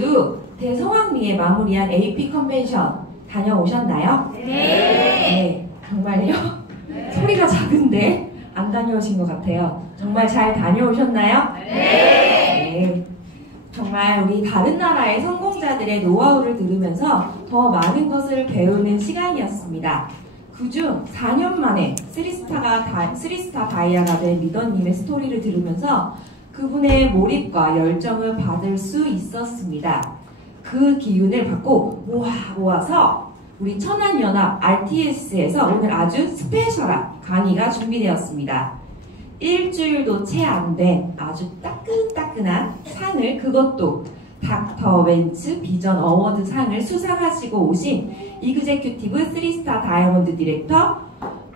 모두 대성황리에 마무리한 AP 컨벤션 다녀오셨나요? 네. 정말요? 네. 소리가 작은데 안 다녀오신 것 같아요. 정말 잘 다녀오셨나요? 네. 정말 우리 다른 나라의 성공자들의 노하우를 들으면서 더 많은 것을 배우는 시간이었습니다. 그중 4년 만에 3스타 다이아가 된 리더님의 스토리를 들으면서 그분의 몰입과 열정을 받을 수 있었습니다. 그 기운을 받고 모아서 우리 천안연합 RTS에서 오늘 아주 스페셜한 강의가 준비되었습니다. 일주일도 채 안 된 아주 따끈따끈한 상을, 그것도 닥터 벤츠 비전 어워드 상을 수상하시고 오신 이그제큐티브 3스타 다이아몬드 디렉터,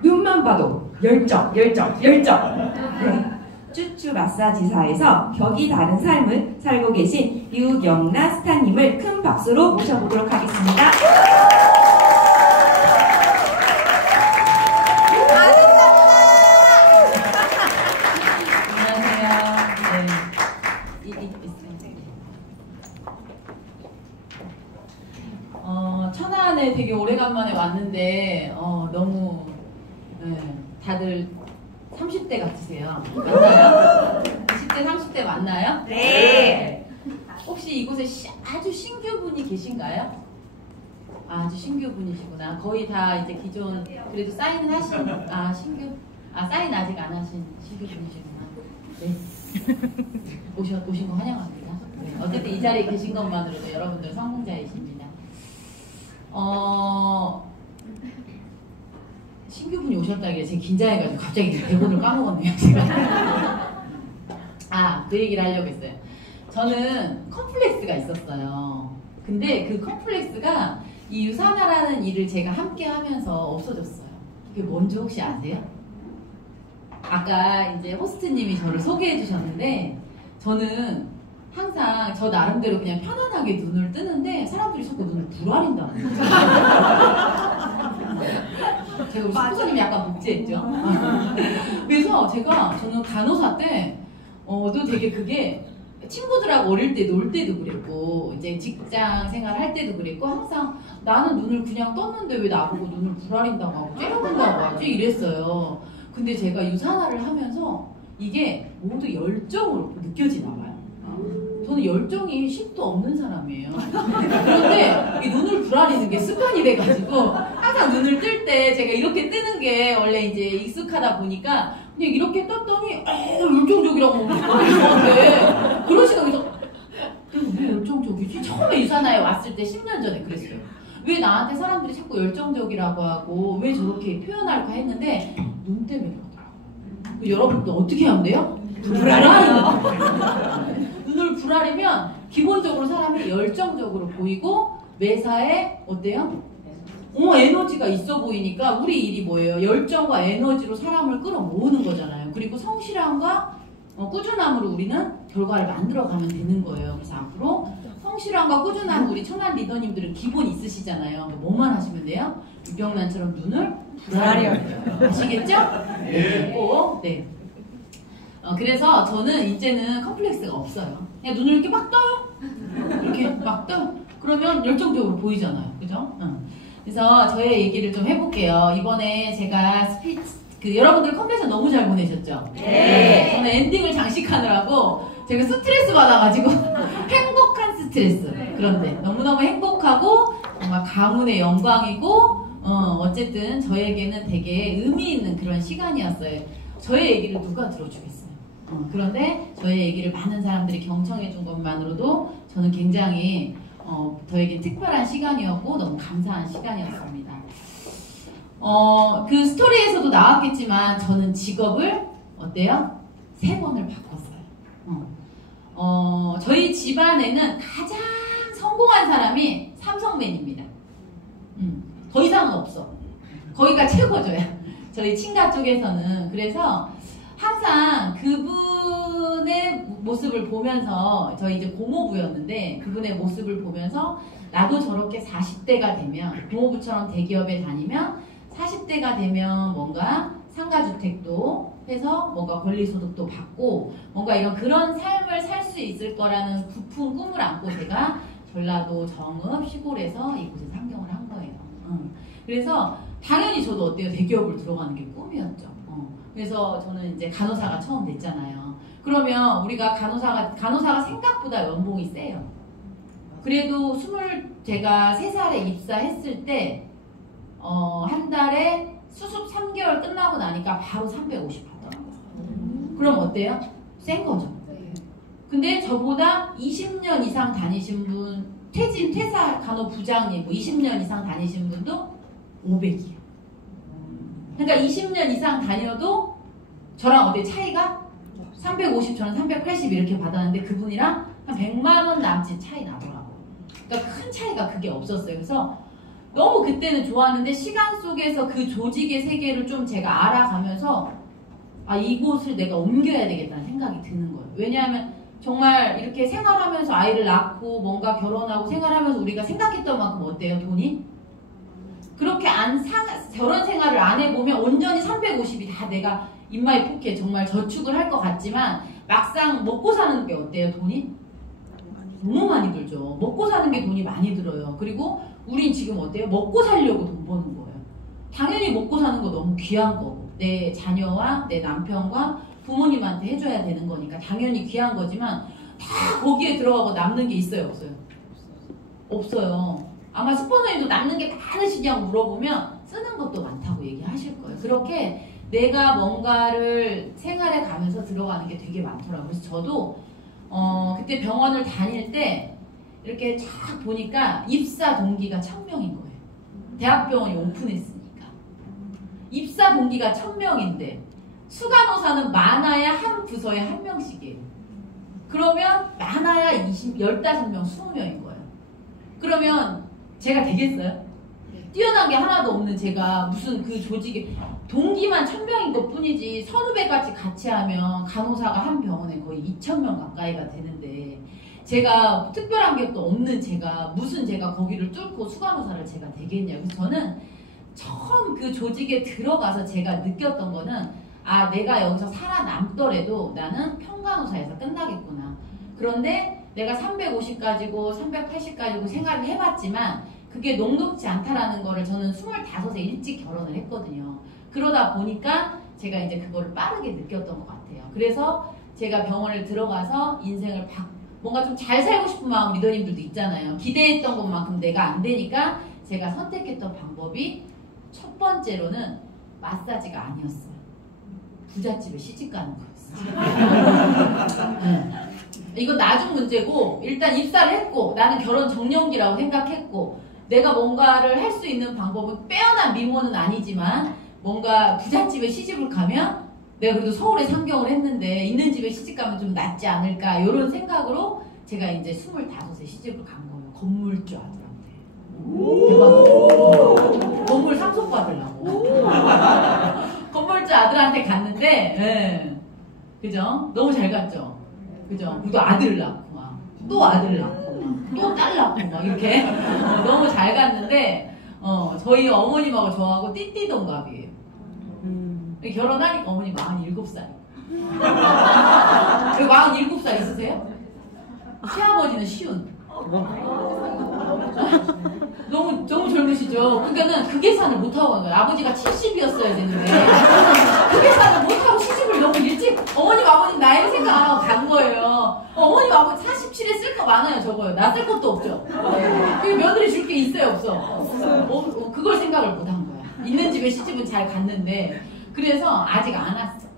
눈만 봐도 열정. 네. 쭈쭈 마사지사에서 격이 다른 삶을 살고 계신 유경란 스타님을 큰 박수로 모셔보도록 하겠습니다. 천안에 되게 오래간만에 왔는데 너무 다들 30대 같으세요. 맞나요? 20대, 30대 맞나요? 네. 혹시 이곳에 아주 신규분이 계신가요? 아주 신규분이시구나. 거의 다 이제 기존 그래도 사인은 하신 사인 아직 안 하신 신규분이시구나. 네. 오신 거 환영합니다. 네. 어쨌든 이 자리에 계신 것만으로도 여러분들 성공자이십니다. 신규분이 오셨다길래 제가 긴장해가지고 갑자기 대본을 까먹었네요. 제가. 그 얘기를 하려고 했어요. 저는 컴플렉스가 있었어요. 근데 그 컴플렉스가 이 유산화라는 일을 제가 함께 하면서 없어졌어요. 그게 뭔지 혹시 아세요? 아까 이제 호스트님이 저를 소개해 주셨는데, 저는 항상 저 나름대로 그냥 편안하게 눈을 뜨는데 사람들이 자꾸 눈을 부라린다. 제가 우리 스포서님이 약간 복제했죠. 그래서 저는 간호사 때 또 되게 그게 친구들하고 어릴 때 놀 때도 그랬고 이제 직장 생활 할 때도 그랬고 항상 나는 눈을 그냥 떴는데 왜 나보고 눈을 부라린다고 하고 째려본다고 하지 이랬어요. 근데 제가 유산화를 하면서 이게 모두 열정으로 느껴지나 봐요. 저는 열정이 10도 없는 사람이에요. 그런데 이 눈을 부라리는 게 습관이 돼가지고 항상 눈을 뜰 때 제가 이렇게 뜨는 게 원래 이제 익숙하다 보니까 그냥 이렇게 떴더니 열정적이라고 저한테 그런 시각에서 왜 열정적이지? 처음에 유산화에 왔을 때 10년 전에 그랬어요. 왜 나한테 사람들이 자꾸 열정적이라고 하고 왜 저렇게 표현할까 했는데 눈 때문에 그러더라고요. 여러분도 어떻게 하면 돼요? 눈을 부라리면 기본적으로 사람이 열정적으로 보이고 매사에 어때요? 에너지가 있어 보이니까 우리 일이 뭐예요? 열정과 에너지로 사람을 끌어모으는 거잖아요. 그리고 성실함과 꾸준함으로 우리는 결과를 만들어가면 되는 거예요. 그래서 앞으로 성실함과 꾸준함 우리 천안 리더님들은 기본 있으시잖아요. 뭐만 하시면 돼요? 유경란처럼 눈을 부라려요. 아시겠죠? 네. 꼭. 네. 그래서 저는 이제는 컴플렉스가 없어요. 그냥 눈을 이렇게 막 떠요. 이렇게 막 떠요. 그러면 열정적으로 보이잖아요. 그죠? 그래서 저의 얘기를 좀 해볼게요. 이번에 제가 여러분들 컨벤션 너무 잘 보내셨죠? 네. 저는 엔딩을 장식하느라고 제가 스트레스 받아가지고 행복한 스트레스. 그런데 너무너무 행복하고 정말 가문의 영광이고 어쨌든 저에게는 되게 의미 있는 그런 시간이었어요. 저의 얘기를 누가 들어주겠어요? 그런데 저의 얘기를 많은 사람들이 경청해 준 것만으로도 저는 굉장히 저에게 특별한 시간이었고 너무 감사한 시간이었습니다. 그 스토리에서도 나왔겠지만 저는 직업을 어때요? 3번을 바꿨어요. 저희 집안에는 가장 성공한 사람이 삼성맨입니다. 더 이상은 없어. 거기가 최고조야. 저희 친가 쪽에서는. 그래서 항상 그분의 모습을 보면서 저희 이제 고모부였는데 그분의 모습을 보면서 나도 저렇게 40대가 되면 고모부처럼 대기업에 다니면 40대가 되면 뭔가 상가주택도 해서 뭔가 권리소득도 받고 뭔가 이런 그런 삶을 살 수 있을 거라는 부푼 꿈을 안고 제가 전라도 정읍 시골에서 이곳에 상경을 한 거예요. 그래서 당연히 저도 어때요? 대기업을 들어가는 게 꿈이었죠. 그래서 저는 이제 간호사가 처음 됐잖아요. 그러면 우리가 간호사가 생각보다 연봉이 세요. 그래도 제가 3살에 입사했을 때 한 달에 수습 3개월 끝나고 나니까 바로 350 받더라고요. 그럼 어때요? 센 거죠. 근데 저보다 20년 이상 다니신 분, 퇴사 간호 부장님 20년 이상 다니신 분도 500이에요. 그러니까 20년 이상 다녀도 저랑 어때 차이가 350, 저는 380 이렇게 받았는데 그분이랑 한 100만 원 남짓 차이 나더라고요. 그러니까 큰 차이가 그게 없었어요. 그래서 너무 그때는 좋았는데 시간 속에서 그 조직의 세계를 좀 제가 알아가면서 이곳을 내가 옮겨야 되겠다는 생각이 드는 거예요. 왜냐하면 정말 이렇게 생활하면서 아이를 낳고 뭔가 결혼하고 생활하면서 우리가 생각했던 만큼 어때요? 돈이? 그렇게 결혼 생활을 안 해보면 온전히 350이 다 내가 인마이 포켓 정말 저축을 할 것 같지만 막상 먹고 사는 게 어때요? 돈이? 너무 많이 들죠. 먹고 사는 게 돈이 많이 들어요. 그리고 우린 지금 어때요? 먹고 살려고 돈 버는 거예요. 당연히 먹고 사는 거 너무 귀한 거고 내 자녀와 내 남편과 부모님한테 해줘야 되는 거니까 당연히 귀한 거지만 다 거기에 들어가고 남는 게 있어요? 없어요? 없어요. 아마 스포너님도 남는 게 많으시냐고 물어보면 쓰는 것도 많다고 얘기하실 거예요. 그렇게 내가 뭔가를 생활에 가면서 들어가는 게 되게 많더라고요. 그래서 저도 그때 병원을 다닐 때 이렇게 쫙 보니까 입사 동기가 1000명인 거예요. 대학병원이 오픈했으니까. 입사 동기가 1000명인데 수간호사는 많아야 한 부서에 1명씩이에요. 그러면 많아야 15명, 20명인 거예요. 그러면 제가 되겠어요? 뛰어난 게 하나도 없는 제가 무슨 그 조직에 동기만 1000명인 것 뿐이지 선후배까지 같이 하면 간호사가 한 병원에 거의 2000명 가까이가 되는데 제가 특별한 게 또 없는 제가 거기를 뚫고 수간호사를 제가 되겠냐고. 그래서 저는 처음 그 조직에 들어가서 제가 느꼈던 거는 내가 여기서 살아남더라도 나는 평간호사에서 끝나겠구나. 그런데 내가 350 가지고 380 가지고 생활을 해봤지만 그게 녹록지 않다라는 거를 저는 25에 일찍 결혼을 했거든요. 그러다 보니까 제가 이제 그거를 빠르게 느꼈던 것 같아요. 그래서 제가 병원을 들어가서 인생을 뭔가 좀 잘 살고 싶은 마음 리더님들도 있잖아요. 기대했던 것만큼 내가 안 되니까 제가 선택했던 방법이 첫 번째로는 마사지가 아니었어요. 부잣집에 시집가는 거였어요. 이건 나중 문제고 일단 입사를 했고 나는 결혼 정년기라고 생각했고 내가 뭔가를 할 수 있는 방법은 빼어난 미모는 아니지만 뭔가 부잣집에 시집을 가면 내가 그래도 서울에 상경을 했는데 있는 집에 시집 가면 좀 낫지 않을까 이런 생각으로 제가 이제 25에 시집을 간 거예요. 건물주 아들한테. 대박. 건물 상속받으려고. 건물주 아들한테 갔는데 네. 그죠? 너무 잘 갔죠? 그죠? 또 아들 낳고 막 또 아들 낳고 막 또 딸 낳고 막 이렇게 너무 잘 갔는데 저희 어머님하고 저하고 띠띠동갑이에요. 결혼하니까 어머니 47살. 47살 있으세요? 시아버지는 쉬운. 너무 젊으시죠? 그러니까는 그 계산을 못하고 간 거예요. 아버지가 70이었어야 되는데 그 계산을 못하고 시집을 너무 일찍 어머님 아버님 나이 생각 안 하고 간 거예요. 어머님 아버지 47에 쓸 거 많아요. 적어요. 나 쓸 것도 없죠. 그 며느리 줄 게 있어요? 없어? 그걸 생각을 못 한 거야. 있는 집에 시집은 잘 갔는데 그래서 아직 안 왔어.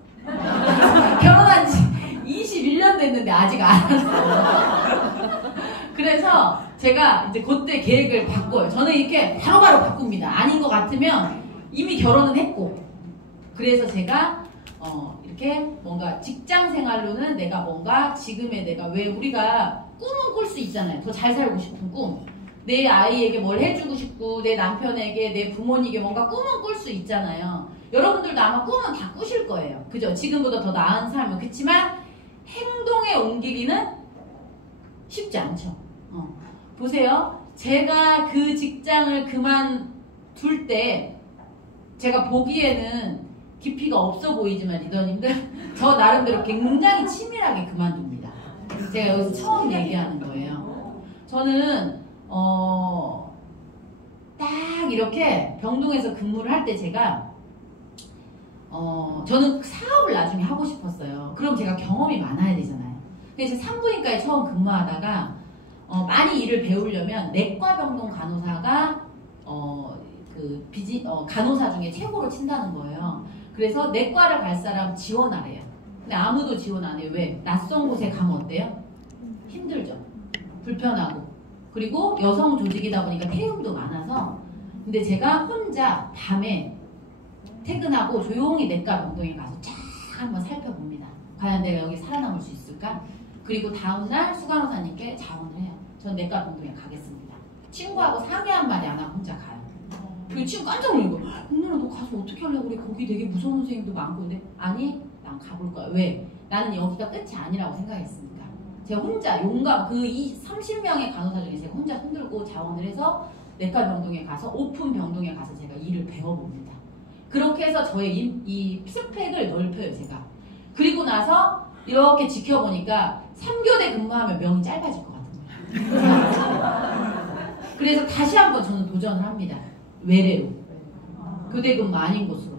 결혼한 지 21년 됐는데 아직 안 왔어. 그래서 제가 이제 그때 계획을 바꿔요. 저는 이렇게 바로바로 바꿉니다. 아닌 것 같으면 이미 결혼은 했고. 그래서 제가 이렇게 뭔가 직장 생활로는 내가 뭔가 지금의 내가 왜 우리가 꿈은 꿀 수 있잖아요. 더 잘 살고 싶은 꿈. 내 아이에게 뭘 해주고 싶고 내 남편에게 내 부모님에게 뭔가 꿈은 꿀 수 있잖아요. 여러분들도 아마 꿈은 다 꾸실 거예요. 그죠? 지금보다 더 나은 삶은. 그렇지만 행동에 옮기기는 쉽지 않죠. 보세요. 제가 그 직장을 그만둘 때 제가 보기에는 깊이가 없어 보이지만 리더님들 저 나름대로 굉장히 치밀하게 그만둡니다. 제가 여기서 처음 얘기하는 거예요. 저는 딱 이렇게 병동에서 근무를 할 때 제가 저는 사업을 나중에 하고 싶었어요. 그럼 제가 경험이 많아야 되잖아요. 그래서 산부인과에 처음 근무하다가 많이 일을 배우려면 내과병동 간호사가 간호사 중에 최고로 친다는 거예요. 그래서 내과를 갈 사람 지원하래요. 근데 아무도 지원 안 해요. 왜? 낯선 곳에 가면 어때요? 힘들죠. 불편하고. 그리고 여성 조직이다 보니까 태움도 많아서. 근데 제가 혼자 밤에 퇴근하고 조용히 내과 병동에 가서 쫙 한번 살펴봅니다. 과연 내가 여기 살아남을 수 있을까? 그리고 다음날 수간호사님께 자원을 해요. 전 내과 병동에 가겠습니다. 친구하고 상의 한마디 안 하고 혼자 가요. 그리고 친구 깜짝 놀고, 누나 너 가서 어떻게 하려고 그래? 거기 되게 무서운 선생님도 많고. 근데 아니, 난 가볼 거야. 왜? 나는 여기가 끝이 아니라고 생각했으니까. 제가 혼자 용감, 30명의 간호사 중에 제가 혼자 손들고 자원을 해서 내과 병동에 가서 오픈 병동에 가서 제가 일을 배워봅니다. 그렇게 해서 저의 이 스펙을 넓혀요, 제가. 그리고 나서 이렇게 지켜보니까 3교대 근무하면 명이 짧아질 것 같은 거예요. 그래서 다시 한번 저는 도전을 합니다. 외래로. 교대 근무 아닌 곳으로.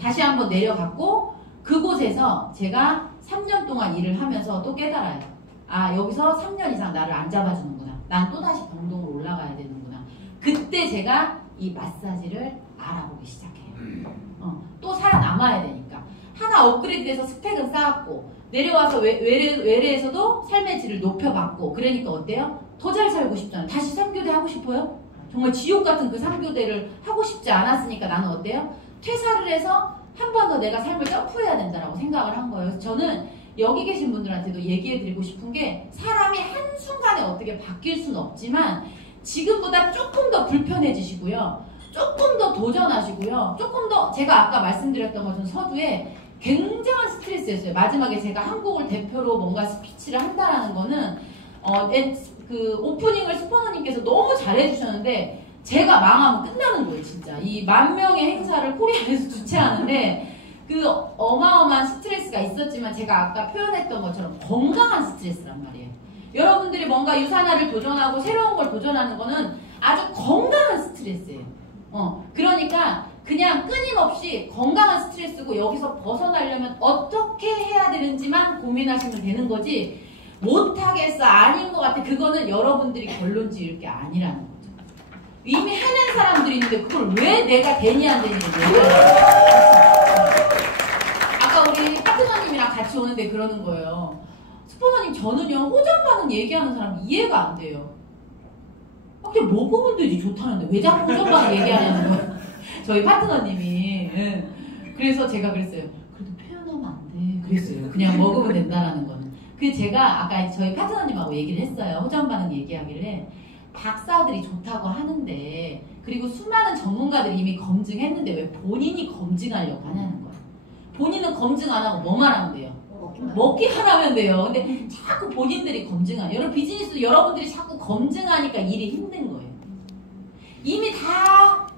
다시 한번 내려갔고 그곳에서 제가 3년 동안 일을 하면서 또 깨달아요. 아, 여기서 3년 이상 나를 안 잡아주는구나. 난 또다시 병동으로 올라가야 되는구나. 그때 제가 이 마사지를 알아보기 시작해요. 또 살아남아야 되니까. 하나 업그레이드돼서 스펙은 쌓았고 내려와서 외래에서도 삶의 질을 높여봤고 그러니까 어때요? 더 잘 살고 싶잖아요. 다시 3교대 하고 싶어요? 정말 지옥 같은 그 3교대를 하고 싶지 않았으니까 나는 어때요? 퇴사를 해서 한 번 더 내가 삶을 점프해야 된다라고 생각을 한 거예요. 그래서 저는 여기 계신 분들한테도 얘기해드리고 싶은 게 사람이 한순간에 어떻게 바뀔 수는 없지만 지금보다 조금 더 불편해지시고요. 조금 더 도전하시고요. 조금 더 제가 아까 말씀드렸던 것처럼 서두에 굉장한 스트레스였어요. 마지막에 제가 한국을 대표로 뭔가 스피치를 한다라는 거는 그 오프닝을 스포너님께서 너무 잘해주셨는데 제가 망하면 끝나는 거예요. 진짜 이 10,000명의 행사를 코리아에서 주최하는데 그 어마어마한 스트레스가 있었지만 제가 아까 표현했던 것처럼 건강한 스트레스란 말이에요. 여러분들이 뭔가 유산화를 도전하고 새로운 걸 도전하는 거는 아주 건강한 스트레스예요. 그러니까 그냥 끊임없이 건강한 스트레스고 여기서 벗어나려면 어떻게 해야 되는지만 고민하시면 되는 거지 못하겠어 아닌 것 같아 그거는 여러분들이 결론 지을 게 아니라는 거죠. 이미 해낸 사람들이 있는데 그걸 왜 내가 되니 안 되니 아까 우리 파트너님이랑 같이 오는데 그러는 거예요. 스포너님 저는요 호전 반응 얘기하는 사람 이해가 안 돼요. 근데 먹으면 되지 좋다는데 왜 자꾸 호전 반응 얘기하냐는 거예요. 저희 파트너님이. 그래서 제가 그랬어요. 그래도 표현하면 안 돼. 그랬어요. 그냥 먹으면 된다라는 거는. 그래서 제가 아까 저희 파트너님하고 얘기를 했어요. 호전 반응 얘기하기를 해. 박사들이 좋다고 하는데 그리고 수많은 전문가들이 이미 검증했는데 왜 본인이 검증하려고 하냐는 거예요. 본인은 검증 안 하고 뭐만 하면 돼요? 먹기만 하면 돼요. 근데 자꾸 본인들이 검증하는 여러분 비즈니스도 여러분들이 자꾸 검증하니까 일이 힘든 거예요. 이미 다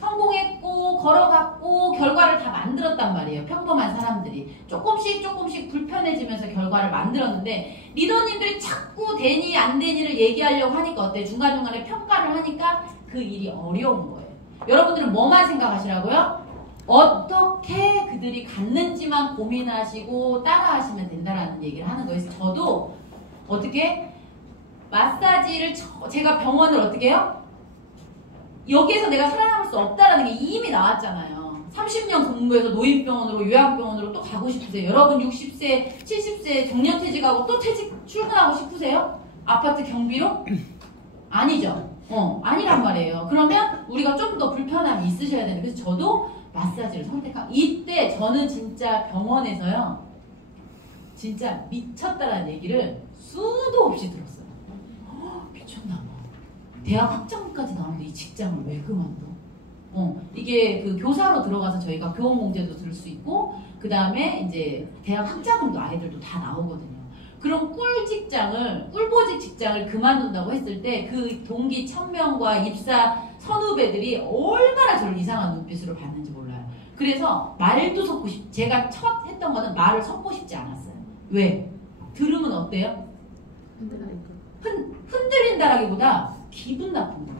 성공했고 걸어갔고 결과를 다 만들었단 말이에요. 평범한 사람들이 조금씩 불편해지면서 결과를 만들었는데 리더님들이 자꾸 되니 안 되니를 얘기하려고 하니까 어때? 중간중간에 평가를 하니까 그 일이 어려운 거예요. 여러분들은 뭐만 생각하시라고요? 어떻게 그들이 갔는지만 고민하시고 따라하시면 된다라는 얘기를 하는 거예요. 그래서 저도 어떻게 마사지를 제가 병원을 어떻게 해요? 여기에서 내가 살아남을 수 없다라는 게 이미 나왔잖아요. 30년 근무해서 노인병원으로 요양병원으로 또 가고 싶으세요? 여러분 60세, 70세 정년퇴직하고 또 출근하고 싶으세요? 아파트 경비로? 아니죠. 아니란 말이에요. 그러면 우리가 좀 더 불편함이 있으셔야 되는데 그래서 저도 마사지를 선택하고 이때 저는 진짜 병원에서요. 진짜 미쳤다라는 얘기를 수도 없이 들었어요. 미쳤나 봐. 대학 학장까지 나오는데 이 직장을 왜 그만둬? 이게 그 교사로 들어가서 저희가 교원공제도 들을 수 있고 그 다음에 이제 대학 학자금도 아이들도 다 나오거든요. 그런 꿀보직 직장을 그만둔다고 했을 때 그 동기 1000명과 입사 선후배들이 얼마나 저를 이상한 눈빛으로 봤는지 몰라요. 그래서 말도 제가 첫 했던 거는 말을 섞고 싶지 않았어요. 왜? 들으면 어때요? 흔들린다라기보다 기분 나쁜 거예요.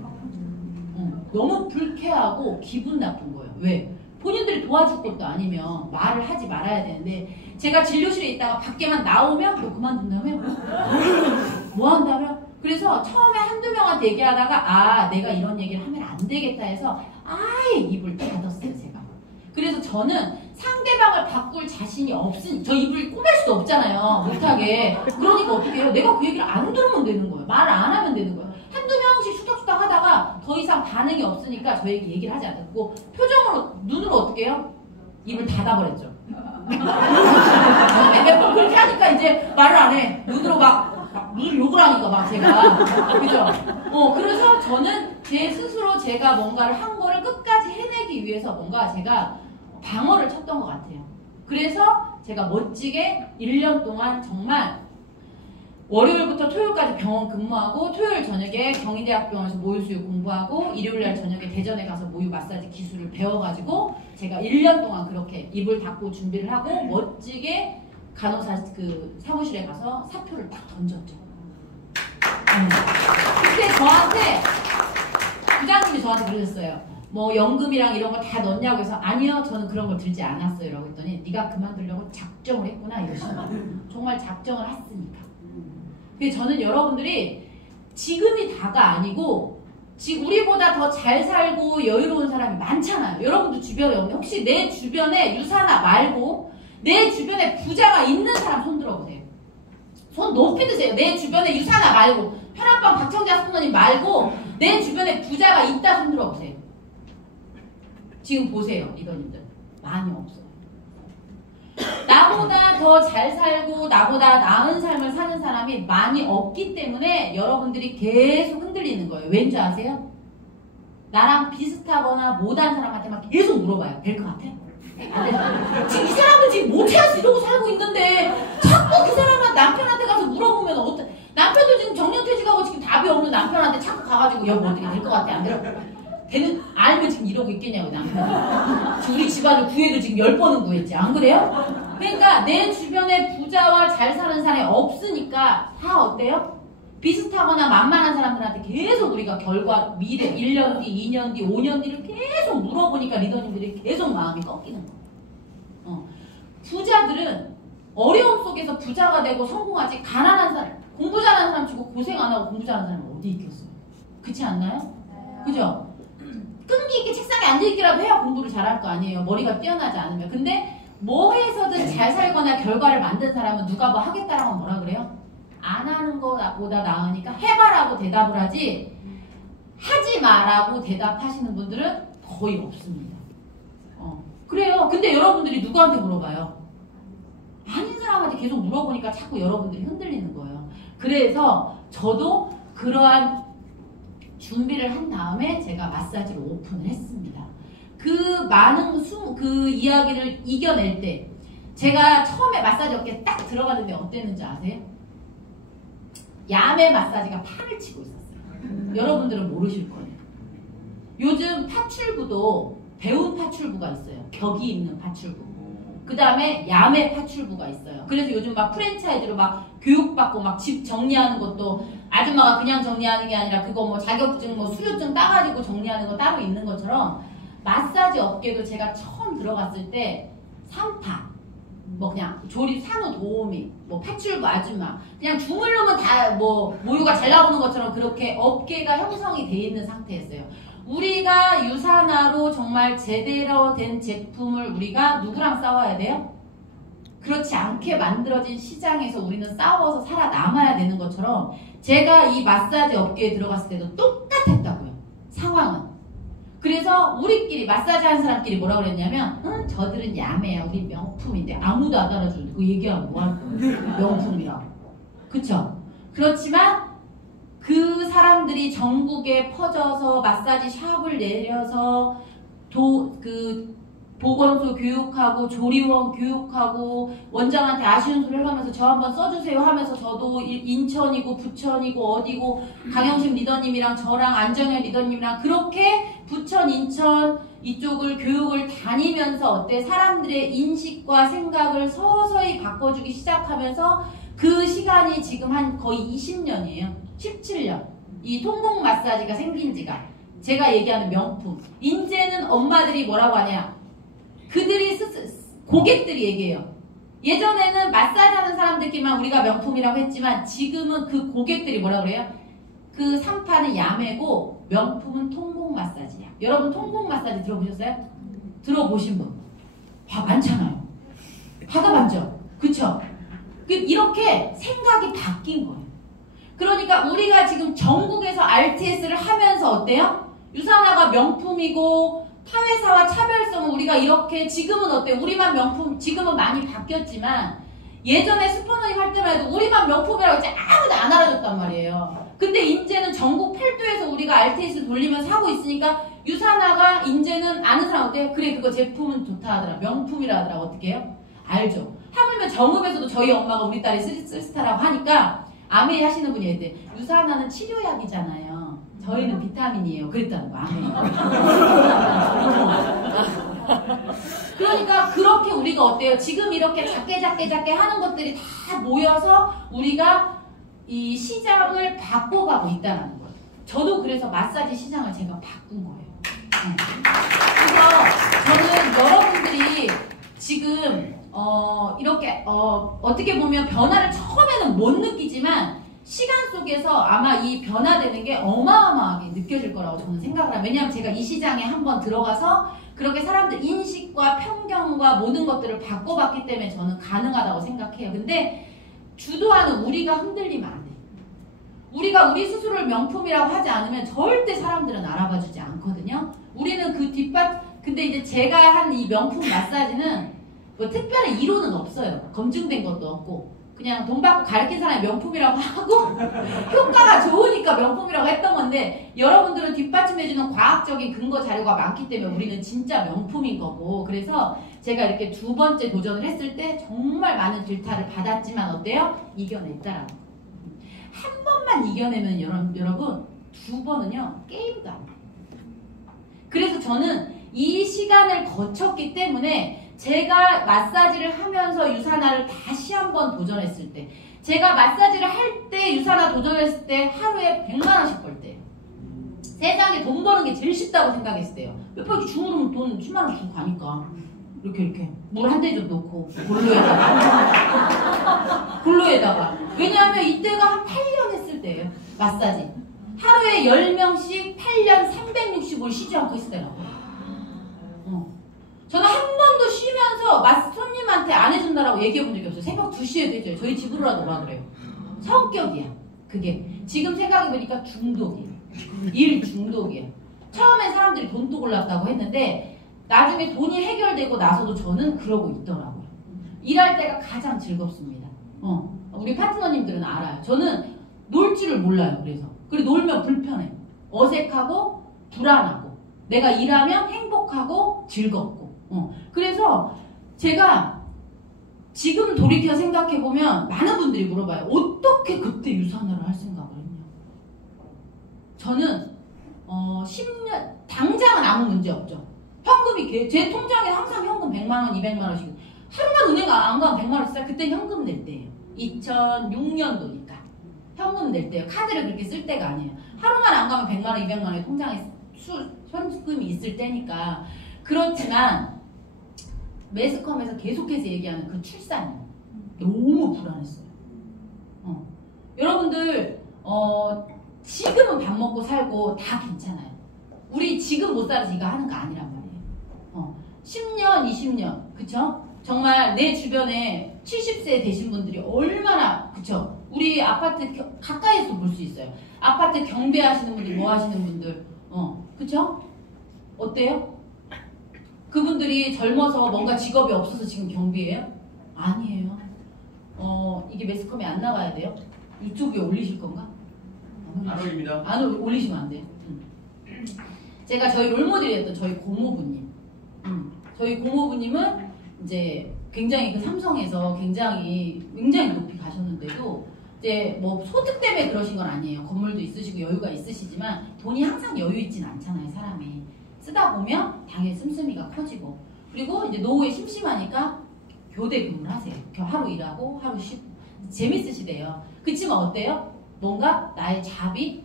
너무 불쾌하고 기분 나쁜 거예요. 왜? 본인들이 도와줄 것도 아니면 말을 하지 말아야 되는데 제가 진료실에 있다가 밖에만 나오면 너 그만둔다며? 뭐 한다며? 그래서 처음에 한두 명한테 얘기하다가 아 내가 이런 얘기를 하면 안 되겠다 해서 아예 입을 닫았어요 제가. 그래서 저는 상대방을 바꿀 자신이 없으니 저 입을 꼬맬 수도 없잖아요. 못하게. 그러니까 어떻게 해요? 내가 그 얘기를 안 들으면 되는 거예요. 말을 안 하면 되는 거예요. 한두 명씩 수덕수덕 하다가 더 이상 반응이 없으니까 저에게 얘기를 하지 않았고 표정으로 눈으로 어떻게 해요? 입을 닫아버렸죠. 처음에 몇 번 그렇게 하니까 이제 말을 안 해. 눈으로 눈을 욕을 하니까 막 제가 그죠? 그래서 저는 제 스스로 제가 뭔가를 한 거를 끝까지 해내기 위해서 뭔가 제가 방어를 쳤던 것 같아요. 그래서 제가 멋지게 1년 동안 정말 월요일부터 토요일까지 병원 근무하고 토요일 저녁에 경희대학병원에서 모유수유 공부하고 일요일날 저녁에 대전에 가서 모유 마사지 기술을 배워가지고 제가 1년 동안 그렇게 입을 닫고 준비를 하고 멋지게 간호사 사무실에 가서 사표를 딱 던졌죠. 그때 저한테 부장님이 저한테 그러셨어요. 뭐 연금이랑 이런 거 다 넣냐고 해서 아니요 저는 그런 걸 들지 않았어요 라고 했더니 네가 그만두려고 작정을 했구나 이러시더라고요. 정말 작정을 했으니까. 근데 저는 여러분들이 지금이 다가 아니고 우리보다 더 잘 살고 여유로운 사람이 많잖아요. 여러분도 주변에 없는 혹시 내 주변에 유사나 말고 내 주변에 부자가 있는 사람 손 들어보세요. 손 높이 드세요. 내 주변에 유사나 말고 편안방 박청자 선생님 말고 내 주변에 부자가 있다 손 들어보세요. 지금 보세요 리더님들 많이 없어요. 나보다 더 잘 살고 나보다 나은 삶을 사는 사람이 많이 없기 때문에 여러분들이 계속 흔들리는 거예요. 왠지 아세요? 나랑 비슷하거나 못한 사람한테 막 계속 물어봐요. 될 것 같아? 안 돼. 지금 이 사람은 지금 못해야지 이러고 살고 있는데 자꾸 그 사람한테 남편한테 가서 물어보면 남편도 지금 정년퇴직하고 지금 답이 없는 남편한테 자꾸 가가지고 여보 어떻게 될 것 같아? 안 되는 알면 지금 이러고 있겠냐고 남편이. 우리 집안을 구해도 지금 10번은 구했지. 안 그래요? 그러니까 내 주변에 부자와 잘 사는 사람이 없으니까 다 어때요? 비슷하거나 만만한 사람들한테 계속 우리가 결과 미래 1년 뒤, 2년 뒤, 5년 뒤를 계속 물어보니까 리더님들이 계속 마음이 꺾이는 거예요. 부자들은 어려움 속에서 부자가 되고 성공하지 가난한 사람, 공부 잘하는 사람 치고 고생 안 하고 공부 잘하는 사람은 어디 있겠어요? 그렇지 않나요? 그죠? 끈기 있게 책상에 앉아있기라도 해야 공부를 잘할 거 아니에요. 머리가 뛰어나지 않으면. 근데 뭐 해서든 잘 살거나 결과를 만든 사람은 누가 뭐 하겠다라고 하면 뭐라 그래요? 안 하는 것보다 나으니까 해봐라고 대답을 하지 하지 마라고 대답하시는 분들은 거의 없습니다. 그래요. 근데 여러분들이 누구한테 물어봐요? 아닌 사람한테 계속 물어보니까 자꾸 여러분들이 흔들리는 거예요. 그래서 저도 그러한 준비를 한 다음에 제가 마사지를 오픈을 했습니다. 그 많은 그 이야기를 이겨낼 때 제가 처음에 마사지 업계에 딱 들어갔는데 어땠는지 아세요? 야매 마사지가 판을 치고 있었어요. 여러분들은 모르실 거예요. 요즘 파출부도 배운 파출부가 있어요. 격이 있는 파출부. 그 다음에 야매 파출부가 있어요. 그래서 요즘 막 프랜차이즈로 막 교육받고 막 집 정리하는 것도 아줌마가 그냥 정리하는 게 아니라 그거 뭐 자격증 뭐 수료증 따가지고 정리하는 거 따로 있는 것처럼 마사지 업계도 제가 처음 들어갔을 때 3파 뭐 그냥 조리 산후 도우미 뭐 파출부 아줌마 그냥 주물르면 다 뭐 모유가 잘 나오는 것처럼 그렇게 업계가 형성이 돼 있는 상태였어요. 우리가 유산화로 정말 제대로 된 제품을 우리가 누구랑 싸워야 돼요? 그렇지 않게 만들어진 시장에서 우리는 싸워서 살아남아야 되는 것처럼 제가 이 마사지 업계에 들어갔을 때도 똑같았다고요. 상황은. 그래서 우리끼리 마사지 하는 사람끼리 뭐라 그랬냐면 저들은 야매야. 우리 명품인데 아무도 안 알아주는데 그거 얘기하면 뭐할 거야. 명품이라고. 그쵸? 그렇지만 그 사람들이 전국에 퍼져서 마사지 샵을 내려서 보건소 교육하고 조리원 교육하고 원장한테 아쉬운 소리를 하면서 저 한번 써주세요 하면서 저도 인천이고 부천이고 어디고 강영심 리더님이랑 저랑 안정현 리더님이랑 그렇게 부천 인천 이쪽을 교육을 다니면서 어때 사람들의 인식과 생각을 서서히 바꿔주기 시작하면서 그 시간이 지금 한 거의 20년이에요. 17년. 이 통곡 마사지가 생긴 지가. 제가 얘기하는 명품. 이제는 엄마들이 뭐라고 하냐. 그들이 고객들이 얘기해요. 예전에는 마사지 하는 사람들끼리만 우리가 명품이라고 했지만 지금은 그 고객들이 뭐라고 그래요? 그 상판은 야매고 명품은 통곡 마사지야. 여러분 통곡 마사지 들어보셨어요? 들어보신 분? 많잖아요. 받아봤죠? 그쵸? 이렇게 생각이 바뀐 거예요. 그러니까 우리가 지금 전국에서 RTS를 하면서 어때요? 유산화가 명품이고 타회사와 차별성은 우리가 이렇게 지금은 어때요? 우리만 명품 지금은 많이 바뀌었지만 예전에 스포너님 할 때만 해도 우리만 명품이라고 했지 아무도 안 알아줬단 말이에요. 근데 이제는 전국 팔도에서 우리가 RTS 돌리면서 하고 있으니까 유산화가 이제는 아는 사람 어때요? 그래 그거 제품은 좋다 하더라. 명품이라 하더라. 어떻게 해요? 알죠. 하물며 정읍에서도 저희 엄마가 우리 딸이 쓰리스타라고 하니까 아메이 하시는 분이 있대. 유산화는 치료약이잖아요. 저희는 비타민이에요. 그랬다는 거 아메이. 그러니까 그렇게 우리가 어때요? 지금 이렇게 작게 하는 것들이 다 모여서 우리가 이 시장을 바꿔가고 있다는 거예요. 저도 그래서 마사지 시장을 제가 바꾼 거예요. 그래서 저는 여러분들이 지금 이렇게 어떻게 보면 변화를 처음에는 못 느끼지만 시간 속에서 아마 이 변화되는 게 어마어마하게 느껴질 거라고 저는 생각을 해요. 왜냐하면 제가 이 시장에 한번 들어가서 그렇게 사람들 인식과 편견과 모든 것들을 바꿔봤기 때문에 저는 가능하다고 생각해요. 근데 주도하는 우리가 흔들리면 안 돼요. 우리가 우리 스스로를 명품이라고 하지 않으면 절대 사람들은 알아봐주지 않거든요. 우리는 그 근데 이제 제가 한 이 명품 마사지는 뭐 특별히 이론은 없어요. 검증된 것도 없고 그냥 돈 받고 가르친 사람이 명품이라고 하고 효과가 좋으니까 명품이라고 했던 건데 여러분들은 뒷받침해주는 과학적인 근거 자료가 많기 때문에 우리는 진짜 명품인 거고 그래서 제가 이렇게 두 번째 도전을 했을 때 정말 많은 질타를 받았지만 어때요? 이겨냈다라는 거. 한 번만 이겨내면 여러분 두 번은요 게임도 안 돼요. 그래서 저는 이 시간을 거쳤기 때문에 제가 마사지를 하면서 유산화를 다시 한번 도전했을 때 제가 마사지를 할 때 유산화 도전했을 때 하루에 100만 원씩 벌 때예요. 세상에 돈 버는 게 제일 쉽다고 생각했을 때요. 몇 번 주무르면 돈 10만 원 주고 가니까 이렇게 물 한 대접 넣고 골로에다가 왜냐하면 이때가 한 8년 했을 때예요. 마사지 하루에 10명씩 8년 365일 쉬지 않고 있을 때라고. 저는 한 번도 쉬면서 손님한테 안 해준다라고 얘기해 본 적이 없어요. 새벽 2시에도 해줘요. 저희 집으로라도 오라 그래요. 성격이야. 그게. 지금 생각해보니까 중독이에요. 일 중독이에요. 처음엔 사람들이 돈독 올랐다고 했는데 나중에 돈이 해결되고 나서도 저는 그러고 있더라고요. 일할 때가 가장 즐겁습니다. 우리 파트너님들은 알아요. 저는 놀 줄을 몰라요. 그리고 놀면 불편해. 어색하고 불안하고 내가 일하면 행복하고 즐겁고 그래서 제가 지금 돌이켜 생각해보면 많은 분들이 물어봐요. 어떻게 그때 유산화를 할 생각을 했냐. 저는 10년 당장은 아무 문제 없죠. 현금이 제 통장에 항상 현금 100만원 200만원씩 하루만 은행 안 가면 100만원 쓰다 그때 현금 낼 때예요. 2006년도니까 현금 낼 때예요. 카드를 그렇게 쓸 때가 아니에요. 하루만 안 가면 100만원 200만원의 통장에 현금이 있을 때니까. 그렇지만 매스컴에서 계속해서 얘기하는 그 출산이 너무 불안했어요. 여러분들 지금은 밥 먹고 살고 다 괜찮아요. 우리 지금 못 살아서 이거 하는 거 아니란 말이에요. 10년 20년 그쵸? 정말 내 주변에 70세 되신 분들이 얼마나 그쵸? 우리 아파트 가까이서 볼 수 있어요. 아파트 경배하시는 분들 뭐 하시는 분들 그쵸? 어때요? 그분들이 젊어서 뭔가 직업이 없어서 지금 경비예요? 아니에요. 이게 매스컴에 안 나가야 돼요? 유튜브에 올리실 건가? 안 올립니다. 안 올리시면 안 돼요. 제가 저희 롤모델이었던 저희 고모부님. 저희 고모부님은 이제 굉장히 그 삼성에서 굉장히 높이 가셨는데도 이제 뭐 소득 때문에 그러신 건 아니에요. 건물도 있으시고 여유가 있으시지만 돈이 항상 여유 있진 않잖아요, 사람이. 쓰다 보면 당연히 씀씀이가 커지고 그리고 이제 노후에 심심하니까 교대 근무를 하세요. 하루 일하고 하루 쉬고 재밌으시대요. 그치만 어때요? 뭔가 나의 잡이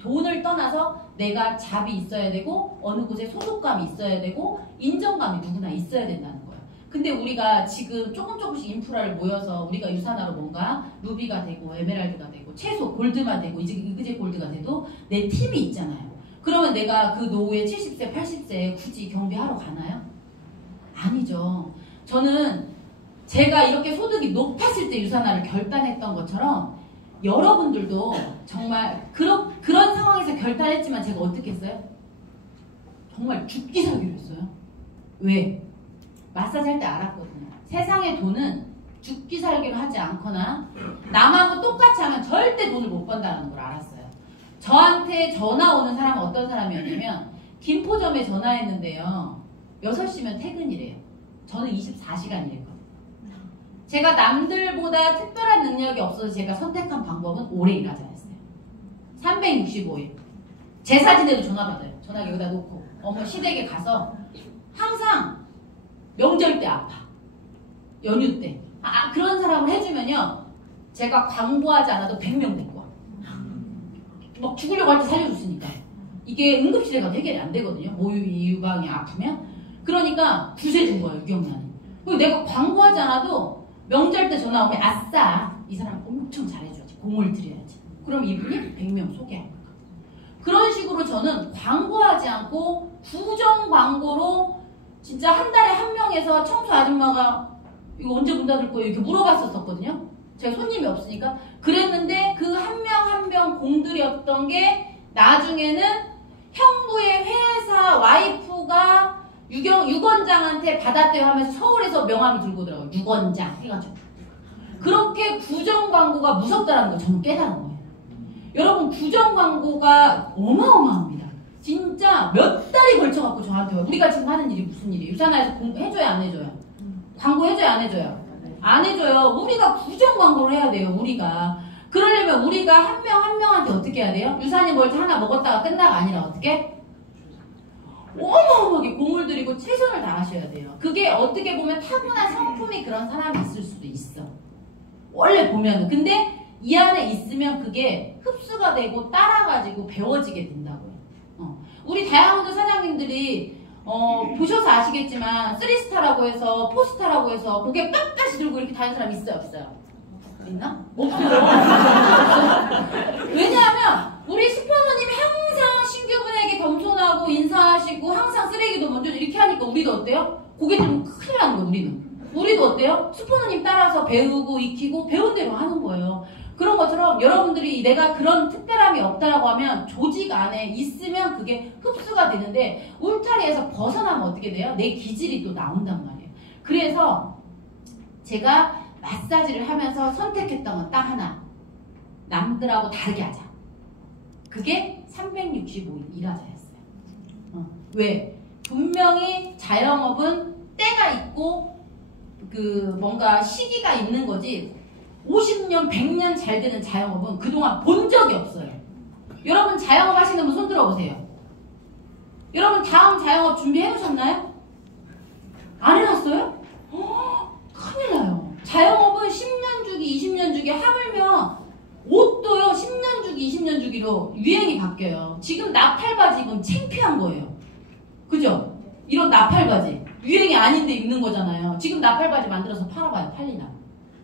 돈을 떠나서 내가 잡이 있어야 되고 어느 곳에 소속감이 있어야 되고 인정감이 누구나 있어야 된다는 거예요. 근데 우리가 지금 조금씩 인프라를 모여서 우리가 유산화로 뭔가 루비가 되고 에메랄드가 되고 최소 골드만 되고 이제 이그제 골드가 돼도 내 팀이 있잖아요. 그러면 내가 그 노후에 70세 80세에 굳이 경비하러 가나요? 아니죠. 저는 제가 이렇게 소득이 높았을 때 유산화를 결단했던 것처럼 여러분들도 정말 그런 상황에서 결단했지만 제가 어떻게 했어요? 정말 죽기 살기로 했어요. 왜? 마사지 할 때 알았거든요. 세상의 돈은 죽기 살기로 하지 않거나 남하고 똑같이 하면 절대 돈을 못 번다는 걸 알았어요. 저한테 전화 오는 사람은 어떤 사람이었냐면 김포점에 전화했는데요. 6시면 퇴근이래요. 저는 24시간 일했거든요. 제가 남들보다 특별한 능력이 없어서 제가 선택한 방법은 오래 일하자 했어요. 365일. 제 사진에도 전화 받아요. 전화기 여기다 놓고 어머 시댁에 가서 항상 명절 때 아파. 연휴 때. 그런 사람을 해주면요. 제가 광고하지 않아도 100명 데리고 와. 막 죽으려고 할 때 살려줬으니까. 이게 응급실에 가도 해결이 안 되거든요. 모유이 유방이 아프면. 그러니까 구세준 거예요. 유경란이. 그리고 내가 광고하지 않아도 명절 때 전화 오면 아싸 이 사람 엄청 잘해줘야지. 공을 들여야지. 그럼 이분이 100명 소개할 거야. 그런 식으로 저는 광고하지 않고 구정 광고로 진짜 한 달에 한 명에서 청소 아줌마가 이거 언제 문 닫을 거예요? 이렇게 물어봤었거든요. 제가 손님이 없으니까. 그랬는데 그 한 명 한 명 공들였던 게 나중에는 형부의 회사 와이프가 유건장한테 받았대요 하면서 서울에서 명함을 들고 오더라고요. 유건장 해가지고. 그렇게 구정 광고가 무섭다는 걸 저는 깨달은 거예요. 여러분 구정 광고가 어마어마합니다. 진짜 몇 달이 걸쳐갖고 저한테 와요. 우리가 지금 하는 일이 무슨 일이에요? 유산화에서 해줘요 안 해줘요? 광고 해줘요 안 해줘요? 안 해줘요. 우리가 구정 광고를 해야 돼요. 우리가. 그러려면 우리가 한 명 한 명한테 어떻게 해야 돼요? 유산이 뭘 하나 먹었다가 끝나가 아니라 어떻게? 어마어마하게 공을 들이고 최선을 다하셔야 돼요. 그게 어떻게 보면 타고난 성품이 그런 사람이 있을 수도 있어. 원래 보면은. 근데 이 안에 있으면 그게 흡수가 되고 따라가지고 배워지게 된다고요. 우리 다이아몬드 사장님들이 보셔서 아시겠지만 3스타라고 해서 4스타라고 해서 고개 빳빳이 들고 이렇게 다니는 사람 있어요 없어요? 있나? 없어요. 왜냐하면 우리 스폰서님이 항상 신규분에게 겸손하고 인사하시고 항상 쓰레기도 먼저 이렇게 하니까 우리도 어때요? 고개 들면 큰일 나는 거예요. 우리도 어때요? 스폰서님 따라서 배우고 익히고 배운 대로 하는 거예요. 그런 것처럼 여러분들이 내가 그런 특별함이 없다라고 하면 조직 안에 있으면 그게 흡수가 되는데 울타리에서 벗어나면 어떻게 돼요? 내 기질이 또 나온단 말이에요. 그래서 제가 마사지를 하면서 선택했던 건 딱 하나. 남들하고 다르게 하자. 그게 365일 일하자였어요. 왜? 분명히 자영업은 때가 있고 뭔가 시기가 있는 거지 50년, 100년 잘 되는 자영업은 그동안 본 적이 없어요. 여러분 자영업 하시는 분 손 들어보세요. 여러분 다음 자영업 준비해 놓으셨나요? 안 해놨어요? 큰일 나요. 자영업은 10년 주기, 20년 주기 하물며 옷도요 10년 주기, 20년 주기로 유행이 바뀌어요. 지금 나팔바지 입으면 창피한 거예요. 그죠? 이런 나팔바지 유행이 아닌데 입는 거잖아요. 지금 나팔바지 만들어서 팔아봐요. 팔리나?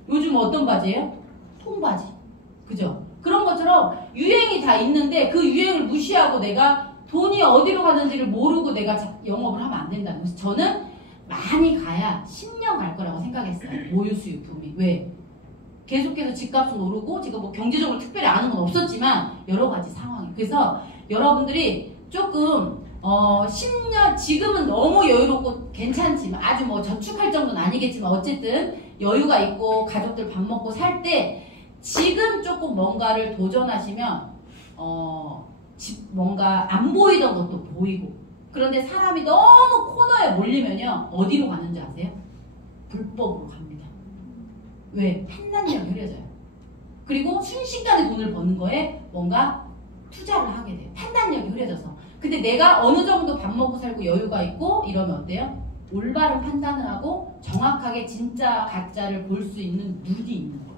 요즘 어떤 바지예요? 통바지. 그죠? 그런 것처럼 유행이 다 있는데 그 유행을 무시하고 내가 돈이 어디로 가는지를 모르고 내가 영업을 하면 안 된다는 거예요. 그래서 저는 많이 가야 10년 갈 거라고 생각했어요. 모유수유품이. 왜? 계속해서 집값은 오르고 지금 뭐 경제적으로 특별히 아는 건 없었지만 여러 가지 상황이. 그래서 여러분들이 조금 10년 지금은 너무 여유롭고 괜찮지만 아주 뭐 저축할 정도는 아니겠지만 어쨌든 여유가 있고 가족들 밥 먹고 살 때 지금 조금 뭔가를 도전하시면 뭔가 안 보이던 것도 보이고 그런데 사람이 너무 코너에 몰리면요 어디로 가는지 아세요? 불법으로 갑니다. 왜? 판단력이 흐려져요. 그리고 순식간에 돈을 버는 거에 뭔가 투자를 하게 돼요. 판단력이 흐려져서. 근데 내가 어느 정도 밥 먹고 살고 여유가 있고 이러면 어때요? 올바른 판단을 하고 정확하게 진짜 가짜를 볼 수 있는 눈이 있는 거예요.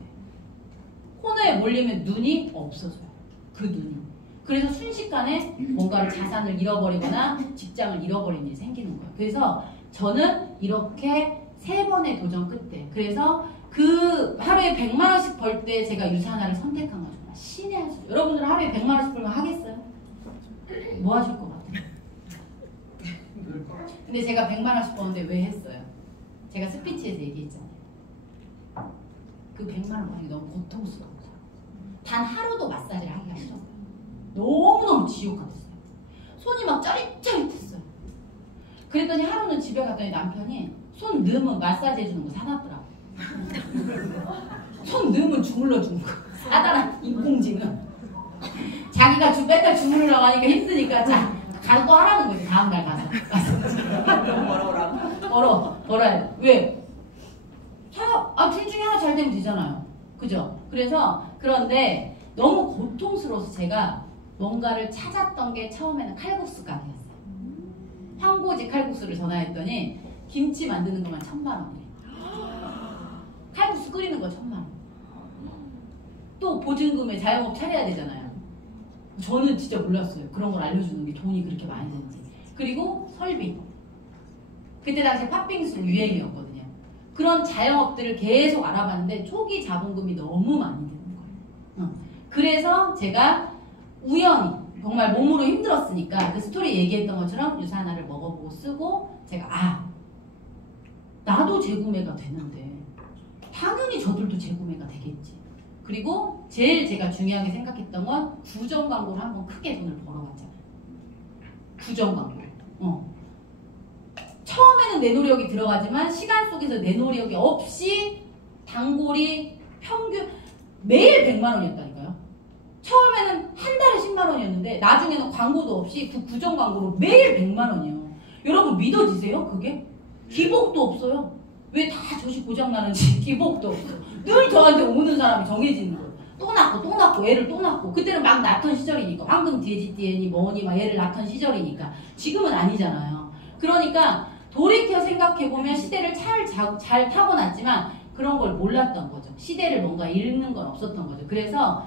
코너에 몰리면 눈이 없어져요. 그 눈이. 그래서 순식간에 뭔가를 자산을 잃어버리거나 직장을 잃어버리는 일이 생기는 거예요. 그래서 저는 이렇게 3번의 도전 끝에 그래서 그 하루에 100만 원씩 벌 때 제가 유산화를 선택한 거죠. 신의 한 수. 여러분들은 하루에 100만 원씩 벌면 하겠어요? 뭐 하실 것 같아요? 근데 제가 100만 원씩 버는데 왜 했어요? 제가 스피치에서 얘기했잖아요. 그 100만 원 버는 게 너무 고통스러워요. 단 하루도 마사지를 하기가 싫었어요. 너무너무 지옥 같았어요. 손이 막 짜릿짜릿했어요. 그랬더니 하루는 집에 갔더니 남편이 손 넣으면 마사지 해주는 거 사놨더라고. 손 넣으면 주물러 주는 거. 사달라 인공지능. 자기가 맨날 주물러 가니까 힘드니까 자 가서 또 하라는 거지. 다음날 가서. 벌어야 돼. 왜? 둘 중에 하나 잘 되면 되잖아요. 그죠? 그래서 그런데 너무 고통스러워서 제가 뭔가를 찾았던 게 처음에는 칼국수 가게였어요. 황고지 칼국수를 전화했더니 김치 만드는 것만 1000만 원이에요. 칼국수 끓이는 거 1000만 원. 또 보증금에 자영업 차려야 되잖아요. 저는 진짜 몰랐어요. 그런 걸 알려주는 게 돈이 그렇게 많이 드는지. 그리고 설비. 그때 당시 팥빙수 유행이었거든요. 그런 자영업들을 계속 알아봤는데 초기 자본금이 너무 많이 드는 거예요. 그래서 제가 우연히 정말 몸으로 힘들었으니까 그 스토리 얘기했던 것처럼 유산화를 먹어보고 쓰고 제가 나도 재구매가 되는데 당연히 저들도 재구매가 되겠지. 그리고 제일 제가 중요하게 생각했던 건 구정 광고를 한번 크게 돈을 벌어봤잖아요. 구정 광고. 처음에는 내 노력이 들어가지만 시간 속에서 내 노력이 없이 단골이 평균 매일 100만 원이었다니까요. 처음에는 한 달에 10만 원이었는데 나중에는 광고도 없이 그 구정 광고로 매일 100만 원이에요. 여러분 믿어지세요? 그게? 기복도 없어요. 왜 다 젖이 고장나는지 기복도 없어요. 늘 저한테 오는 사람이 정해지는 거예요. 또 낳고 애를 또 낳고 그때는 막 낳던 시절이니까 황금 DHDN이 뭐니 막 애를 낳던 시절이니까 지금은 아니잖아요. 그러니까 돌이켜 생각해보면 시대를 잘 타고났지만 그런 걸 몰랐던 거죠. 시대를 뭔가 읽는 건 없었던 거죠. 그래서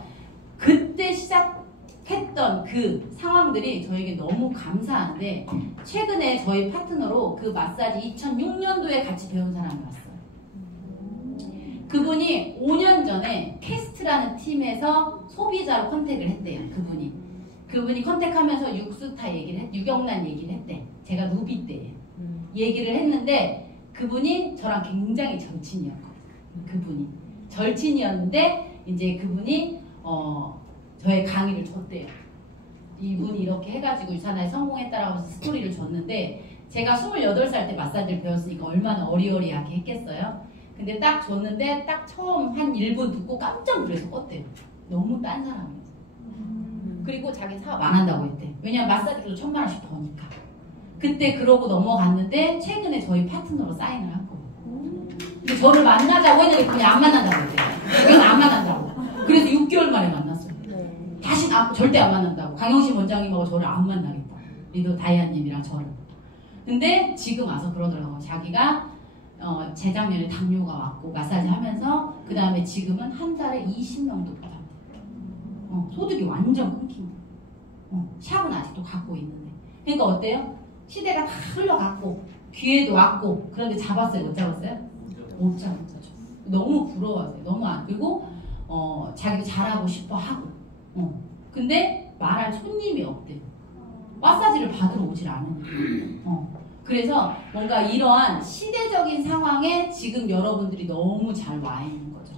그때 시작했던 그 상황들이 저에게 너무 감사한데 최근에 저희 파트너로 그 마사지 2006년도에 같이 배운 사람이 왔어요. 그분이 5년 전에 캐스트라는 팀에서 소비자로 컨택을 했대요. 그분이 컨택하면서 육수타 얘기를 유경란 얘기를 했대. 제가 루비 때예요. 얘기를 했는데 그분이 저랑 굉장히 절친이었거든요. 그분이 절친이었는데 이제 그분이 저의 강의를 줬대요. 이분이 이렇게 해가지고 유산화에 성공했다라고 해서 스토리를 줬는데 제가 28살 때 마사지를 배웠으니까 얼마나 어리어리하게 했겠어요. 근데 딱 줬는데 딱 처음 한 1분 듣고 깜짝 놀라서 껐대요. 너무 딴 사람이었어. 그리고 자기 사업 안 한다고 했대. 왜냐면 마사지로 1000만 원씩 버니까. 그때 그러고 넘어갔는데 최근에 저희 파트너로 사인을 한 거예요. 근데 저를 만나자고 했는데 그냥 안 만난다고 했대요. 그냥 안 만난다고. 그래서 6개월 만에 만났어요. 다시 절대 안 만난다고. 강영신 원장님하고 저를 안 만나겠다. 리더 다이아님이랑 저를. 근데 지금 와서 그러더라고요. 자기가 재작년에 당뇨가 왔고 마사지 하면서 그 다음에 지금은 한 달에 20명도 받아요. 소득이 완전 끊긴 거예요. 샵은 아직도 갖고 있는데. 그러니까 어때요? 시대가 다 흘러갔고 기회도 왔고 그런데 잡았어요? 못 잡았어요? 못 잡았죠. 너무 부러워하세요. 너무 그리고 자기도 잘하고 싶어 하고 근데 말할 손님이 없대요. 마사지를 받으러 오질 않으니까. 그래서 뭔가 이러한 시대적인 상황에 지금 여러분들이 너무 잘 와 있는 거죠.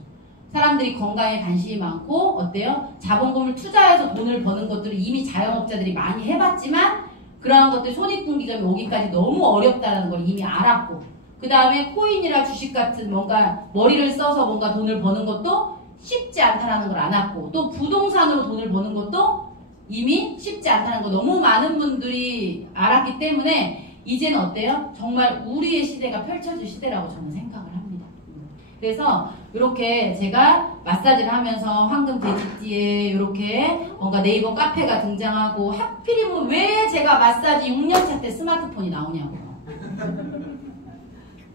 사람들이 건강에 관심이 많고 어때요? 자본금을 투자해서 돈을 버는 것들을 이미 자영업자들이 많이 해봤지만 그러한 것들 손익분기점이 오기까지 너무 어렵다는 걸 이미 알았고 그 다음에 코인이나 주식 같은 뭔가 머리를 써서 뭔가 돈을 버는 것도 쉽지 않다는 걸 알았고 또 부동산으로 돈을 버는 것도 이미 쉽지 않다는 거 너무 많은 분들이 알았기 때문에 이제는 어때요? 정말 우리의 시대가 펼쳐질 시대라고 저는 생각을 합니다. 그래서 이렇게 제가 마사지를 하면서 황금 돼지띠에 이렇게 뭔가 네이버 카페가 등장하고 하필이면 왜 제가 마사지 6년차 때 스마트폰이 나오냐고요.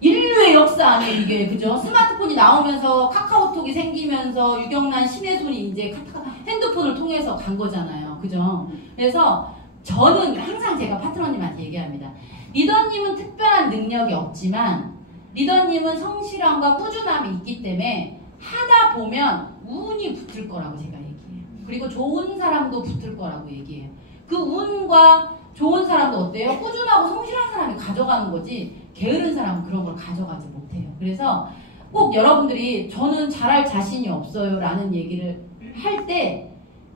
인류의 역사 안에 이게 그죠? 스마트폰이 나오면서 카카오톡이 생기면서 유경란 신혜순이 이제 핸드폰을 통해서 간 거잖아요. 그죠? 그래서 저는 항상 제가 파트너님한테 얘기합니다. 리더님은 특별한 능력이 없지만 리더님은 성실함과 꾸준함이 있기 때문에 하다 보면 운이 붙을 거라고 제가 얘기해요. 그리고 좋은 사람도 붙을 거라고 얘기해요. 그 운과 좋은 사람도 어때요? 꾸준하고 성실한 사람이 가져가는 거지 게으른 사람은 그런 걸 가져가지 못해요. 그래서 꼭 여러분들이 저는 잘할 자신이 없어요 라는 얘기를 할 때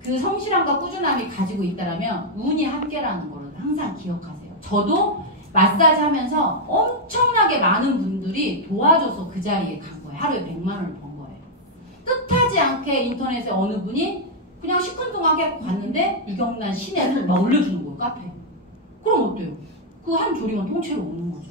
그 성실함과 꾸준함이 가지고 있다라면 운이 함께라는 거를 항상 기억하세요. 저도 마사지 하면서 엄청나게 많은 분들이 도와줘서 그 자리에 간 거예요. 하루에 100만 원을 번 거예요. 뜻하지 않게 인터넷에 어느 분이 그냥 시큰둥하게 갔는데 유경란 신혜를 막 올려주는 거예요. 카페에. 그럼 어때요? 그 한 조리원 통째로 오는 거죠.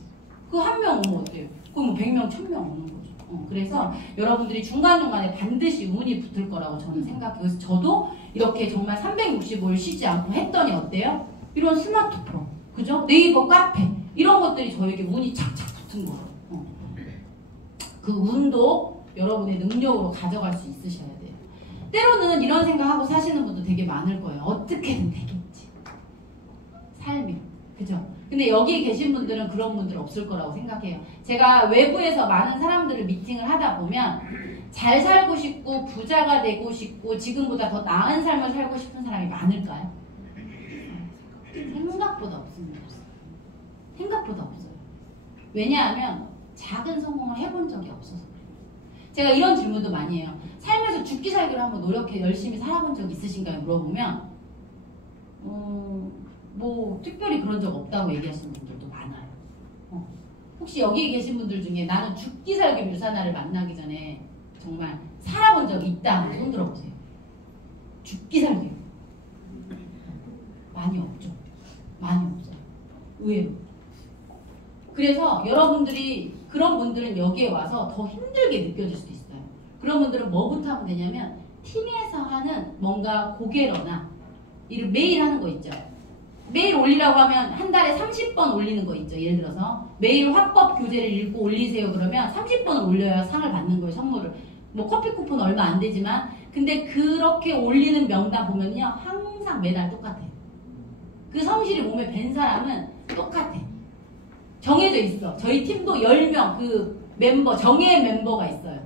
그 한 명 오면 어때요? 그럼 뭐 100명, 1000명 오는 거죠. 그래서 여러분들이 중간중간에 반드시 운이 붙을 거라고 저는 생각해요. 그래서 저도 이렇게 정말 365일 쉬지 않고 했더니 어때요? 이런 스마트폰, 그죠? 네이버 카페 이런 것들이 저에게 운이 착착 붙은 거예요. 그 운도 여러분의 능력으로 가져갈 수 있으셔야 돼요. 때로는 이런 생각하고 사시는 분도 되게 많을 거예요. 어떻게든 되겠지. 삶이. 그죠? 근데 여기에 계신 분들은 그런 분들 없을 거라고 생각해요. 제가 외부에서 많은 사람들을 미팅을 하다 보면 잘 살고 싶고 부자가 되고 싶고 지금보다 더 나은 삶을 살고 싶은 사람이 많을까요? 생각보다 없습니다. 생각보다 없어요. 왜냐하면 작은 성공을 해본 적이 없어서 그래요. 제가 이런 질문도 많이 해요. 삶에서 죽기 살기로 한번 노력해 열심히 살아본 적 있으신가요? 물어보면 뭐 특별히 그런 적 없다고 얘기하시는 분들도 많아요. 혹시 여기 계신 분들 중에 나는 죽기 살기 유사나를 만나기 전에 정말 살아본 적이 있다 하면 손 들어보세요. 죽기 살기 많이 없죠. 많이 없어요. 의외로. 그래서 여러분들이 그런 분들은 여기에 와서 더 힘들게 느껴질 수도 있어요. 그런 분들은 뭐부터 하면 되냐면 팀에서 하는 뭔가 고개러나 일을 매일 하는 거 있죠. 매일 올리라고 하면 한 달에 30번 올리는 거 있죠. 예를 들어서 매일 화법 교재를 읽고 올리세요 그러면 30번을 올려야 상을 받는 거예요. 선물을. 뭐 커피 쿠폰 얼마 안 되지만 근데 그렇게 올리는 명단 보면요. 항상 매달 똑같아요. 그 성실이 몸에 밴 사람은 똑같아. 정해져 있어. 저희 팀도 10명 그 멤버 정예 멤버가 있어요.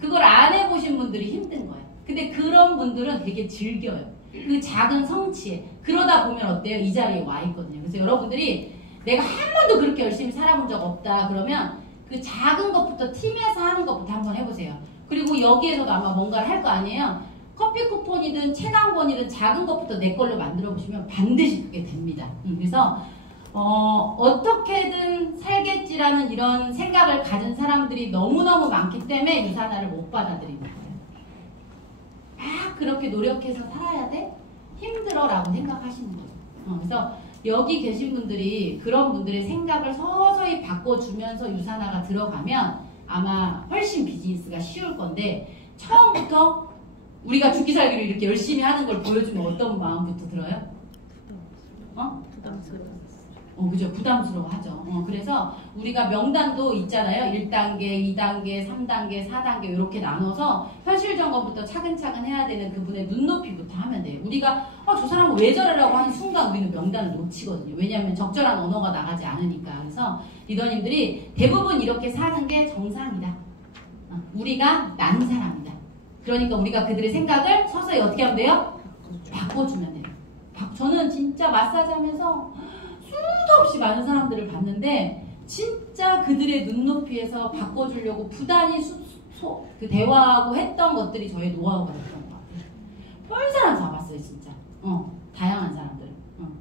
그걸 안 해보신 분들이 힘든 거예요. 근데 그런 분들은 되게 즐겨요. 그 작은 성취에. 그러다 보면 어때요? 이 자리에 와 있거든요. 그래서 여러분들이 내가 한 번도 그렇게 열심히 살아본 적 없다 그러면 그 작은 것부터 팀에서 하는 것부터 한번 해보세요. 그리고 여기에서도 아마 뭔가를 할 거 아니에요. 커피 쿠폰이든 책 한 권이든 작은 것부터 내 걸로 만들어 보시면 반드시 그게 됩니다. 그래서 어떻게든 살겠지라는 이런 생각을 가진 사람들이 너무너무 많기 때문에 유산화를 못 받아들이는 거예요. 막 그렇게 노력해서 살아야 돼? 힘들어 라고 생각하시는 거예요. 그래서 여기 계신 분들이 그런 분들의 생각을 서서히 바꿔주면서 유산화가 들어가면 아마 훨씬 비즈니스가 쉬울 건데 처음부터 우리가 죽기 살기로 이렇게 열심히 하는 걸 보여주면 어떤 마음부터 들어요? 부담스러워. 그죠. 부담스러워 하죠. 그래서 우리가 명단도 있잖아요. 1단계, 2단계, 3단계, 4단계 이렇게 나눠서 현실 점검부터 차근차근 해야 되는 그분의 눈높이부터 하면 돼요. 우리가 저 사람은 왜 저래라고 하는 순간 우리는 명단을 놓치거든요. 왜냐하면 적절한 언어가 나가지 않으니까. 그래서 리더님들이 대부분 이렇게 사는 게 정상이다. 우리가 난 사람이다. 그러니까 우리가 그들의 생각을 서서히 어떻게 하면 돼요? 바꿔주면 돼요. 저는 진짜 마사지 하면서 수도 없이 많은 사람들을 봤는데 진짜 그들의 눈높이에서 바꿔주려고 부단히 그 대화하고 했던 것들이 저의 노하우가 됐던 것 같아요. 별 사람 잡았어요 진짜. 다양한 사람들.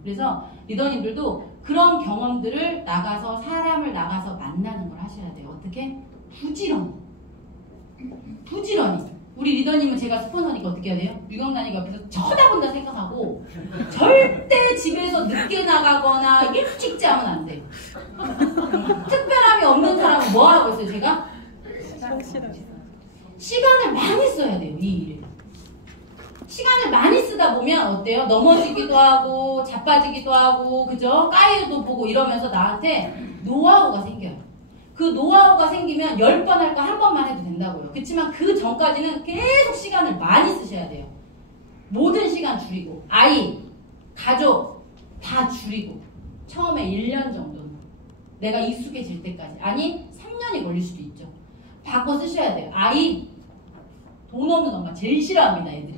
그래서 리더님들도 그런 경험들을 나가서 사람을 나가서 만나는 걸 하셔야 돼요. 어떻게? 부지런히. 우리 리더님은 제가 스폰서니까 어떻게 해야 돼요? 유경란이가 옆에서 쳐다본다 생각하고 절대 집에서 늦게 나가거나 일찍 자면 안 돼요. 특별함이 없는 사람은 뭐 하라고 했어요 제가? 시간을 많이 써야 돼요 이 일을. 시간을 많이 쓰다 보면 어때요? 넘어지기도 하고 자빠지기도 하고 그죠? 까이도 보고 이러면서 나한테 노하우가 생겨요. 그 노하우가 생기면 10번 할 거 한 번만 해도 된다고요. 그렇지만 그 전까지는 계속 시간을 많이 쓰셔야 돼요. 모든 시간 줄이고 아이, 가족 다 줄이고 처음에 1년 정도는 내가 익숙해질 때까지 아니 3년이 걸릴 수도 있죠. 바꿔 쓰셔야 돼요. 아이 돈 없는 엄마 제일 싫어합니다. 애들이.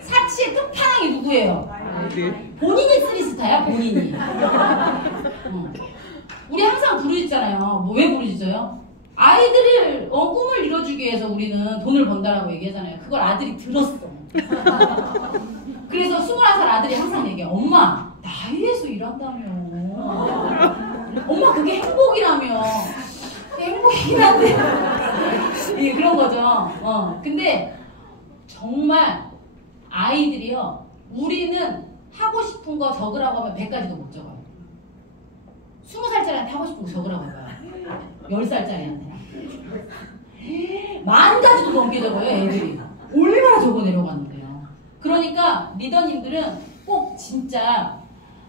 사치의 끝판왕이 누구예요? 본인이 쓰리스타야 본인이. 우리 항상 부르짖잖아요. 뭐 왜 부르짖어요? 아이들을 꿈을 이뤄주기 위해서 우리는 돈을 번다라고 얘기하잖아요. 그걸 아들이 들었어. 그래서 21살 아들이 항상 얘기해. 엄마 나 위해서 일한다며. 엄마 그게 행복이라며. 행복이긴 한데 예, 그런 거죠. 근데 정말 아이들이요. 우리는 하고 싶은 거 적으라고 하면 100가지도 못 적어요. 20살짜리한테 하고 싶은 거 적으라고 해봐요. 10살짜리한테. 10,000가지도 넘게 적어요, 애들이. 얼마나 적어 내려갔는데요. 그러니까 리더님들은 꼭 진짜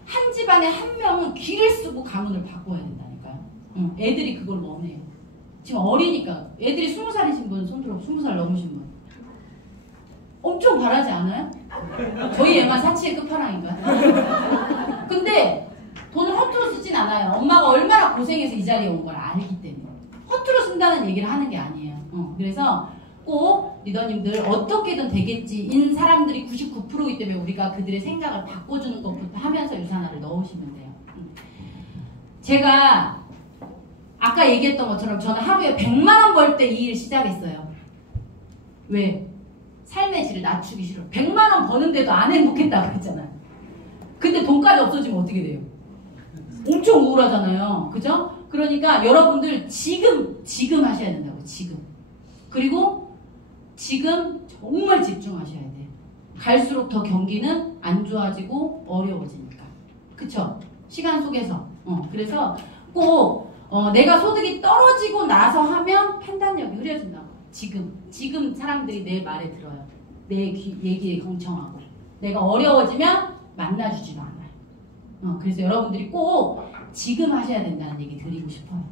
한 집안에 한 명은 귀를 쓰고 가문을 바꿔야 된다니까요. 애들이 그걸 원해요. 지금 어리니까. 애들이 20살이신 분 손들어. 20살 넘으신 분. 엄청 바라지 않아요? 저희 애만 사치의 끝판왕인가요? 근데 돈을 허투루 쓰진 않아요. 엄마가 얼마나 고생해서 이 자리에 온 걸 알기 때문에. 허투루 쓴다는 얘기를 하는 게 아니에요. 그래서 꼭 리더님들 어떻게든 되겠지인 사람들이 99%이기 때문에 우리가 그들의 생각을 바꿔주는 것부터 하면서 유산화를 넣으시면 돼요. 제가 아까 얘기했던 것처럼 저는 하루에 100만 원 벌 때 이 일 시작했어요. 왜? 삶의 질을 낮추기 싫어. 100만 원 버는데도 안 행복했다고 했잖아요. 근데 돈까지 없어지면 어떻게 돼요? 엄청 우울하잖아요. 그죠? 그러니까 여러분들 지금 하셔야 된다고. 지금. 그리고 지금 정말 집중하셔야 돼요. 갈수록 더 경기는 안 좋아지고 어려워지니까. 그쵸? 시간 속에서. 그래서 꼭 내가 소득이 떨어지고 나서 하면 판단력이 흐려진다고. 지금 사람들이 내 말에 들어요. 내 얘기에 경청하고. 내가 어려워지면 만나주지도 않아요. 그래서 여러분들이 꼭 지금 하셔야 된다는 얘기 드리고 싶어요.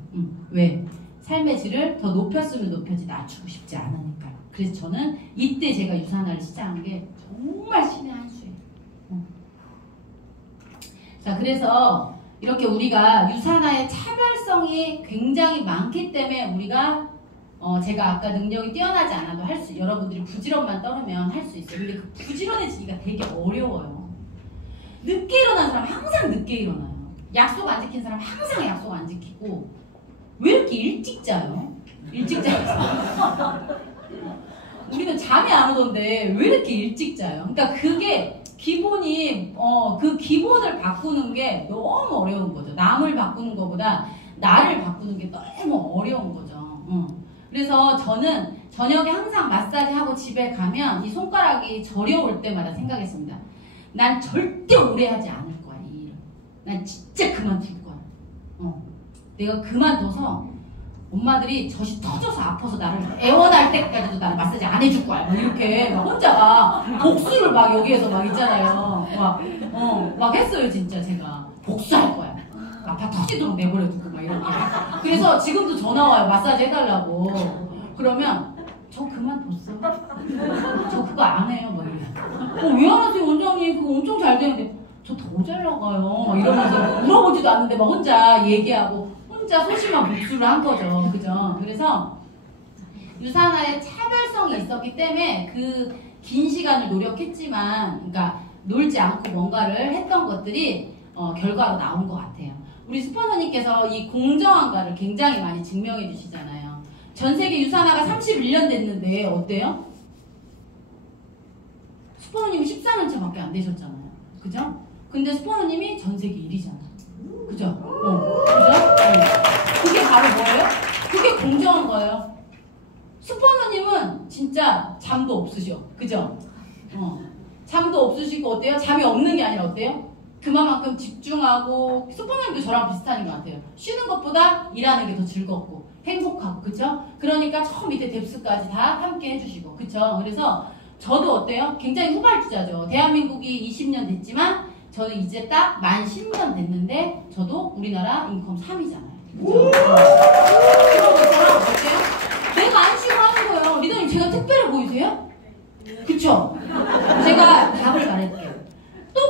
왜? 삶의 질을 더 높였으면 높여지 낮추고 싶지 않으니까요. 그래서 저는 이때 제가 유산화를 시작한 게 정말 신의 한 수예요. 자, 그래서 이렇게 우리가 유산화의 차별성이 굉장히 많기 때문에 우리가 제가 아까 능력이 뛰어나지 않아도 여러분들이 부지런만 떨으면 할 수 있어요. 근데 그 부지런해지기가 되게 어려워요. 늦게 일어난 사람 항상 늦게 일어나요. 약속 안 지킨 사람 항상 약속 안 지키고 왜 이렇게 일찍 자요? 일찍 자요. 우리는 잠이 안 오던데 왜 이렇게 일찍 자요? 그러니까 그게 기본이 그 기본을 바꾸는 게 너무 어려운 거죠. 남을 바꾸는 것보다 나를 바꾸는 게 너무 어려운 거죠. 그래서 저는 저녁에 항상 마사지 하고 집에 가면 이 손가락이 저려올 때마다 생각했습니다. 난 절대 오래 하지 않을 거야, 이 일을. 난 진짜 그만둘 거야. 내가 그만둬서 엄마들이 젓이 터져서 아파서 나를 애원할 때까지도 나를 마사지 안 해줄 거야. 막 이렇게 막 혼자가 복수를 막 여기에서 막 있잖아요. 막 했어요, 진짜 제가. 복수할 거야. 아파 터지도록 내버려두고 막 이렇게. 그래서 지금도 전화 와요. 마사지 해달라고. 그러면 저 그만뒀어. 저 그거 안 해요. 막 이래. 왜 안 하세요, 원장님? 그거 엄청 잘 되는데. 저 더 잘 나가요. 막 이러면서 물어보지도 않는데 막 혼자 얘기하고 혼자 소심한 복수를 한 거죠. 그죠? 그래서 유산화의 차별성이 있었기 때문에 그 긴 시간을 노력했지만, 그러니까 놀지 않고 뭔가를 했던 것들이 결과로 나온 것 같아요. 우리 스포너님께서 이 공정한가를 굉장히 많이 증명해 주시잖아요. 전 세계 유산화가 31년 됐는데 어때요? 스포너님이 14년차밖에 안 되셨잖아요. 그죠? 근데 스포너님이 전 세계 1위잖아요. 그죠? 그죠? 그게 바로 뭐예요? 그게 공정한 거예요. 스포너님은 진짜 잠도 없으셔. 그죠? 잠도 없으시고 어때요? 잠이 없는 게 아니라 어때요? 그만큼 집중하고, 스포너님도 저랑 비슷한 것 같아요. 쉬는 것보다 일하는 게 더 즐겁고 행복하고. 그쵸? 그러니까 저 밑에 뎁스까지 다 함께 해주시고. 그쵸? 그래서 저도 어때요? 굉장히 후발주자죠. 대한민국이 20년 됐지만 저는 이제 딱 만 10년 됐는데 저도 우리나라 인컴 3위잖아요. 그런 것처럼 어때요? 내가 안 쉬고 하는 거예요. 리더님 제가 특별해 보이세요? 그쵸? 제가 답을 말해줄게요. 또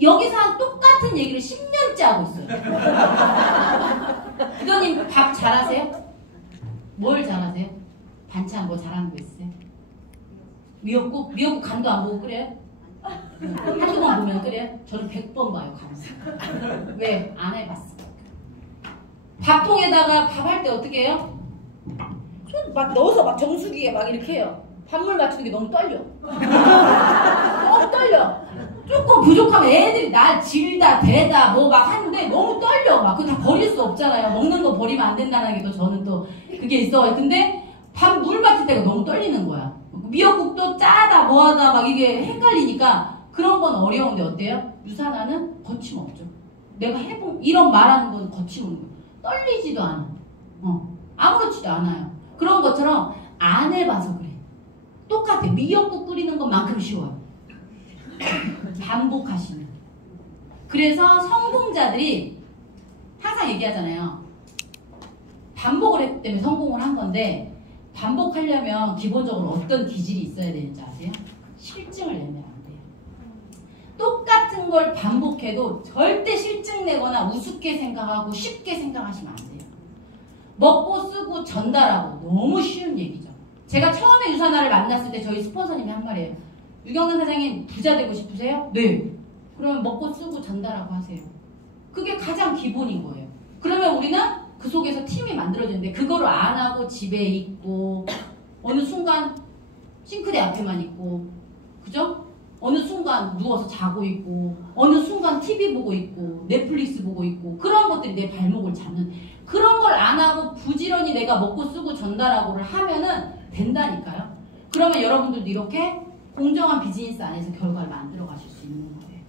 여기서 한 똑같은 얘기를 10년째 하고 있어요. 리더님 밥 잘하세요? 뭘 잘하세요? 반찬 뭐 잘하는 거 있어요? 미역국? 미역국 간도 안 보고 끓여요? 한두 번 보면 끓여요? 저는 100번 봐요, 간을. 왜? 안 해봤어. 밥통에다가 밥 할 때 어떻게 해요? 손 막 넣어서 막 정수기에 막 이렇게 해요. 밥물 맞추는 게 너무 떨려. 너무 떨려. 조금 부족하면 애들이 날 질다 대다 뭐 막 하는데 너무 떨려. 막 그거 다 버릴 수 없잖아요. 먹는 거 버리면 안 된다는 게 또 저는 또 그게 있어요. 근데 밥 물 맞출 때가 너무 떨리는 거야. 미역국도 짜다 뭐하다 막 이게 헷갈리니까 그런 건 어려운데 어때요? 유산화는 거침없죠. 내가 해본 이런 말하는 건 거침없는 거예요. 떨리지도 않아. 아무렇지도 않아요. 그런 것처럼 안 해봐서 그래. 똑같아. 미역국 끓이는 것만큼 쉬워요. 반복하시면. 그래서 성공자들이 항상 얘기하잖아요. 반복을 했기 때문에 성공을 한 건데 반복하려면 기본적으로 어떤 기질이 있어야 되는지 아세요? 실증을 내면 안 돼요. 똑같은 걸 반복해도 절대 실증 내거나 우습게 생각하고 쉽게 생각하시면 안 돼요. 먹고 쓰고 전달하고 너무 쉬운 얘기죠. 제가 처음에 유산화를 만났을 때 저희 스폰서님이 한 말이에요. 유경란 사장님 부자 되고 싶으세요? 네. 그러면 먹고 쓰고 전달하고 하세요. 그게 가장 기본인 거예요. 그러면 우리는 그 속에서 팀이 만들어지는데 그거를 안 하고 집에 있고 어느 순간 싱크대 앞에만 있고 그죠? 어느 순간 누워서 자고 있고 어느 순간 TV 보고 있고 넷플릭스 보고 있고 그런 것들이 내 발목을 잡는 그런 걸 안 하고 부지런히 내가 먹고 쓰고 전달하고를 하면은 된다니까요. 그러면 여러분들도 이렇게 공정한 비즈니스 안에서 결과를 만들어 가실 수 있는 거예요.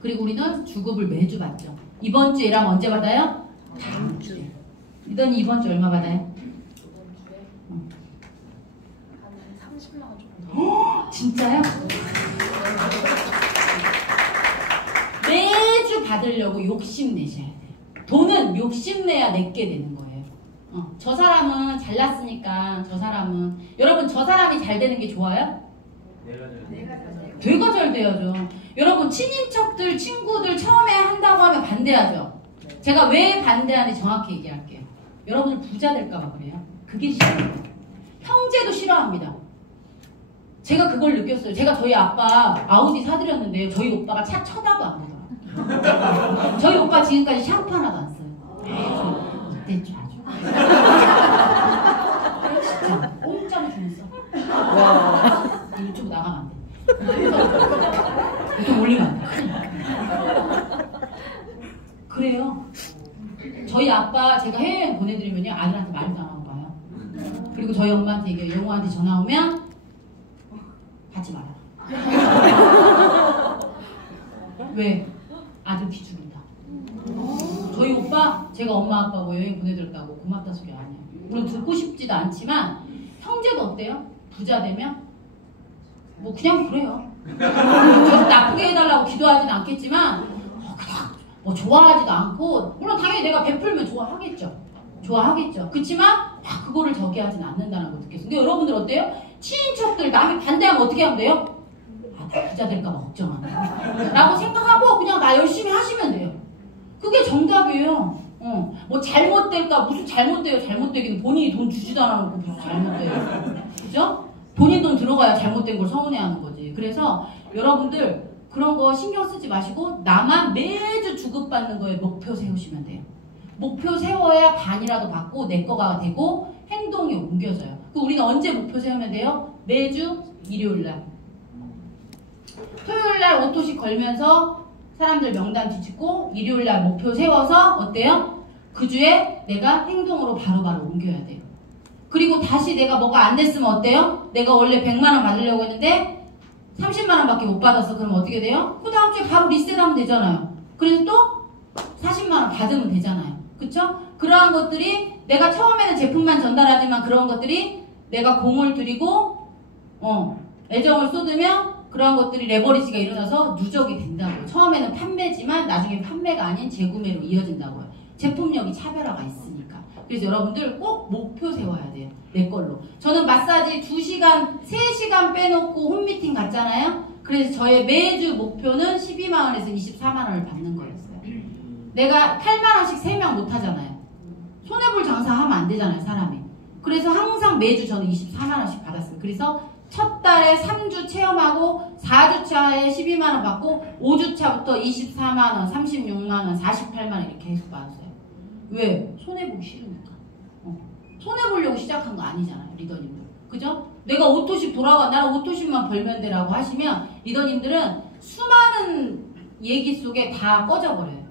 그리고 우리는 주급을 매주 받죠. 이번 주 일하면 언제 받아요? 다음 주에. 리더님 이번 주 얼마 받아요? 한 30만 원 정도. 진짜요? 매주 받으려고 욕심내셔야 돼요. 돈은 욕심내야 내게 되는 거예요. 저 사람은 잘났으니까 저 사람은 여러분 저 사람이 잘 되는 게 좋아요? 내가 잘 돼야죠. 여러분 친인척들 친구들 처음에 한다고 하면 반대하죠. 제가 왜 반대하는지 정확히 얘기할게요. 여러분들 부자 될까봐 그래요. 그게 싫어요. 형제도 싫어합니다. 제가 그걸 느꼈어요. 제가 저희 아빠 아우디 사드렸는데요. 저희 오빠가 차 쳐다도 안 보더라고요. 저희 오빠 지금까지 샴푸 하나도 안 써요. 이때쯤 아주. 진짜 꼼짝 주면서. 와. 유튜브 나가면 안 돼. 또 올리면 안 돼. 그래요. 저희 아빠 제가 해외여행 보내드리면요 아들한테 말도 안 하고 가요. 그리고 저희 엄마한테 얘기해요. 영호한테 전화 오면 하지 마라. 왜? 아들 기죽인다. 저희 오빠 제가 엄마 아빠 뭐 여행 보내드렸다고 고맙다 소리 안 해요. 물론 듣고 싶지도 않지만 형제도 어때요? 부자 되면 뭐 그냥 그래요. 저도 나쁘게 해달라고 기도하진 않겠지만 그냥 뭐 좋아하지도 않고 물론 당연히 내가 베풀면 좋아하겠죠. 좋아하겠죠. 그렇지만 그거를 저기 하진 않는다는 거 느꼈어요. 근데 여러분들 어때요? 친인척들 남이 반대하면 어떻게 하면 돼요? 나 부자 될까봐 걱정하네 라고 생각하고 그냥 나 열심히 하시면 돼요. 그게 정답이에요. 뭐 잘못될까 무슨 잘못돼요. 잘못되기는 본인이 돈 주지도 않아놓고 무슨 잘못돼요. 그죠? 본인 돈 들어가야 잘못된 걸 서운해하는 거지. 그래서 여러분들 그런 거 신경 쓰지 마시고 나만 매주 주급받는 거에 목표 세우시면 돼요. 목표 세워야 반이라도 받고 내 거가 되고 행동이 옮겨져요. 그 우리는 언제 목표 세우면 돼요? 매주 일요일날 토요일날 오토씩 걸면서 사람들 명단 뒤집고 일요일날 목표 세워서 어때요? 그 주에 내가 행동으로 바로바로 옮겨야 돼요. 그리고 다시 내가 뭐가 안 됐으면 어때요? 내가 원래 100만원 받으려고 했는데 30만원밖에 못 받았어. 그럼 어떻게 돼요? 그 다음 주에 바로 리셋하면 되잖아요. 그래서 또 40만원 받으면 되잖아요. 그쵸? 그러한 것들이 내가 처음에는 제품만 전달하지만 그런 것들이 내가 공을 들이고 애정을 쏟으면 그러한 것들이 레버리지가 일어나서 누적이 된다고요. 처음에는 판매지만 나중에 판매가 아닌 재구매로 이어진다고요. 제품력이 차별화가 있으니까. 그래서 여러분들 꼭 목표 세워야 돼요. 내 걸로. 저는 마사지 2시간, 3시간 빼놓고 홈미팅 갔잖아요. 그래서 저의 매주 목표는 12만원에서 24만원을 받는 거였어요. 내가 8만원씩 3명 못 하잖아요. 손해볼 장사하면 안 되잖아요, 사람이. 그래서 항상 매주 저는 24만원씩 받았어요. 그래서 첫 달에 3주 체험하고 4주차에 12만원 받고 5주차부터 24만원, 36만원, 48만원 이렇게 계속 받았어요. 왜? 손해보기 싫으니까. 손해보려고 시작한 거 아니잖아요, 리더님들. 그죠? 내가 오토십 나는 오토십만 벌면 되라고 하시면 리더님들은 수많은 얘기 속에 다 꺼져버려요.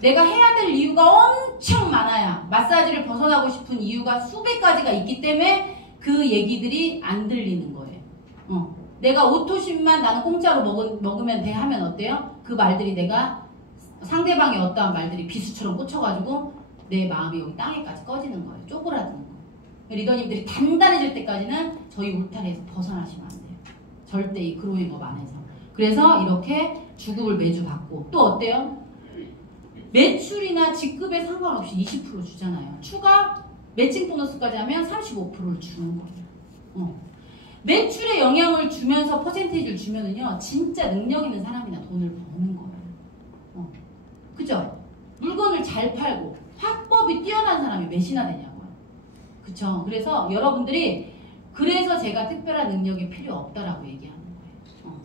내가 해야 될 이유가 엄청 많아야 마사지를 벗어나고 싶은 이유가 수백 가지가 있기 때문에 그 얘기들이 안 들리는 거예요. 내가 오토십만 나는 공짜로 먹으면 돼 하면 어때요? 그 말들이 내가 상대방의 어떠한 말들이 비수처럼 꽂혀가지고 내 마음이 여기 땅에까지 꺼지는 거예요. 쪼그라드는 거예요. 리더님들이 단단해질 때까지는 저희 울타리에서 벗어나시면 안 돼요. 절대 이 그로잉업 안에서. 그래서 이렇게 주급을 매주 받고 또 어때요? 매출이나 직급에 상관없이 20% 주잖아요. 추가 매칭 보너스까지 하면 35%를 주는 거예요. 매출에 영향을 주면서 퍼센테이지를 주면은요, 진짜 능력 있는 사람이나 돈을 버는 거예요. 그죠? 물건을 잘 팔고 화법이 뛰어난 사람이 몇이나 되냐고요. 그쵸? 그래서 여러분들이 그래서 제가 특별한 능력이 필요 없다라고 얘기하는 거예요.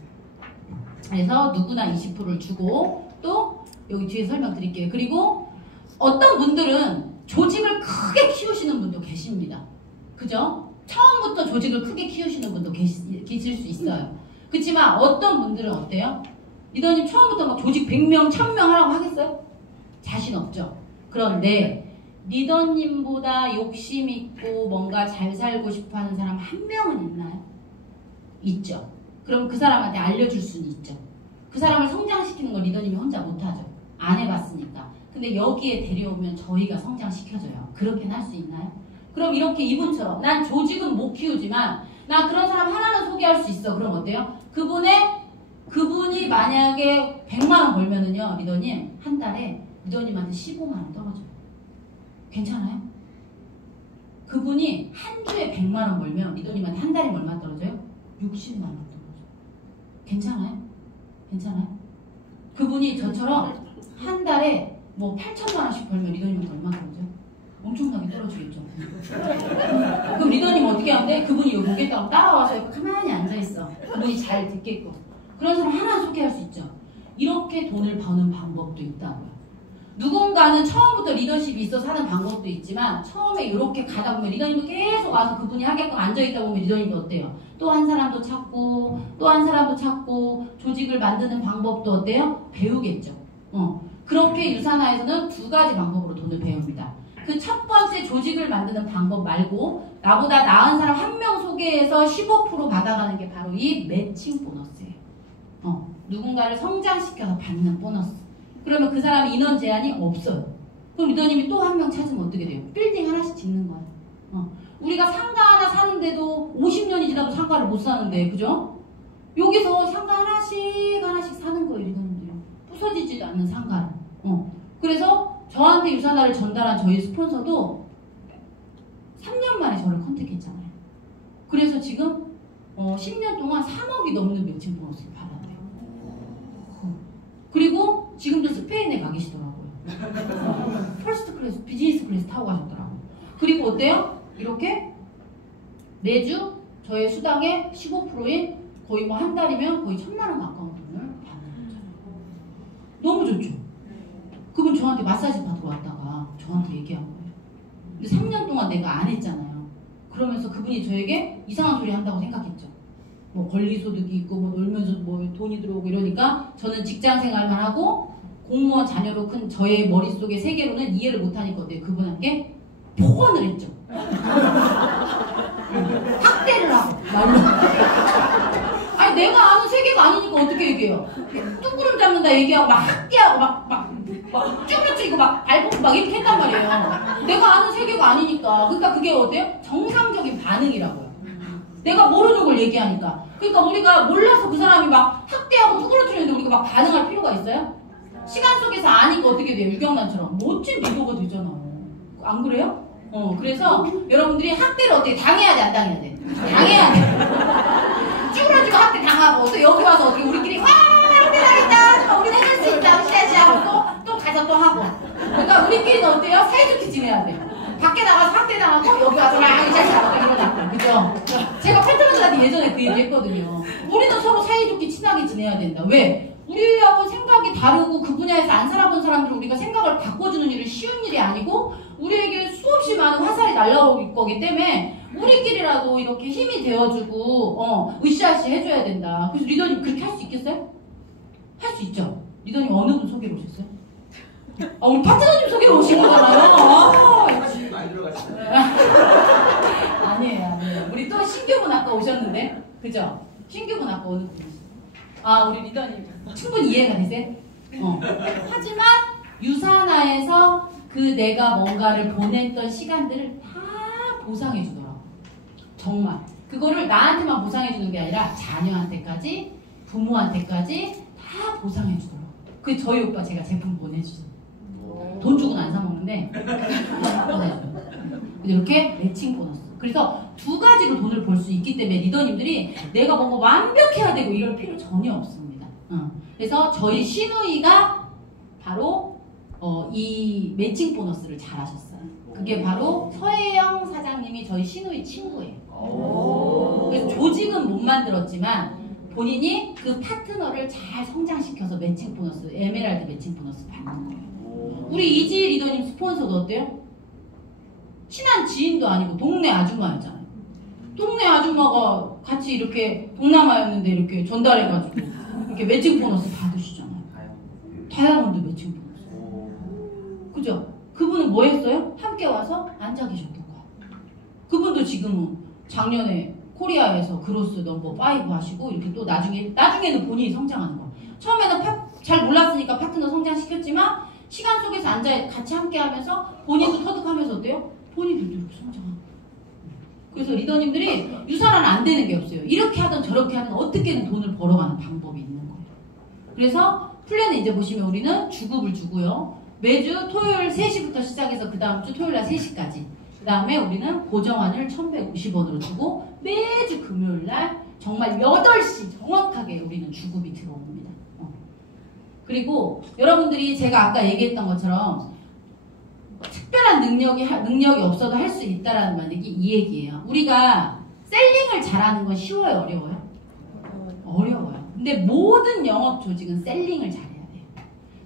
그래서 누구나 20%를 주고 또 여기 뒤에 설명드릴게요. 그리고 어떤 분들은 조직을 크게 키우시는 분도 계십니다. 그죠? 처음부터 조직을 크게 키우시는 분도 계실 수 있어요. 그렇지만 어떤 분들은 어때요? 리더님 처음부터 막 조직 100명, 1000명 하라고 하겠어요? 자신 없죠? 그런데 리더님보다 욕심 있고 뭔가 잘 살고 싶어하는 사람 한 명은 있나요? 있죠. 그럼 그 사람한테 알려줄 수는 있죠. 그 사람을 성장시키는 걸 리더님이 혼자 못하죠. 안 해봤으니까. 근데 여기에 데려오면 저희가 성장시켜줘요. 그렇게는 할 수 있나요? 그럼 이렇게 이분처럼 난 조직은 못 키우지만 나 그런 사람 하나는 소개할 수 있어. 그럼 어때요? 그분이 만약에 100만원 벌면은요, 리더님 한 달에 리더님한테 15만원 떨어져요. 괜찮아요? 그분이 한 주에 100만원 벌면 리더님한테 한 달에 얼마 떨어져요? 60만원 떨어져요. 괜찮아요? 괜찮아요? 그분이 저처럼 한 달에 뭐 8천만원씩 벌면 리더님한테 얼마 떨어져요? 엄청나게 떨어지겠죠. 그럼 리더님 어떻게 하는데? 그분이 여기 오겠다고 따라와서 가만히 앉아있어. 그분이 잘 듣겠고. 그런 사람 하나 소개할 수 있죠. 이렇게 돈을 버는 방법도 있다고요. 누군가는 처음부터 리더십이 있어서 하는 방법도 있지만 처음에 이렇게 가다 보면 리더님도 계속 와서 그분이 하게끔 앉아있다 보면 리더님도 어때요? 또 한 사람도 찾고 또 한 사람도 찾고 조직을 만드는 방법도 어때요? 배우겠죠. 그렇게 유산화에서는 2가지 방법으로 돈을 배웁니다. 그 첫 번째 조직을 만드는 방법 말고 나보다 나은 사람 1명 소개해서 15% 받아가는 게 바로 이 매칭 보너스예요. 누군가를 성장시켜서 받는 보너스. 그러면 그 사람이 인원 제한이 없어요. 그럼 리더님이 또 1명 찾으면 어떻게 돼요? 빌딩 하나씩 짓는 거예요. 우리가 상가 하나 사는데도 50년이 지나도 상가를 못 사는데, 그죠? 여기서 상가 하나씩 사는 거예요, 리더님들이. 부서지지도 않는 상가를. 그래서 저한테 유산화를 전달한 저희 스폰서도 3년 만에 저를 컨택했잖아요. 그래서 지금 10년 동안 3억이 넘는 매칭 보너스를 받았대요. 그리고 지금도 스페인에 가 계시더라고요. 퍼스트 클래스, 비즈니스 클래스 타고 가셨더라고요. 그리고 어때요? 이렇게 매주 저의 수당의 15%인 거의 뭐 한 달이면 거의 1,000만 원 가까운 돈을 받는 거죠. 너무 좋죠? 그분 저한테 마사지 받으러 왔다가 저한테 얘기한 거예요. 근데 3년 동안 내가 안 했잖아요. 그러면서 그분이 저에게 이상한 소리 한다고 생각했죠. 뭐 권리소득이 있고 뭐 놀면서 뭐 돈이 들어오고 이러니까 저는 직장 생활만 하고 공무원 자녀로 큰 저의 머릿속의 세계로는 이해를 못하니까 어때요? 그분한테 폭언을 했죠. 학대를 하고 말로. 아니 내가 아는 세계가 아니니까 어떻게 얘기해요? 뚱구름 잡는다 얘기하고 막 학대하고 막 쭈그러뜨리고 막 발목 막 이렇게 했단 말이에요. 내가 아는 세계가 아니니까. 그러니까 그게 어때요? 정상적인 반응이라고요. 내가 모르는 걸 얘기하니까. 그러니까 우리가 몰라서 그 사람이 막 학대하고 뚜그러뜨리는데 우리가 막 반응할 필요가 있어요? 시간 속에서 아니까 어떻게 돼요? 유경란처럼 멋진 리더가 되잖아요. 안 그래요? 그래서 여러분들이 학대를 어떻게 당해야 돼, 안 당해야 돼? 당해야 돼. 쭈그러지고 학대 당하고 또 여기 와서 어떻게 우리끼리 와 학대 당했다, 우리 해낼 수 있다, 시시하고 또 가서 또 하고. 그러니까 우리끼리는 어때요? 사이좋게 지내야 돼. 밖에 나가서 학대 당하고 여기 와서 막 이자식하고 이러다, 그죠? 제가 팔트너들한테 예전에 그 얘기 했거든요. 우리는 서로 사이좋게 친하게 지내야 된다. 왜? 우리하고 생각이 다르고 그 분야에서 안 살아본 사람들은 우리가 생각을 바꿔주는 일은 쉬운 일이 아니고 우리에게 수없이 많은 화살이 날라올 거기 때문에 우리끼리라도 이렇게 힘이 되어주고 으쌰으쌰 해줘야 된다. 그래서 리더님 그렇게 할 수 있겠어요? 할 수 있죠? 리더님 어느 분 소개로 오셨어요? 우리 파트너님 소개로 오신 거잖아요. 많이 들어갔어요. 아니에요. 우리 또 신규분 아까 오셨는데, 그죠? 신규분 아까 어느 분이시죠? 우리 리더님 충분히 이해가 되세요? 하지만 유산화에서 그 내가 뭔가를 보냈던 시간들을 다 보상해주더라고. 정말 그거를 나한테만 보상해주는 게 아니라 자녀한테까지, 부모한테까지 다 보상해주더라고. 그 저희 오빠 제가 제품 보내주죠. 돈 주고는 안 사먹는데 보내줘요. 이렇게 매칭 보너스. 그래서 두 가지로 돈을 벌 수 있기 때문에 리더님들이 내가 뭔가 완벽해야 되고 이럴 필요 전혀 없습니다. 그래서 저희 시누이가 바로 이 매칭 보너스를 잘 하셨어요. 그게 바로 서혜영 사장님이 저희 시누이 친구예요. 그래서 조직은 못 만들었지만 본인이 그 파트너를 잘 성장시켜서 매칭 보너스, 에메랄드 매칭 보너스 받는 거예요. 우리 이지 리더님 스폰서도 어때요? 친한 지인도 아니고 동네 아줌마였잖아요. 동네 아줌마가 같이 이렇게 동남아였는데 이렇게 전달해가지고 이렇게 매칭 보너스 받으시잖아요. 다이아몬드 매칭 보너스. 그죠? 그분은 뭐 했어요? 함께 와서 앉아 계셨던 거야. 그분도 지금은 작년에 코리아에서 그로스 넘버 5 하시고 이렇게 또 나중에는 본인이 성장하는 거야. 처음에는 잘 몰랐으니까 파트너 성장시켰지만 시간 속에서 앉아 같이 함께 하면서 본인도 터득하면서 어때요? 본인들도 이렇게 성장하고. 그래서 리더님들이 유산화는 안 되는 게 없어요. 이렇게 하든 저렇게 하든 어떻게든 돈을 벌어가는 방법이 있는 거예요. 그래서 플랜은 이제 보시면 우리는 주급을 주고요. 매주 토요일 3시부터 시작해서 그 다음 주 토요일 날 3시까지. 그 다음에 우리는 고정환을 1,150원으로 주고 매주 금요일 날 정말 8시 정확하게 우리는 주급이 들어옵니다. 그리고 여러분들이 제가 아까 얘기했던 것처럼 특별한 능력이 없어도 할 수 있다라는 말이 이 얘기예요. 우리가 셀링을 잘하는 건 쉬워요, 어려워요? 어려워요. 근데 모든 영업 조직은 셀링을 잘해야 돼요.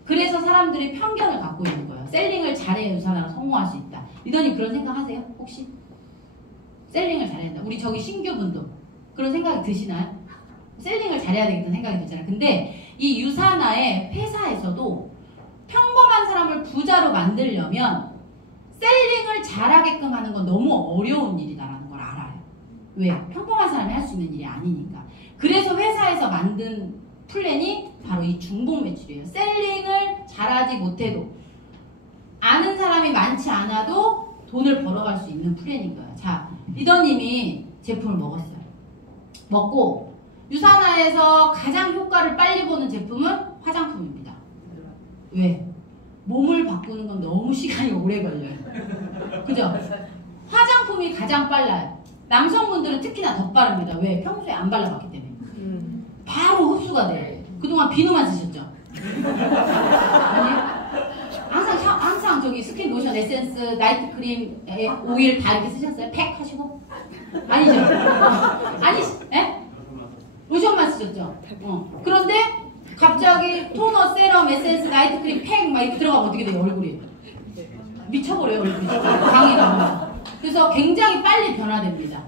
그래서 사람들이 편견을 갖고 있는 거예요. 셀링을 잘해야 유산화가 성공할 수 있다. 리더님 그런 생각 하세요? 혹시? 셀링을 잘해야 된다. 우리 저기 신규분도 그런 생각이 드시나요? 셀링을 잘해야 되겠다는 생각이 들잖아요. 근데 이 유산화의 회사에서도 평범한 사람을 부자로 만들려면 셀링을 잘하게끔 하는 건 너무 어려운 일이다라는 걸 알아요. 왜? 평범한 사람이 할 수 있는 일이 아니니까. 그래서 회사에서 만든 플랜이 바로 이 중복 매출이에요. 셀링을 잘하지 못해도 아는 사람이 많지 않아도 돈을 벌어갈 수 있는 플랜인 거예요. 자, 리더님이 제품을 먹었어요. 먹고 유산화에서 가장 효과를 빨리 보는 제품은 화장품입니다. 왜? 몸을 바꾸는 건 너무 시간이 오래 걸려요. 그죠? 화장품이 가장 빨라요. 남성분들은 특히나 더 빠릅니다. 왜? 평소에 안 발라봤기 때문에. 바로 흡수가 돼요. 그동안 비누만 쓰셨죠? 아니요? 항상 저기 스킨, 로션, 에센스, 나이트 크림, 오일 다 이렇게 쓰셨어요? 팩 하시고? 아니죠? 에? 로션만 쓰셨죠? 그런데 갑자기 토너, 세럼, 에센스, 나이트 크림, 팩 막 이렇게 들어가면 어떻게 돼요? 얼굴이 미쳐버려요. 얼굴이 강해가. 그래서 굉장히 빨리 변화됩니다.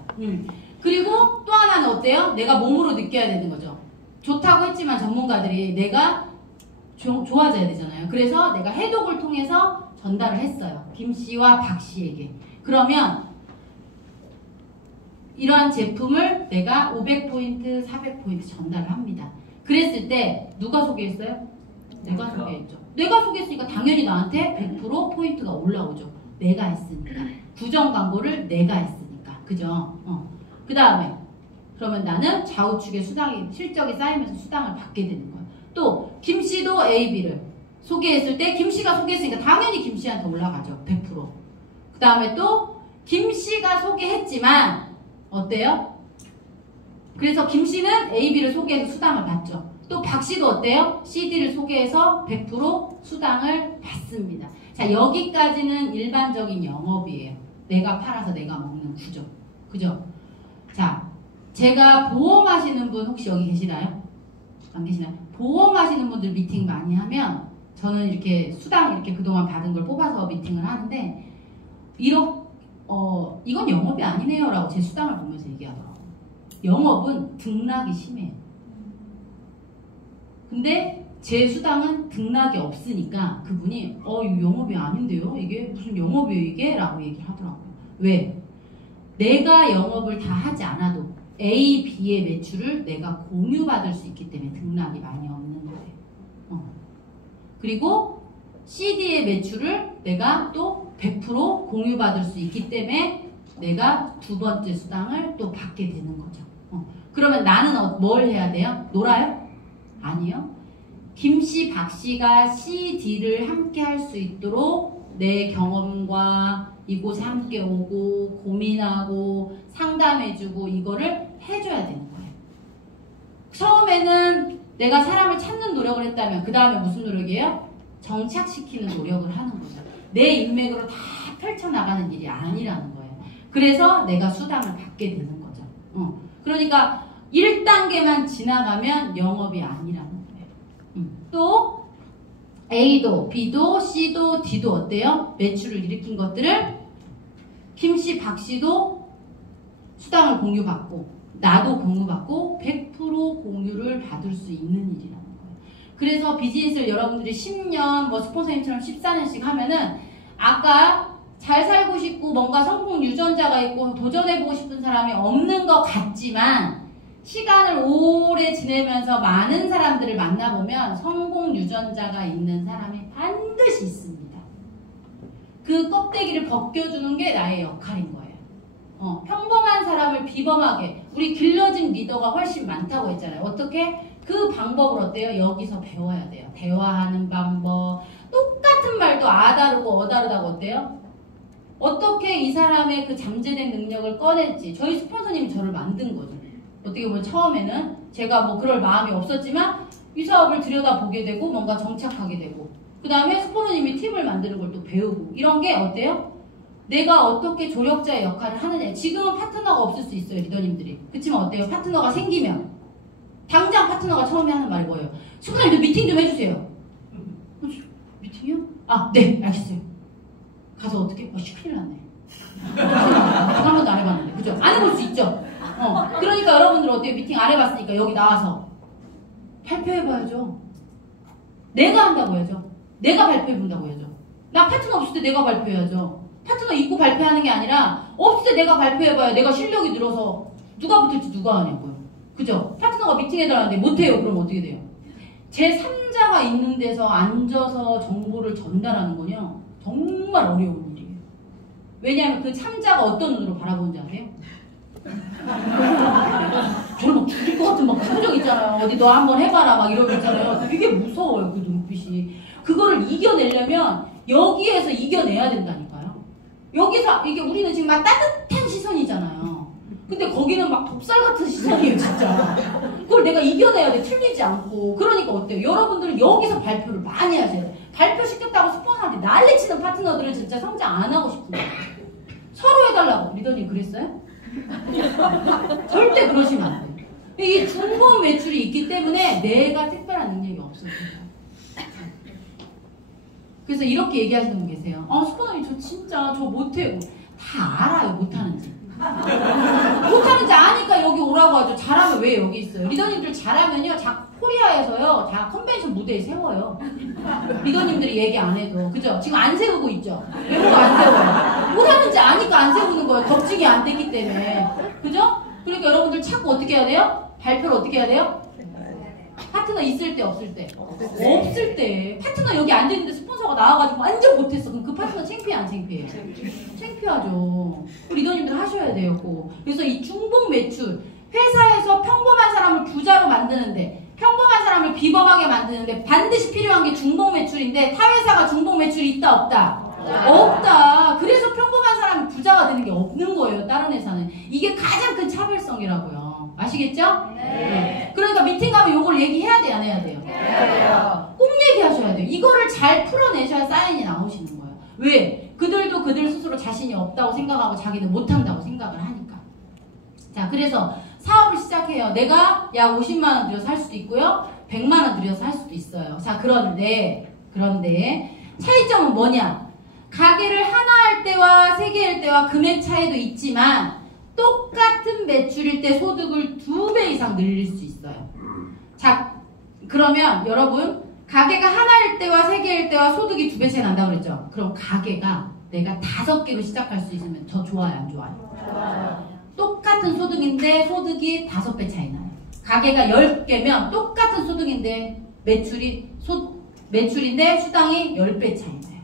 그리고 또 하나는 어때요? 내가 몸으로 느껴야 되는 거죠. 좋다고 했지만 전문가들이 내가 좋아져야 되잖아요. 그래서 내가 해독을 통해서 전달을 했어요. 김씨와 박씨에게. 그러면 이러한 제품을 내가 500포인트, 400포인트 전달을 합니다. 그랬을 때 누가 소개했어요? 내가 소개했죠. 내가 소개했으니까 당연히 나한테 100% 포인트가 올라오죠. 내가 했으니까. 부정 광고를 내가 했으니까. 그죠? 그 다음에 그러면 나는 좌우측에 실적이 쌓이면서 수당을 받게 되는 거야. 또 김씨도 AB를 소개했을 때 김씨가 소개했으니까 당연히 김씨한테 올라가죠. 100%. 그 다음에 또 김씨가 소개했지만 어때요? 그래서 김씨는 AB를 소개해서 수당을 받죠. 또 박씨도 어때요? CD를 소개해서 100% 수당을 받습니다. 자, 여기까지는 일반적인 영업이에요. 내가 팔아서 내가 먹는 구조. 그죠? 자, 제가 보험하시는 분 혹시 여기 계시나요? 안 계시나요? 보험하시는 분들 미팅 많이 하면 저는 이렇게 수당 이렇게 그동안 받은 걸 뽑아서 미팅을 하는데 이건 영업이 아니네요 라고 제 수당을 보면서 얘기하더라고요. 영업은 등락이 심해요. 근데 제 수당은 등락이 없으니까 그분이 이거 영업이 아닌데요? 이게 무슨 영업이에요 이게? 라고 얘기를 하더라고요. 왜? 내가 영업을 다 하지 않아도 A, B의 매출을 내가 공유받을 수 있기 때문에 등락이 많이 없는 거예요. 그리고 CD의 매출을 내가 또 100% 공유받을 수 있기 때문에 내가 두 번째 수당을 또 받게 되는 거죠. 그러면 나는 뭘 해야 돼요? 놀아요? 아니요. 김씨, 박씨가 CD를 함께 할 수 있도록 내 경험과 이곳에 함께 오고 고민하고 상담해주고 이거를 해줘야 되는 거예요. 처음에는 내가 사람을 찾는 노력을 했다면 그 다음에 무슨 노력이에요? 정착시키는 노력을 하는 거죠. 내 인맥으로 다 펼쳐나가는 일이 아니라는 거예요. 그래서 내가 수당을 받게 되는 거죠. 그러니까 1단계만 지나가면 영업이 아니라는 거예요. 또 A도 B도 C도 D도 어때요? 매출을 일으킨 것들을 김씨, 박씨도 수당을 공유받고 나도 공유받고 100% 공유를 받을 수 있는 일이라는 거예요. 그래서 비즈니스를 여러분들이 10년 뭐 스폰서님처럼 14년씩 하면은 아까 잘 살고 싶고 뭔가 성공 유전자가 있고 도전해보고 싶은 사람이 없는 것 같지만 시간을 오래 지내면서 많은 사람들을 만나보면 성공 유전자가 있는 사람이 반드시 있습니다. 그 껍데기를 벗겨주는 게 나의 역할인 거예요. 평범한 사람을 비범하게 우리 길러진 리더가 훨씬 많다고 했잖아요. 어떻게? 그 방법을 어때요? 여기서 배워야 돼요. 대화하는 방법 똑같은 말도 아다르고 어다르다고 어때요? 어떻게 이 사람의 그 잠재된 능력을 꺼낼지 저희 스폰서님이 저를 만든 거죠. 어떻게 보면 처음에는 제가 뭐 그럴 마음이 없었지만 이 사업을 들여다보게 되고 뭔가 정착하게 되고 그 다음에 스폰서님이 팀을 만드는 걸 또 배우고 이런 게 어때요? 내가 어떻게 조력자의 역할을 하느냐. 지금은 파트너가 없을 수 있어요, 리더님들이. 그렇지만 어때요? 파트너가 생기면 당장 파트너가 처음에 하는 말이 뭐예요? 스폰서님들 미팅 좀 해주세요. 미팅이요? 아, 네, 알겠어요. 가서 어떻게? 큰일 났네. 한 번도 안 해봤는데, 그죠? 안 해볼 수 있죠? 그러니까 여러분들 어때요? 미팅 안 해봤으니까 여기 나와서 발표해봐야죠. 내가 한다고 해야죠. 내가 발표해본다고 해야죠. 나 파트너 없을 때 내가 발표해야죠. 파트너 있고 발표하는 게 아니라 없을 때 내가 발표해봐야 내가 실력이 늘어서 누가 붙을지 누가 하냐고요. 그죠? 파트너가 미팅해달라는데 못해요. 그럼 어떻게 돼요? 제3자가 있는 데서 앉아서 정보를 전달하는 건요 정말 어려운 일이에요. 왜냐하면 그 참자가 어떤 눈으로 바라보는지 아세요? 저를 막 죽일 것 같은 막 표정 있잖아요. 어디 너 한번 해봐라 막 이러고 있잖아요. 되게 무서워요. 그 눈빛이. 그거를 이겨내려면 여기에서 이겨내야 된다니까요. 여기서 이게 우리는 지금 막 따뜻한 시선이잖아요. 근데 거기는 막 독살 같은 시선이에요 진짜. 그걸 내가 이겨내야 돼. 틀리지 않고. 그러니까 어때요? 여러분들은 여기서 발표를 많이 하셔야 돼. 발표시켰다고 스폰서한테 난리치는 파트너들은 진짜 성장 안 하고 싶은 거예요. 서로 해달라고. 리더님 그랬어요? 절대 그러시면 안 돼요. 이 중복 매출이 있기 때문에 내가 특별한 능력이 없어요. 그래서 이렇게 얘기하시는 분 계세요. 스폰서님 저 진짜 저 못해요. 다 알아요 못하는지. 못하는지 아니까 여기 오라고 하죠. 잘하면 왜 여기 있어요? 리더님들 잘하면요 코리아에서요 다 컨벤션 무대에 세워요. 리더님들이 얘기 안 해도. 그죠? 지금 안 세우고 있죠? 외모도 안 세워요. 못하는지 아니까 안 세우는 거예요. 덕질이 안 됐기 때문에. 그죠? 그러니까 여러분들 자꾸 어떻게 해야 돼요? 발표를 어떻게 해야 돼요? 파트너 있을 때 없을 때? 없을 때. 파트너 여기 앉아있는데 스폰서가 나와가지고 완전 못했어. 그럼 그 파트너 창피해 안 창피해요? 창피하죠. 리더님들 하셔야 돼요. 그래서 이 중복 매출 회사에서 평범한 사람을 부자로 만드는데, 평범한 사람을 비범하게 만드는데 반드시 필요한 게 중복 매출인데, 타 회사가 중복 매출이 있다 없다? 없다. 그래서 평범한 사람이 부자가 되는 게 없는 거예요. 다른 회사는. 이게 가장 큰 차별성이라고요. 아시겠죠? 네. 그러니까 미팅 가면 이걸 얘기해야 돼요? 안 해야 돼요? 꼭 얘기하셔야 돼요. 이거를 잘 풀어내셔야 사인이 나오시는 거예요. 왜? 그들도 그들 스스로 자신이 없다고 생각하고 자기는 못한다고 생각을 하니까. 자, 그래서 사업을 시작해요. 내가 약 50만 원 들여서 할 수도 있고요. 100만 원 들여서 할 수도 있어요. 자, 그런데 차이점은 뭐냐? 가게를 하나 할 때와 3개 할 때와 금액 차이도 있지만 똑같은 매출일 때 소득을 2배 이상 늘릴 수 있어요. 자, 그러면 여러분, 가게가 하나일 때와 3개일 때와 소득이 2배 차이 난다고 그랬죠? 그럼 가게가 내가 5개로 시작할 수 있으면 더 좋아요, 안 좋아요? 좋아요. 똑같은 소득인데 소득이 5배 차이 나요. 가게가 10개면 똑같은 소득인데 매출인데 수당이 10배 차이 나요.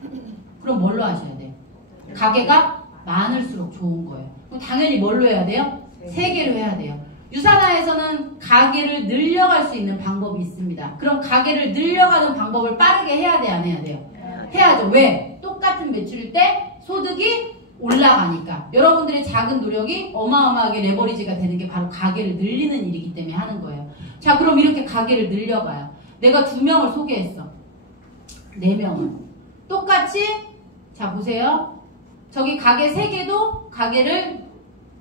그럼 뭘로 하셔야 돼요? 가게가 많을수록 좋은 거예요. 그럼 당연히 뭘로 해야 돼요? 3개로 해야 돼요. 유산화에서는 가게를 늘려갈 수 있는 방법이 있습니다. 그럼 가게를 늘려가는 방법을 빠르게 해야 돼, 안 해야 돼요? 해야죠. 왜? 똑같은 매출일 때 소득이 올라가니까. 여러분들의 작은 노력이 어마어마하게 레버리지가 되는 게 바로 가게를 늘리는 일이기 때문에 하는 거예요. 자, 그럼 이렇게 가게를 늘려가요. 내가 2명을 소개했어. 4명을. 똑같이, 자, 보세요. 저기 가게 3개도 가게를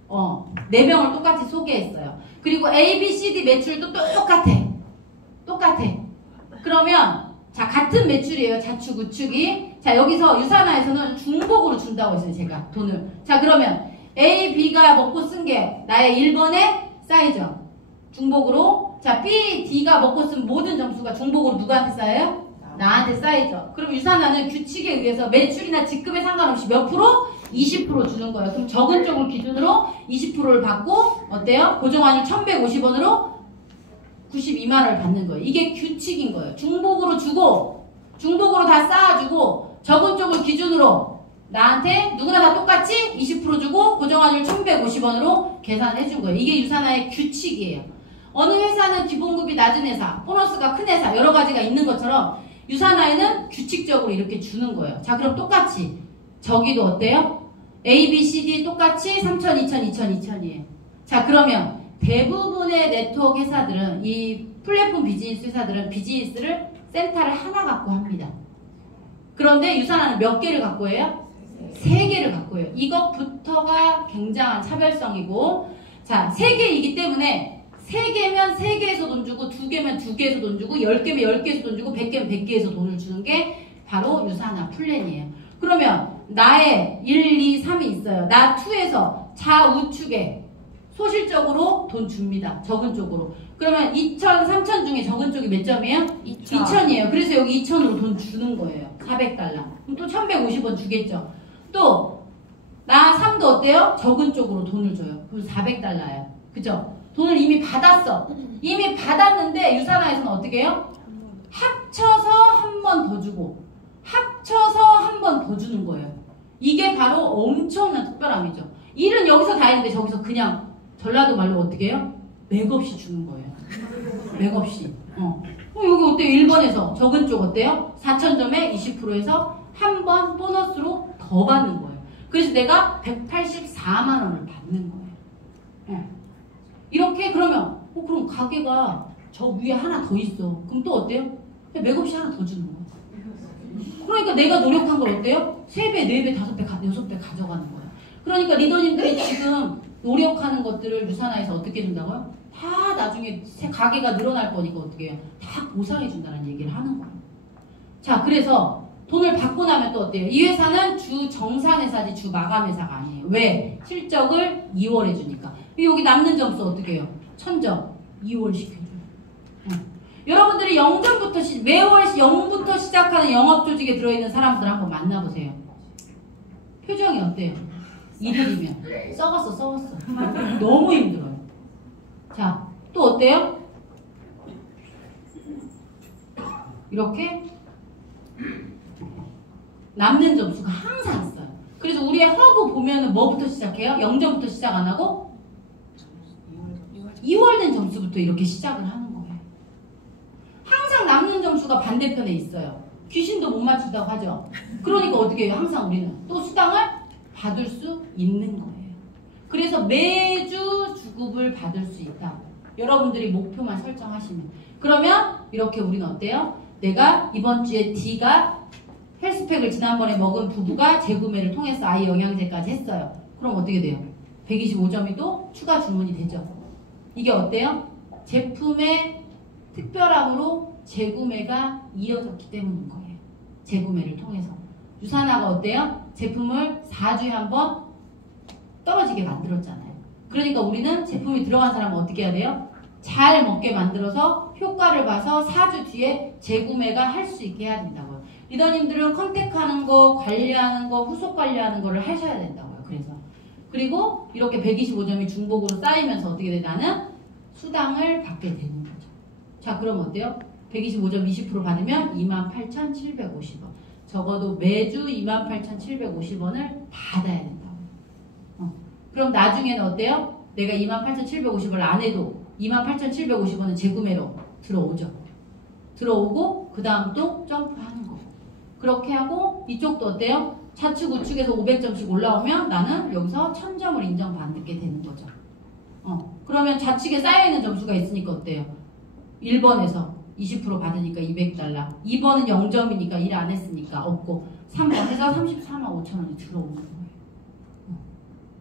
4명을 똑같이 소개했어요. 그리고 A, B, C, D 매출도 똑같아. 그러면 자, 같은 매출이에요. 좌측, 우측이. 자, 여기서 유산화에서는 중복으로 준다고 했어요. 제가 돈을. 자, 그러면 A, B가 먹고 쓴 게 나의 1번에 쌓이죠. 중복으로. 자, B, D가 먹고 쓴 모든 점수가 중복으로 누구한테 쌓여요? 나한테 쌓이죠. 그럼 유산화는 규칙에 의해서 매출이나 직급에 상관없이 몇 프로? 20% 주는 거예요. 그럼 적은 쪽을 기준으로 20%를 받고 어때요? 고정환율 1150원으로 92만원을 받는 거예요. 이게 규칙인 거예요. 중복으로 주고 중복으로 다 쌓아주고 적은 쪽을 기준으로 나한테 누구나 다 똑같이 20% 주고 고정환율 1150원으로 계산해 준 거예요. 이게 유산화의 규칙이에요. 어느 회사는 기본급이 낮은 회사, 보너스가 큰 회사 여러 가지가 있는 것처럼 유산화에는 규칙적으로 이렇게 주는 거예요. 자, 그럼 똑같이 저기도 어때요? A, B, C, D 똑같이 3,000, 2,000, 2,000, 2,000이에요. 자, 그러면 대부분의 네트워크 회사들은 이 플랫폼 비즈니스 회사들은 비즈니스를 센터를 하나 갖고 합니다. 그런데 유산화는 몇 개를 갖고 해요? 3개를 갖고 해요. 이것부터가 굉장한 차별성이고, 자, 3개이기 때문에 3개면 3개에서 돈 주고 2개면 2개에서 돈 주고 10개면 10개에서 돈 주고 100개면 100개에서 돈을 주는 게 바로 유산화 플랜이에요. 그러면 나의 1, 2, 3이 있어요. 나 2에서 좌우측에 소실적으로 돈 줍니다. 적은 쪽으로. 그러면 2,000, 3,000 중에 적은 쪽이 몇 점이에요? 2,000이에요. 그래서 여기 2,000으로 돈 주는 거예요. 400달러. 그럼 또 1,150원 주겠죠. 또 나 3도 어때요? 적은 쪽으로 돈을 줘요. 그럼 400달러예요. 그죠? 돈을 이미 받았어. 이미 받았는데 유산화에서는 어떻게 해요? 합쳐서 한 번 더 주고 합쳐서 한 번 더 주는 거예요. 이게 바로 엄청난 특별함이죠. 일은 여기서 다 했는데 저기서 그냥 전라도 말로 어떻게 해요? 맥없이 주는 거예요. 맥없이. 여기 어때요? 1번에서 적은 쪽 어때요? 4,000점에 20%에서 한 번 보너스로 더 받는 거예요. 그래서 내가 184만 원을 받는 거예요. 이렇게 그러면 그럼 가게가 저 위에 하나 더 있어. 그럼 또 어때요? 맥없이 하나 더 주는 거예요. 그러니까 내가 노력한 걸 어때요? 3배, 4배, 5배, 6배 가져가는 거예요. 그러니까 리더님들이 지금 노력하는 것들을 유산화해서 어떻게 준다고요? 다 나중에 가게가 늘어날 거니까 어떻게 해요? 다 보상해 준다는 얘기를 하는 거예요. 자, 그래서 돈을 받고 나면 또 어때요? 이 회사는 주 정산회사지 주 마감회사가 아니에요. 왜? 실적을 2월 해주니까. 여기 남는 점수 어떻게 해요? 1,000점 2월 시켜줘요. 여러분들이 0점부터 매월 0부터 시작하는 영업조직에 들어있는 사람들 한번 만나보세요. 표정이 어때요? 이들이면 썩었어. 너무 힘들어요. 자, 또 어때요? 이렇게 남는 점수가 항상 있어요. 그래서 우리의 허브 보면은 뭐부터 시작해요? 0점부터 시작 안 하고 2월 된 점수부터 이렇게 시작을 하는 거예요. 항상 남는 점수가 반대편에 있어요. 귀신도 못 맞춘다고 하죠. 그러니까 어떻게 해요? 항상 우리는 또 수당을 받을 수 있는 거예요. 그래서 매주 주급을 받을 수 있다. 여러분들이 목표만 설정하시면. 그러면 이렇게 우리는 어때요? 내가 이번 주에 D가 헬스팩을 지난번에 먹은 부부가 재구매를 통해서 아이 영양제까지 했어요. 그럼 어떻게 돼요? 125점이 또 추가 주문이 되죠. 이게 어때요? 제품의 특별함으로 재구매가 이어졌기 때문인 거예요. 재구매를 통해서. 유산화가 어때요? 제품을 4주에 한 번 떨어지게 만들었잖아요. 그러니까 우리는 제품이 들어간 사람은 어떻게 해야 돼요? 잘 먹게 만들어서 효과를 봐서 4주 뒤에 재구매가 할 수 있게 해야 된다고요. 리더님들은 컨택하는 거, 관리하는 거, 후속 관리하는 거를 하셔야 된다고요. 그래서. 그리고 이렇게 125점이 중복으로 쌓이면서 어떻게 돼? 나는 수당을 받게 되는 거죠. 자, 그럼 어때요? 125점 20% 받으면 28,750원. 적어도 매주 28,750원을 받아야 된다고요. 그럼 나중에는 어때요? 내가 28,750원을 안 해도 28,750원은 재구매로 들어오죠. 들어오고 그 다음 또 점프하는 거. 그렇게 하고 이쪽도 어때요? 좌측 우측에서 500점씩 올라오면 나는 여기서 1000점을 인정받게 되는 거죠. 그러면 좌측에 쌓여있는 점수가 있으니까 어때요? 1번에서 20% 받으니까 200달러. 2번은 0점이니까 일 안 했으니까 없고 3번에서 34만 5천원이 들어오는 거예요.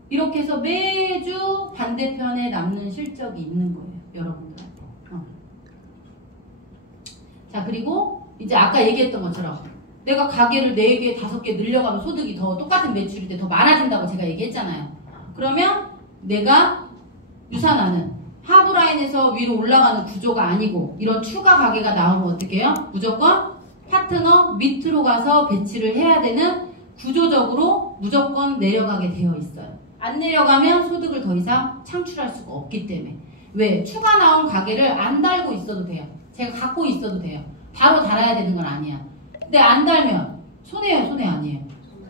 이렇게 해서 매주 반대편에 남는 실적이 있는 거예요. 여러분들한테. 자, 그리고 이제 아까 얘기했던 것처럼 내가 가게를 4개, 5개 늘려가면 소득이 더 똑같은 매출일 때 더 많아진다고 제가 얘기했잖아요. 그러면 내가 유산화는 하부라인에서 위로 올라가는 구조가 아니고 이런 추가 가게가 나오면 어떻게 해요? 무조건 파트너 밑으로 가서 배치를 해야 되는 구조적으로 무조건 내려가게 되어 있어요. 안 내려가면 소득을 더 이상 창출할 수가 없기 때문에. 왜? 추가 나온 가게를 안 달고 있어도 돼요. 제가 갖고 있어도 돼요. 바로 달아야 되는 건 아니야. 근데 안 달면 손해예요? 손해 아니에요?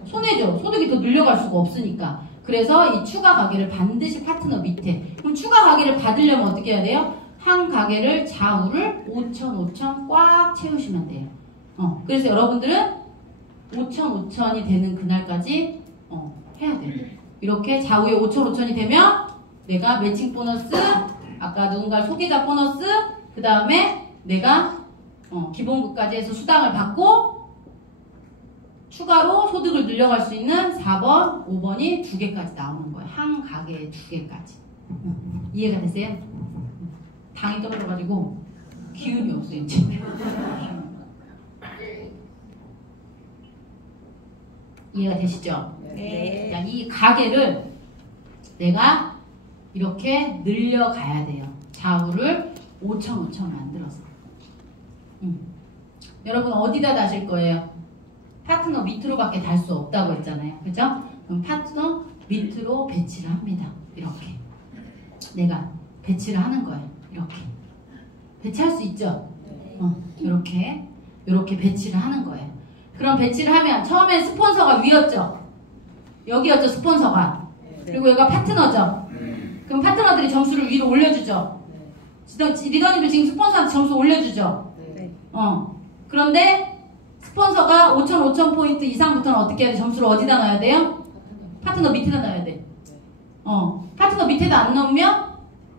손해죠. 소득이 더 늘려갈 수가 없으니까. 그래서 이 추가 가게를 반드시 파트너 밑에. 그럼 추가 가게를 받으려면 어떻게 해야 돼요? 한 가게를 좌우를 5,000 꽉 채우시면 돼요. 그래서 여러분들은 5,000이 되는 그날까지 해야 돼요. 이렇게 좌우에 5,000이 되면 내가 매칭 보너스, 아까 누군가 소개자 보너스, 그 다음에 내가 기본급까지 해서 수당을 받고 추가로 소득을 늘려갈 수 있는 4번, 5번이 2개까지 나오는 거예요. 한 가게에 2개까지. 이해가 되세요? 당이 떨어져가지고 기운이 없어요, 이제. 이해가 되시죠? 네. 자, 이 가게를 내가 이렇게 늘려가야 돼요. 좌우를 5,000 만들어서. 여러분 어디다 다실 거예요? 파트너 밑으로밖에 달 수 없다고 했잖아요. 그죠? 그럼 파트너 밑으로 배치를 합니다. 이렇게. 내가 배치를 하는 거예요. 이렇게. 배치할 수 있죠? 이렇게. 이렇게 배치를 하는 거예요. 그럼 배치를 하면 처음엔 스폰서가 위였죠? 여기였죠, 스폰서가. 그리고 여기가 파트너죠? 그럼 파트너들이 점수를 위로 올려주죠? 리더님들 지금 스폰서한테 점수 올려주죠? 그런데 스폰서가 5,000 포인트 이상부터는 어떻게 해야 돼? 점수를 어디다 넣어야 돼요? 파트너 밑에다 넣어야 돼. 파트너 밑에다 안 넣으면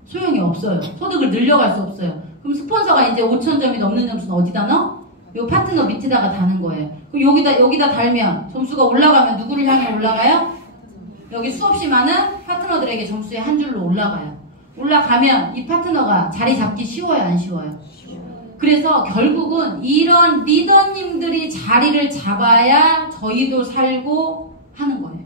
소용이 없어요. 소득을 늘려갈 수 없어요. 그럼 스폰서가 이제 5,000점이 넘는 점수는 어디다 넣어? 요 파트너 밑에다가 다는 거예요. 그럼 여기다 달면 점수가 올라가면 누구를 향해 올라가요? 여기 수없이 많은 파트너들에게 점수의 한 줄로 올라가요. 올라가면 이 파트너가 자리 잡기 쉬워요, 안 쉬워요? 그래서 결국은 이런 리더님들이 자리를 잡아야 저희도 살고 하는 거예요.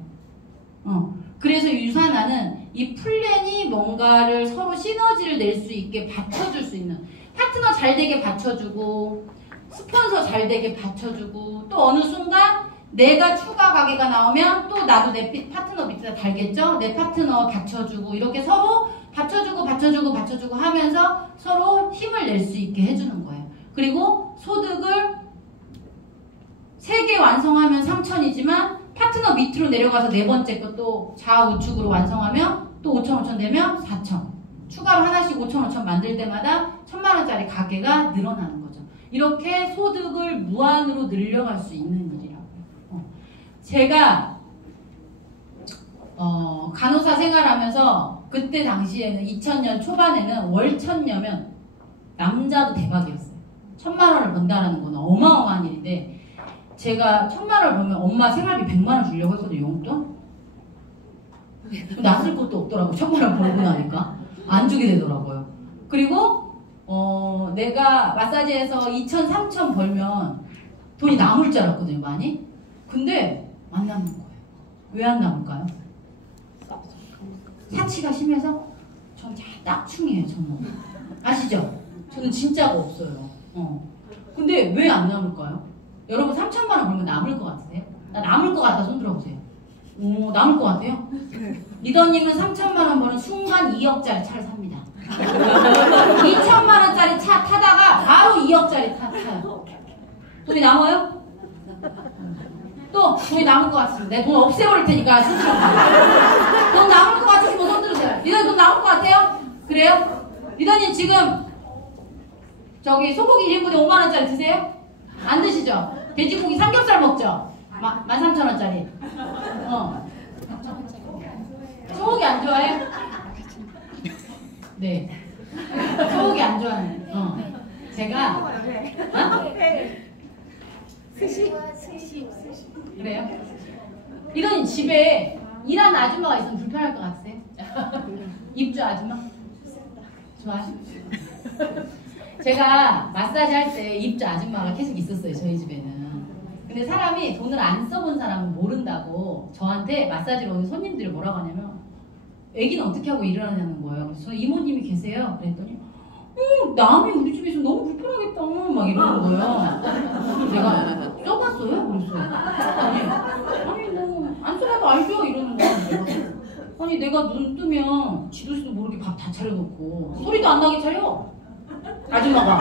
그래서 유산화는 이 플랜이 뭔가를 서로 시너지를 낼 수 있게 받쳐줄 수 있는, 파트너 잘 되게 받쳐주고 스폰서 잘 되게 받쳐주고, 또 어느 순간 내가 추가 가게가 나오면 또 나도 내 파트너 밑에다 달겠죠? 내 파트너 받쳐주고, 이렇게 서로 받쳐주고 하면서 서로 힘을 낼 수 있게 해주는 거예요. 그리고 소득을 3개 완성하면 3,000이지만 파트너 밑으로 내려가서 네 번째 것도 좌우측으로 완성하면 또 5,000 되면 4,000. 추가로 하나씩 5천 5천 만들 때마다 1,000만 원짜리 가게가 늘어나는 거죠. 이렇게 소득을 무한으로 늘려갈 수 있는 일이라고요. 제가 간호사 생활하면서 그때 당시에는 2000년 초반에는 월 1,000녀면 남자도 대박이었어요. 1,000만 원을 번다라는 건 어마어마한 일인데 제가 1,000만 원을 벌면 엄마 생활비 100만 원 주려고 했거든요. 용돈? 나 쓸 것도 없더라고. 1,000만 원 벌고 나니까 안 주게 되더라고요. 그리고 내가 마사지에서 2,000, 3,000 벌면 돈이 남을 줄 알았거든요. 많이. 근데 안 남는 거예요. 왜 안 남을까요? 사치가 심해서? 전 딱충이에요. 저는. 아시죠? 저는 진짜가 없어요. 근데 왜 안 남을까요? 여러분 3,000만 원 벌면 남을 것 같으세요? 나 남을 것 같다 손 들어보세요. 오, 남을 것 같아요? 리더님은 3,000만 원 버는 순간 2억짜리 차를 삽니다. 2,000만 원짜리 차 타다가 바로 2억짜리 타요. 돈이 남아요? 또 돈이 남을 것 같습니다. 내 돈 없애버릴 테니까 돈 남을 것 같으시면 손 들으세요. 리더님 돈 남을 것 같아요? 그래요? 리더님 지금 저기 소고기 1인분에 5만 원짜리 드세요? 안 드시죠? 돼지고기 삼겹살 먹죠? 13,000원짜리. 소고기 안 좋아해? 네. 소고기 안 좋아해. 제가 스시. 그래요? 이런 집에 일하는 아줌마가 있으면 불편할 것 같으세요? 입주 아줌마? 좋아요? 제가 마사지 할 때 입주 아줌마가 계속 있었어요. 저희 집에는. 근데 사람이 돈을 안 써본 사람은 모른다고 저한테 마사지로 오는 손님들이 뭐라고 하냐면 애기는 어떻게 하고 일을 하냐는 거예요. 그래서 저 이모님이 계세요. 그랬더니 남이 우리 집에 있으면 너무 불편하겠다 막 이러는 거예요. 내가 써봤어요? 그랬어요. 아니 뭐 안 써봐도 알죠? 이러는 거예요. 아니 내가 눈 뜨면 지도지도 모르게 밥 다 차려놓고 소리도 안 나게 차려. 아줌마가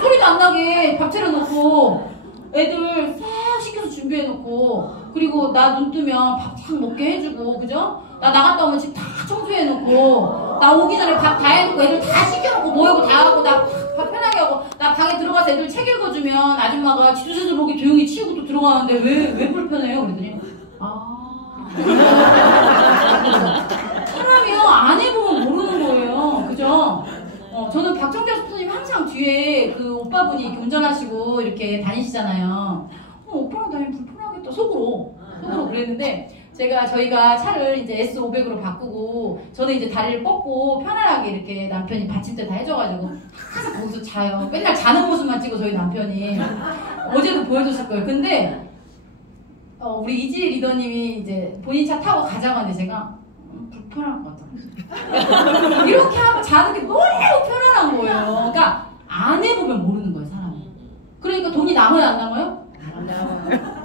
소리도 안 나게 밥 차려놓고 애들 싹 시켜서 준비해놓고 그리고 나 눈 뜨면 밥 싹 먹게 해주고 그죠? 나 나갔다 오면 집 다 청소해놓고 나 오기 전에 밥 다 해놓고 애들 다 시켜놓고 모이고 다 하고 나 밥 편하게 하고 나 방에 들어가서 애들 책 읽어주면 아줌마가 지도지도 모르게 조용히 치우고 또 들어가는데 왜 불편해요? 그랬더니 사람이요 안 해보면 모르는 거예요. 그죠? 저는 박정자 스프님 항상 뒤에 그 오빠분이 이렇게 운전하시고 이렇게 다니시잖아요. 오빠랑 다니면 불편하겠다. 속으로 그랬는데 저희가 차를 이제 S500으로 바꾸고 저는 이제 다리를 뻗고 편안하게 이렇게 남편이 받침대 다 해줘가지고 항상 거기서 자요. 맨날 자는 모습만 찍어 저희 남편이. 어제도 보여줬을 거예요. 근데 우리 이지 리더님이 이제 본인 차 타고 가자고 하는데 제가 불편할 것 같아요. 이렇게 하고 자는 게 너무 편안한 거예요. 그러니까 안 해보면 모르는 거예요, 사람이. 그러니까 돈이 남아요, 안 남아요? 안 남아요.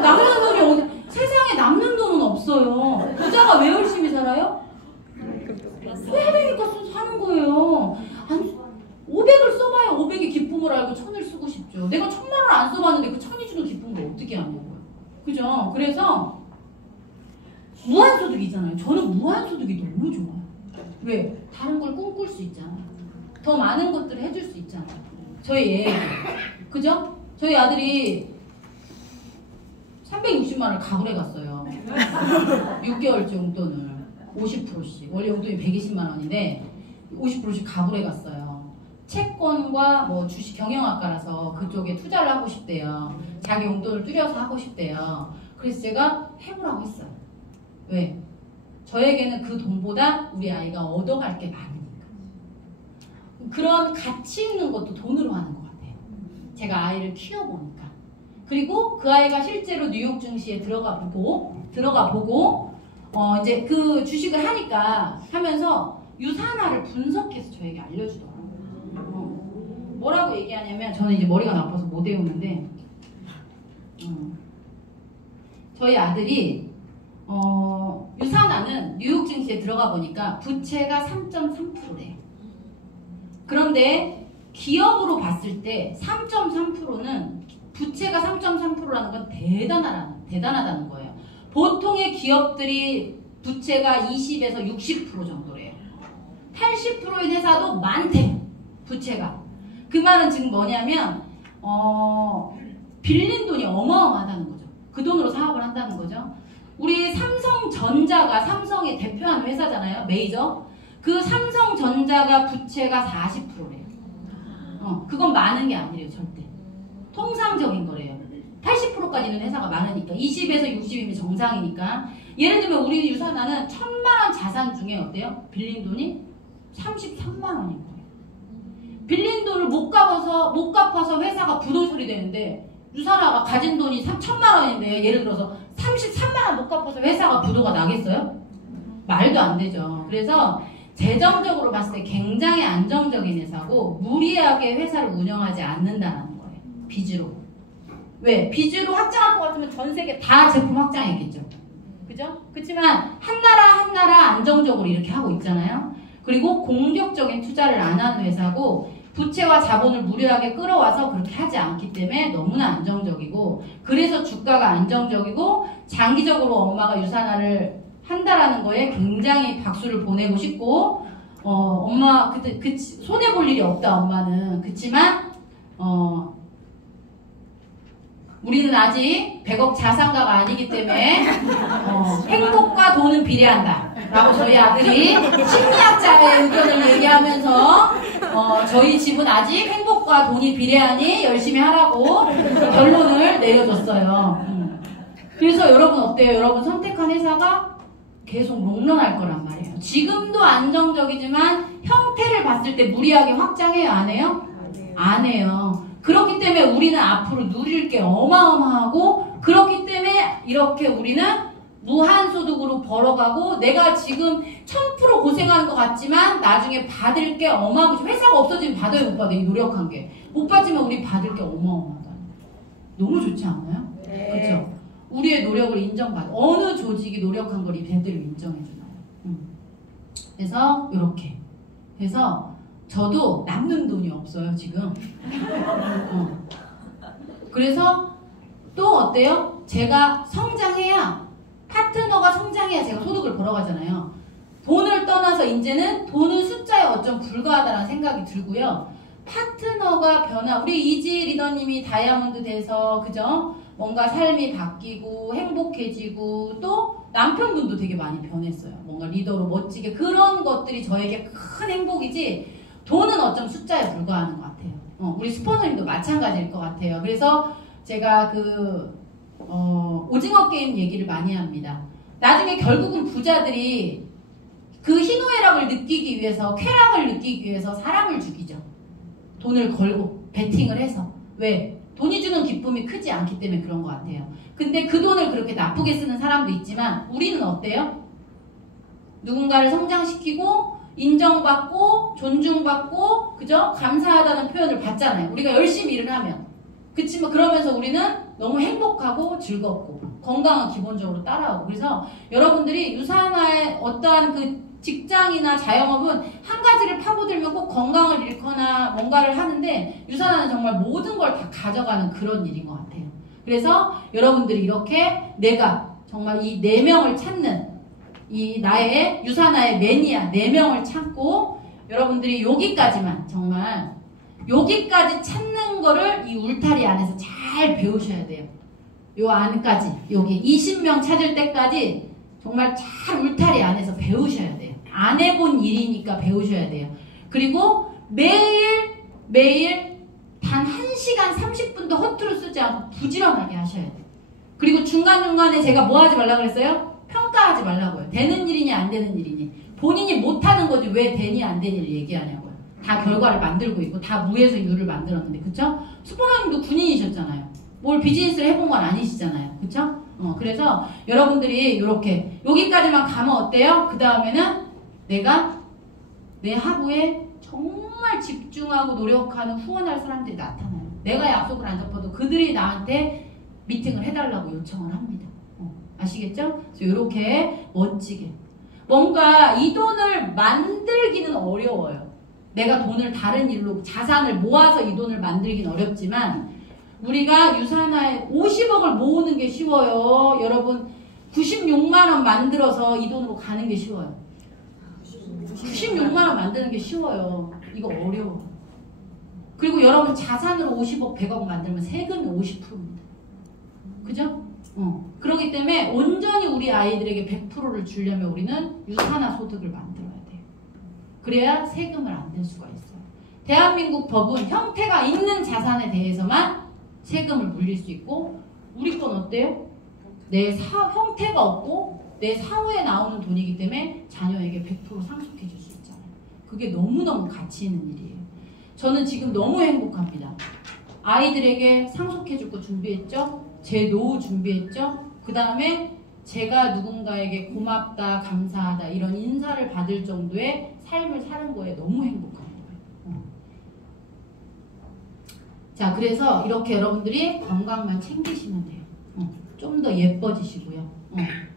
남는 돈이 어디? 세상에 남는 돈은 없어요. 부자가 왜 열심히 살아요? 써야 되니까 사는 거예요. 500을 써봐야 500의 기쁨을 알고 1000을 쓰고 싶죠. 내가 1000만 원 안 써봤는데 그 1000이 주는 기쁨을 어떻게 하냐고요. 그죠? 그래서 무한소득이잖아요. 저는 무한소득이 너무 좋아요. 왜? 다른 걸 꿈꿀 수 있잖아요. 더 많은 것들을 해줄 수 있잖아요. 저희 애, 그죠? 저희 아들이 360만 원을 가불해 갔어요. 6개월째 용돈을 50%씩. 원래 용돈이 120만 원인데 50%씩 가불해 갔어요. 채권과 뭐 주식 경영학과라서 그쪽에 투자를 하고 싶대요. 자기 용돈을 줄여서 하고 싶대요. 그래서 제가 해보라고 했어요. 왜? 저에게는 그 돈보다 우리 아이가 얻어갈 게 많으니까. 그런 가치 있는 것도 돈으로 하는 것 같아요. 제가 아이를 키워보니까. 그리고 그 아이가 실제로 뉴욕 증시에 들어가 보고 이제 그 주식을 하면서 유산화를 분석해서 저에게 알려주더라고요. 뭐라고 얘기하냐면 저는 이제 머리가 나빠서 못 외우는데 저희 아들이 유산화는 뉴욕 증시에 들어가 보니까 부채가 3.3%래요. 그런데 기업으로 봤을 때 3.3%는 부채가 3.3%라는 건 대단하다는 거예요. 보통의 기업들이 부채가 20에서 60% 정도래요. 80%인 회사도 많대. 부채가. 그 말은 지금 뭐냐면 빌린 돈이 어마어마하다는 거죠. 그 돈으로 사업을 한다는 거죠. 우리 삼성전자가 삼성의 대표하는 회사잖아요. 메이저. 그 삼성전자가 부채가 40%래요. 그건 많은 게 아니래요. 절대. 통상적인 거래요. 80%까지는 회사가 많으니까. 20에서 60이면 정상이니까. 예를 들면 우리 유산하는 1,000만 원 자산 중에 어때요? 빌린 돈이 33만 원인 거예요. 빌린 돈을 못 갚아서 회사가 부도 처리되는데 유산아가 가진 돈이 1,000만 원인데 예를 들어서 33만 원 못 갚아서 회사가 부도가 나겠어요? 말도 안 되죠. 그래서 재정적으로 봤을 때 굉장히 안정적인 회사고 무리하게 회사를 운영하지 않는다는 거예요. 빚으로. 왜? 빚으로 확장할 것 같으면 전 세계 다 제품 확장했겠죠. 그죠? 그렇지만 한 나라 안정적으로 이렇게 하고 있잖아요. 그리고 공격적인 투자를 안 하는 회사고 부채와 자본을 무리하게 끌어와서 그렇게 하지 않기 때문에 너무나 안정적이고 그래서 주가가 안정적이고 장기적으로 엄마가 유산화를 한다라는 거에 굉장히 박수를 보내고 싶고 엄마 그때 손해볼 일이 없다 엄마는. 그치만 우리는 아직 100억 자산가가 아니기 때문에 행복과 돈은 비례한다 라고 저희 아들이 심리학자의 의견을 얘기하면서 저희 집은 아직 행복과 돈이 비례하니 열심히 하라고 결론을 내려줬어요. 그래서 여러분 어때요? 여러분 선택한 회사가 계속 롱런할 거란 말이에요. 지금도 안정적이지만 형태를 봤을 때 무리하게 확장해요? 안 해요? 안 해요. 그렇기 때문에 우리는 앞으로 누릴 게 어마어마하고 그렇기 때문에 이렇게 우리는 무한소득으로 벌어가고 내가 지금 1000% 고생하는 것 같지만 나중에 받을 게 어마어마하고 회사가 없어지면 받아요 못 받아요? 이 노력한 게. 못 받지만 우리 받을 게 어마어마하다. 너무 좋지 않나요? 네. 그렇죠? 우리의 노력을 인정받아. 어느 조직이 노력한 걸 이 배들을 인정해주나요? 그래서 이렇게 해서 저도 남는 돈이 없어요 지금. 그래서 또 어때요? 제가 성장해야 파트너가 성장해야 제가 소득을 벌어가잖아요. 돈을 떠나서 이제는 돈은 숫자에 어쩜 불과하다는 생각이 들고요. 파트너가 우리 이지 리더님이 다이아몬드 돼서 그죠? 뭔가 삶이 바뀌고 행복해지고 또 남편분도 되게 많이 변했어요. 뭔가 리더로 멋지게 그런 것들이 저에게 큰 행복이지 돈은 어쩜 숫자에 불과하는 것 같아요. 우리 스폰서님도 마찬가지일 것 같아요. 그래서 제가 오징어 게임 얘기를 많이 합니다. 나중에 결국은 부자들이 그 희노애락을 느끼기 위해서 쾌락을 느끼기 위해서 사람을 죽이죠. 돈을 걸고 베팅을 해서. 왜? 돈이 주는 기쁨이 크지 않기 때문에 그런 것 같아요. 근데 그 돈을 그렇게 나쁘게 쓰는 사람도 있지만 우리는 어때요? 누군가를 성장시키고 인정받고 존중받고 그죠? 감사하다는 표현을 받잖아요. 우리가 열심히 일을 하면. 그치만 그러면서 우리는 너무 행복하고 즐겁고 건강은 기본적으로 따라오고. 그래서 여러분들이 유산화의 어떠한 그 직장이나 자영업은 한 가지를 파고들면 꼭 건강을 잃거나 뭔가를 하는데 유산화는 정말 모든 걸 다 가져가는 그런 일인 것 같아요. 그래서 여러분들이 이렇게 내가 정말 이 4명을 찾는 이 나의 유산화의 매니아 4명을 찾고 여러분들이 여기까지만 정말 여기까지 찾는 거를 이 울타리 안에서 잘 배우셔야 돼요. 요 안까지 여기 20명 찾을 때까지 정말 잘 울타리 안에서 배우셔야 돼요. 안 해본 일이니까 배우셔야 돼요. 그리고 매일 단 1시간 30분도 허투루 쓰지 않고 부지런하게 하셔야 돼요. 그리고 중간중간에 제가 뭐 하지 말라고 그랬어요? 평가하지 말라고요. 되는 일이니 안 되는 일이니. 본인이 못하는 거지 왜 되니 안 되니를 얘기하냐고요. 다 결과를 만들고 있고 다 무에서 유를 만들었는데 그쵸? 스포너님도 군인이셨잖아요. 뭘 비즈니스를 해본 건 아니시잖아요. 그쵸? 그래서 여러분들이 이렇게 여기까지만 가면 어때요? 그 다음에는 내가 내 하부에 정말 집중하고 노력하는 후원할 사람들이 나타나요. 내가 약속을 안 잡아도 그들이 나한테 미팅을 해달라고 요청을 합니다. 아시겠죠? 그래서 이렇게 멋지게 뭔가 이 돈을 만들기는 어려워요. 내가 돈을 다른 일로 자산을 모아서 이 돈을 만들기는 어렵지만 우리가 유산화에 50억을 모으는 게 쉬워요. 여러분 96만 원 만들어서 이 돈으로 가는 게 쉬워요. 96만 원 만드는 게 쉬워요. 이거 어려워. 그리고 여러분 자산으로 50억, 100억 만들면 세금이 50%입니다. 그죠? 그렇기 때문에 온전히 우리 아이들에게 100%를 주려면 우리는 유산화 소득을 만들어야 돼요. 그래야 세금을 안 낼 수가 있어요. 대한민국 법은 형태가 있는 자산에 대해서만 세금을 물릴 수 있고, 우리 건 어때요? 형태가 없고 내 사후에 나오는 돈이기 때문에 자녀에게 100% 상속해 줄 수 있잖아요. 그게 너무너무 가치 있는 일이에요. 저는 지금 너무 행복합니다. 아이들에게 상속해 줄 거 준비했죠? 제 노후 준비했죠? 그 다음에 제가 누군가에게 고맙다, 감사하다 이런 인사를 받을 정도의 삶을 사는 거에 너무 행복한 거예요. 자, 그래서 이렇게 여러분들이 건강만 챙기시면 돼요. 좀 더 예뻐지시고요.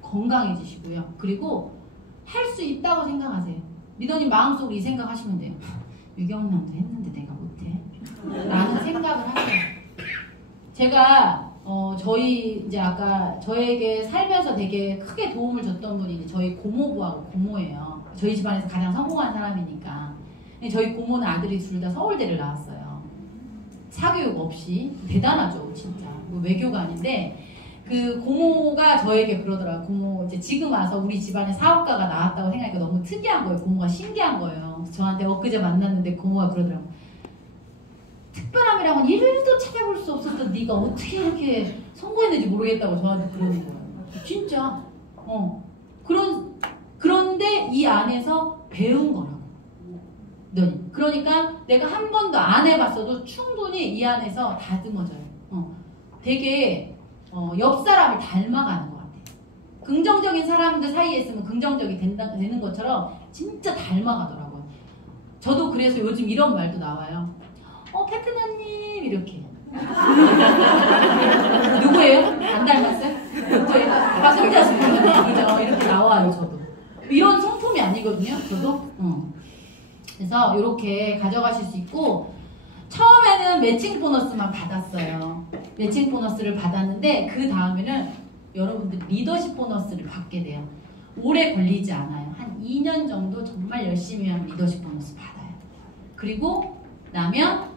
건강해지시고요. 그리고 할 수 있다고 생각하세요. 리더님 마음속으로 이 생각하시면 돼요. 유경남도 했는데 내가 못해. 라는 생각을 하세요. 제가 저희 이제 아까 저에게 살면서 되게 크게 도움을 줬던 분이 저희 고모부하고 고모예요. 저희 집안에서 가장 성공한 사람이니까. 저희 고모는 아들이 둘 다 서울대를 나왔어요. 사교육 없이. 대단하죠, 진짜. 외교가 아닌데 그 고모가 저에게 그러더라고요. 고모 이제 지금 와서 우리 집안에 사업가가 나왔다고 생각하니까 너무 특이한 거예요. 고모가 신기한 거예요. 저한테 엊그제 만났는데 고모가 그러더라고요. 특별함이랑은 1도 찾아볼 수 없었던 네가 어떻게 이렇게 성공했는지 모르겠다고 저한테 그러는 거예요. 진짜. 그런데 이 안에서 배운 거라고. 그러니까 내가 한 번도 안 해봤어도 충분히 이 안에서 다듬어져요. 되게 옆 사람을 닮아가는 것 같아요. 긍정적인 사람들 사이에 있으면 긍정적이 되는 것처럼 진짜 닮아가더라고요. 저도 그래서 요즘 이런 말도 나와요. 패트너님 이렇게. 누구예요? 안 닮았어요? 누구예요? 박승자 씨 그죠? 이렇게 나와요. 저도 이런 성품이 아니거든요. 저도. 그래서 이렇게 가져가실 수 있고, 처음에는 매칭 보너스만 받았어요. 매칭 보너스를 받았는데 그 다음에는 여러분들 리더십 보너스를 받게 돼요. 오래 걸리지 않아요. 한 2년 정도 정말 열심히 하면 리더십 보너스 받아요. 그리고 나면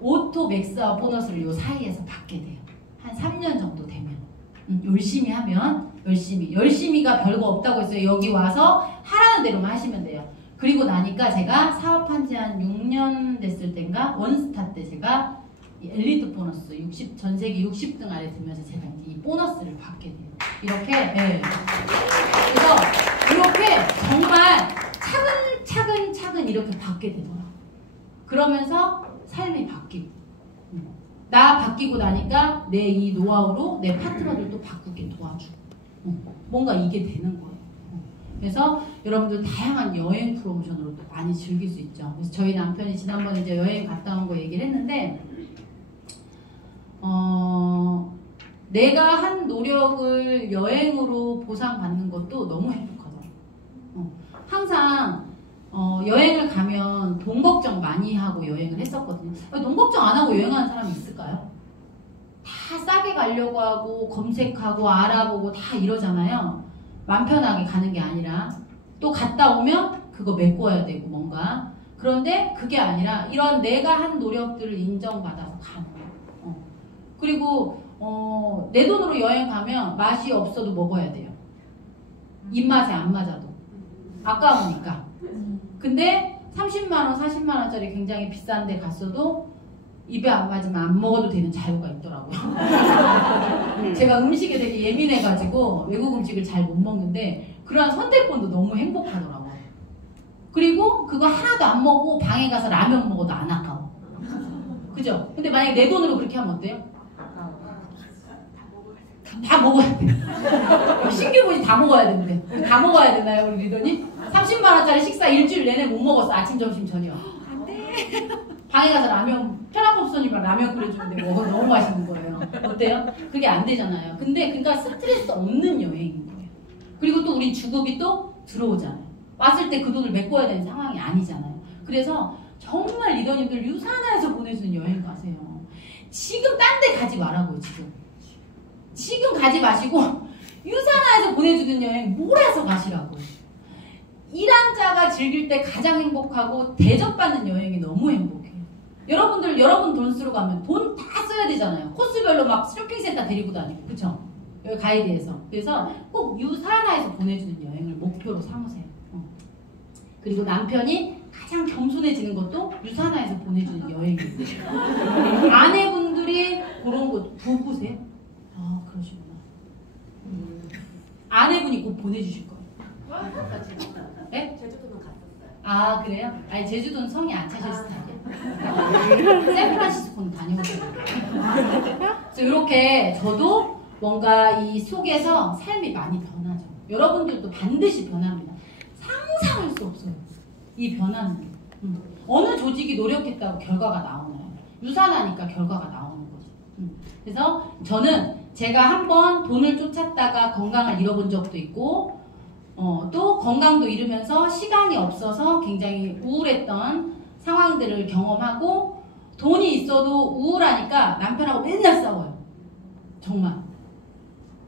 오토 맥스와 보너스를 요 사이에서 받게 돼요. 한 3년 정도 되면. 열심히 하면 열심히가 별거 없다고 했어요. 여기 와서 하라는 대로만 하시면 돼요. 그리고 나니까 제가 사업한 지 한 6년 됐을 땐가 원스타 때 제가 엘리트 보너스 전 세계 60등 안에 들면서 제가 이제 이 보너스를 받게 돼요. 이렇게. 네. 그래서 이렇게 정말 차근차근 이렇게 받게 되더라고요. 그러면서 삶이 바뀌고, 나 바뀌고 나니까 내 이 노하우로 내 파트너들도 바꾸게 도와주고, 뭔가 이게 되는 거예요. 그래서 여러분들 다양한 여행 프로모션으로 또 많이 즐길 수 있죠. 그래서 저희 남편이 지난번에 이제 여행 갔다 온 거 얘기를 했는데, 내가 한 노력을 여행으로 보상받는 것도 너무 행복하더라고요. 항상 여행을 가면 돈 걱정 많이 하고 여행을 했었거든요. 돈 걱정 안 하고 여행하는 사람이 있을까요? 다 싸게 가려고 하고 검색하고 알아보고 다 이러잖아요. 맘 편하게 가는 게 아니라 또 갔다 오면 그거 메꿔야 되고 뭔가. 그런데 그게 아니라 이런 내가 한 노력들을 인정받아서 가는 거예요. 그리고 내 돈으로 여행 가면 맛이 없어도 먹어야 돼요. 입맛에 안 맞아도. 아까우니까. 근데 30만원, 40만원짜리 굉장히 비싼 데 갔어도 입에 안 맞으면 안 먹어도 되는 자유가 있더라고요. 제가 음식에 되게 예민해가지고 외국 음식을 잘 못 먹는데 그러한 선택권도 너무 행복하더라고요. 그리고 그거 하나도 안 먹고 방에 가서 라면 먹어도 안 아까워. 그죠? 근데 만약에 내 돈으로 그렇게 하면 어때요? 다 먹어야 돼. 신기보지 다 먹어야 되는데. 다 먹어야 되나요, 우리 리더님? 30만원짜리 식사 일주일 내내 못 먹었어. 아침, 점심, 저녁. 안 돼. 방에 가서 라면, 편합법선이랑 라면 끓여주는데 너무 맛있는 거예요. 어때요? 그게 안 되잖아요. 근데 그러니까 스트레스 없는 여행인 거예요. 그리고 또 우리 주급이 또 들어오잖아요. 왔을 때 그 돈을 메꿔야 되는 상황이 아니잖아요. 그래서 정말 리더님들 유산화해서 보내주는 여행 가세요. 지금 딴 데 가지 말라고요, 지금 가지 마시고 유산화해서 보내주는 여행 몰아서 가시라고요. 일한 자가 즐길 때 가장 행복하고 대접받는 여행이 너무 행복해요. 여러분 돈 쓰러 가면 돈 다 써야 되잖아요. 코스별로 막 쇼핑센터 데리고 다니고, 그쵸? 여기 가이드에서. 그래서 꼭 유산화에서 보내주는 여행을 목표로 삼으세요. 그리고 남편이 가장 겸손해지는 것도 유산화에서 보내주는 여행이에요. 아내분들이 그런 거 부부세요? 아, 그러시구나. 아내분이 꼭 보내주실 거예요. 네? 제주도는 갔었어요. 아, 그래요? 아니, 제주도는 성이 안 차실 스타일이에요. 샌프란시스코는 다녀오세요. 그래서 이렇게 저도 뭔가 이 속에서 삶이 많이 변하죠. 여러분들도 반드시 변합니다. 상상할 수 없어요. 이 변화는. 어느 조직이 노력했다고 결과가 나오나요? 유산하니까 결과가 나오는 거죠. 그래서 저는 제가 한번 돈을 쫓았다가 건강을 잃어본 적도 있고, 또 건강도 잃으면서 시간이 없어서 굉장히 우울했던 상황들을 경험하고, 돈이 있어도 우울하니까 남편하고 맨날 싸워요. 정말.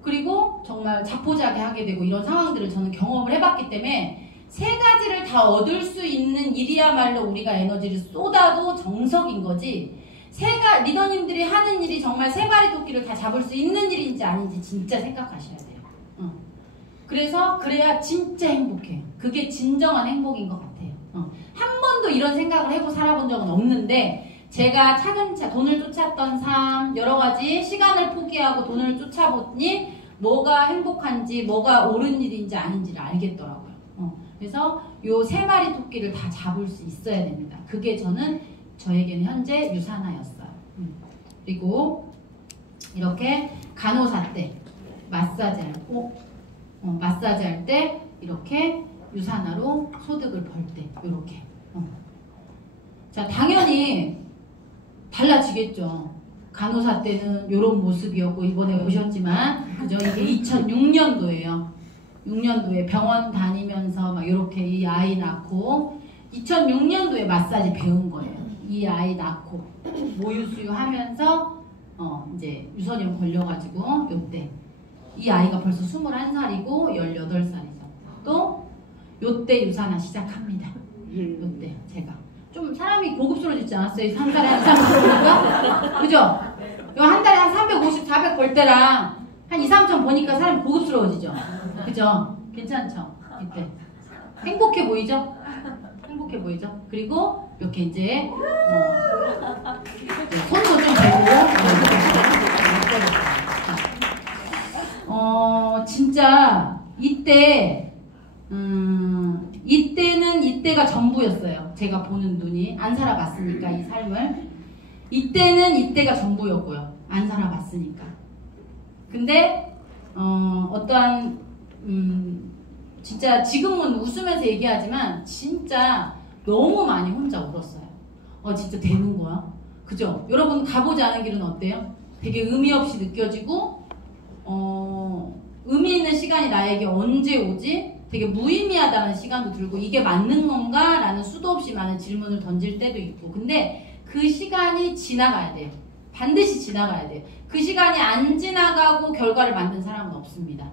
그리고 정말 자포자기하게 되고 이런 상황들을 저는 경험을 해봤기 때문에 세 가지를 다 얻을 수 있는 일이야말로 우리가 에너지를 쏟아도 정석인 거지, 리더님들이 하는 일이 정말 세 마리 토끼를 다 잡을 수 있는 일인지 아닌지 진짜 생각하셔야 돼요. 그래야 진짜 행복해요. 그게 진정한 행복인 것 같아요. 한 번도 이런 생각을 해보고 살아본 적은 없는데, 제가 차근차근 돈을 쫓았던 삶, 여러 가지 시간을 포기하고 돈을 쫓아보니 뭐가 행복한지, 뭐가 옳은 일인지 아닌지를 알겠더라고요. 그래서 요 세 마리 토끼를 다 잡을 수 있어야 됩니다. 그게 저에게는 현재 유산화였어요. 그리고 이렇게 간호사 때 마사지 할 때 이렇게 유산화로 소득을 벌 때 이렇게. 자, 당연히 달라지겠죠. 간호사 때는 이런 모습이었고, 이번에 보셨지만, 그죠? 이게 2006년도예요. 6년도에 병원 다니면서 막 이렇게 이 아이 낳고, 2006년도에 마사지 배운 거예요. 이 아이 낳고 모유수유 하면서 이제 유선염 걸려가지고 요때 이 아이가 벌써 21살이고 18살이죠. 또 요때 유산화 시작합니다. 요때 제가 좀 사람이 고급스러워지지 않았어요? 한 달에 한 300 보니까? 그죠? 한 달에 한 350, 400 벌 때랑 한 2, 3천 보니까 사람이 고급스러워지죠? 그죠? 괜찮죠? 이때 행복해 보이죠? 행복해 보이죠? 그리고 이렇게 이제 손도 좀 대고 진짜 이때가 전부였어요. 제가 보는 눈이 안 살아봤으니까 이 삶을. 이때가 전부였고요. 안 살아봤으니까. 근데 어떠한 진짜 지금은 웃으면서 얘기하지만 진짜 너무 많이 혼자 울었어요. 진짜 되는 거야? 그죠? 여러분 가보지 않은 길은 어때요? 되게 의미 없이 느껴지고 의미 있는 시간이 나에게 언제 오지? 되게 무의미하다는 시간도 들고, 이게 맞는 건가? 라는 수도 없이 많은 질문을 던질 때도 있고. 근데 그 시간이 지나가야 돼요. 반드시 지나가야 돼요. 그 시간이 안 지나가고 결과를 만든 사람은 없습니다.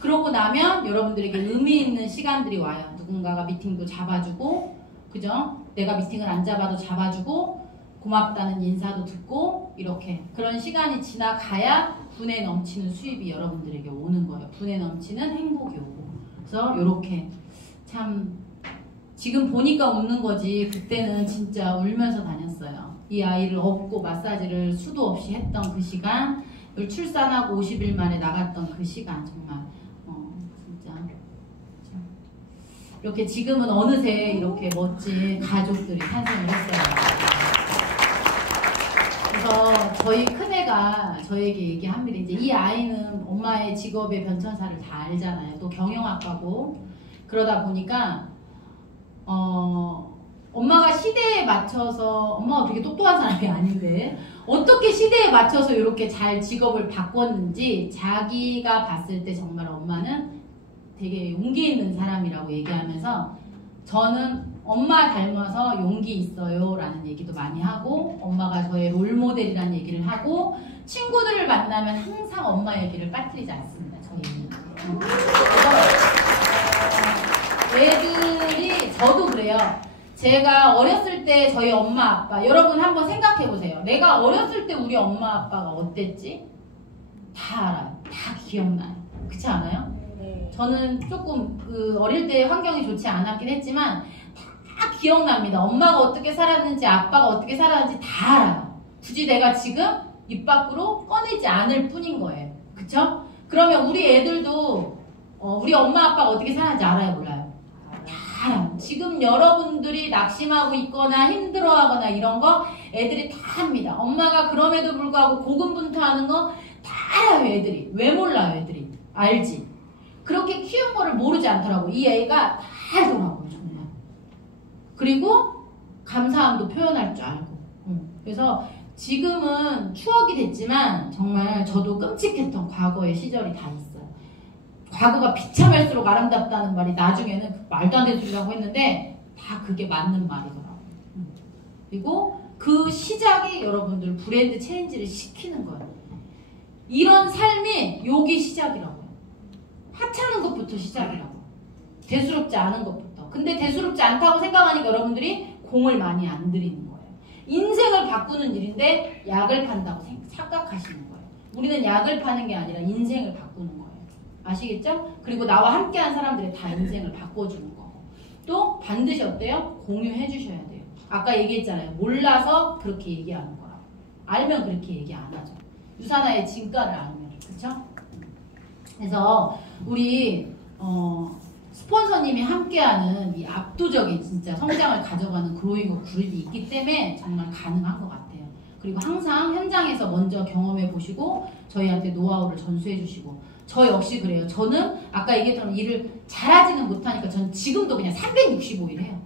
그러고 나면 여러분들에게 의미 있는 시간들이 와요. 누군가가 미팅도 잡아주고, 그죠? 내가 미팅을 안 잡아도 잡아주고, 고맙다는 인사도 듣고, 이렇게. 그런 시간이 지나가야 분에 넘치는 수입이 여러분들에게 오는 거예요. 분에 넘치는 행복이 오고. 그래서 요렇게 참 지금 보니까 웃는 거지, 그때는 진짜 울면서 다녔어요. 이 아이를 업고 마사지를 수도 없이 했던 그 시간, 출산하고 50일 만에 나갔던 그 시간, 정말 진짜 이렇게 지금은 어느새 이렇게 멋진 가족들이 탄생을 했어요. 그래서 저희 큰애가 저에게 얘기합니다. 이제 이 아이는 엄마의 직업의 변천사를 다 알잖아요. 또 경영학과고 그러다 보니까 엄마가 시대에 맞춰서, 엄마가 되게 똑똑한 사람이 아닌데 어떻게 시대에 맞춰서 이렇게 잘 직업을 바꿨는지 자기가 봤을 때 정말 엄마는 되게 용기 있는 사람이라고 얘기하면서, 저는 엄마 닮아서 용기 있어요 라는 얘기도 많이 하고, 엄마가 저의 롤모델이라는 얘기를 하고, 친구들을 만나면 항상 엄마 얘기를 빠뜨리지 않습니다. 저희 얘기. 애도 저도 그래요. 제가 어렸을 때 저희 엄마 아빠 여러분 한번 생각해 보세요. 내가 어렸을 때 우리 엄마 아빠가 어땠지? 다 알아요. 다 기억나요. 그렇지 않아요? 네. 저는 조금 그 어릴 때 환경이 좋지 않았긴 했지만 다 기억납니다. 엄마가 어떻게 살았는지 아빠가 어떻게 살았는지 다 알아요. 굳이 내가 지금 입 밖으로 꺼내지 않을 뿐인 거예요. 그쵸? 그러면 우리 애들도 우리 엄마 아빠가 어떻게 사는지 알아요? 몰라요? 다 알아요. 지금 여러분들이 낙심하고 있거나 힘들어하거나 이런 거 애들이 다 합니다. 엄마가 그럼에도 불구하고 고군분투하는 거 다 알아요. 애들이. 왜 몰라요? 애들이. 알지. 그렇게 키운 거를 모르지 않더라고. 이 애가 다 알더라고요. 정말. 그리고 감사함도 표현할 줄 알고. 그래서 지금은 추억이 됐지만 정말 저도 끔찍했던 과거의 시절이 다 있어요. 과거가 비참할수록 아름답다는 말이 나중에는 말도 안 되는 소리라고 했는데 다 그게 맞는 말이더라고요. 그리고 그 시작이 여러분들 브랜드 체인지를 시키는 거예요. 이런 삶이 여기 시작이라고요. 하찮은 것부터 시작이라고. 대수롭지 않은 것부터. 근데 대수롭지 않다고 생각하니까 여러분들이 공을 많이 안 들이는 거예요. 인생을 바꾸는 일인데 약을 판다고 착각하시는 거예요. 우리는 약을 파는 게 아니라 인생을 바꾸는 거예요. 아시겠죠? 그리고 나와 함께한 사람들의 다 인생을 바꿔주는 거고. 또 반드시 어때요? 공유해 주셔야 돼요. 아까 얘기했잖아요. 몰라서 그렇게 얘기하는 거라고. 알면 그렇게 얘기 안 하죠. 유산화의 진가를 알면. 그쵸? 그래서 우리 스폰서님이 함께하는 이 압도적인 진짜 성장을 가져가는 그로잉업 그룹이 있기 때문에 정말 가능한 것 같아요. 그리고 항상 현장에서 먼저 경험해 보시고 저희한테 노하우를 전수해 주시고 저 역시 그래요. 저는 아까 얘기했던 일을 잘하지는 못하니까 저는 지금도 그냥 365일 해요.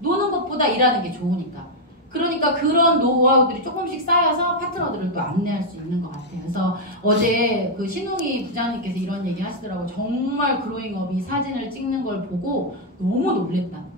노는 것보다 일하는 게 좋으니까. 그러니까 그런 노하우들이 조금씩 쌓여서 파트너들을 또 안내할 수 있는 것 같아요. 그래서 어제 그 신웅이 부장님께서 이런 얘기 하시더라고요. 정말 그로잉업이 사진을 찍는 걸 보고 너무 놀랬다는 거예요.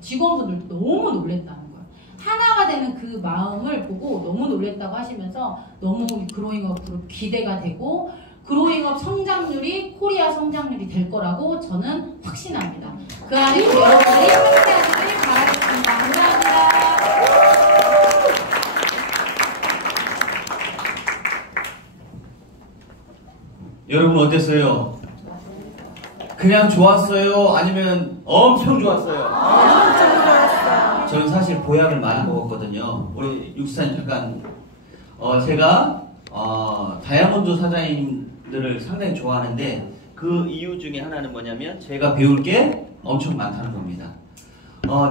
직원분들도 너무 놀랬다는 거예요. 하나가 되는 그 마음을 보고 너무 놀랬다고 하시면서 너무 그로잉업 그룹 기대가 되고 그로잉업 성장률이 코리아 성장률이 될 거라고 저는 확신합니다. 그 안에 여러분들이 함께 하시길 바라겠습니다. 감사합니다. 여러분 어땠어요? 그냥 좋았어요? 아니면 엄청 좋았어요? 엄청 좋았어요. 저는 사실 보약을 많이 먹었거든요. 우리 육사님 잠깐 제가 다이아몬드 사장님들을 상당히 좋아하는데 그 이유 중에 하나는 뭐냐면 제가 배울 게 엄청 많다는 겁니다.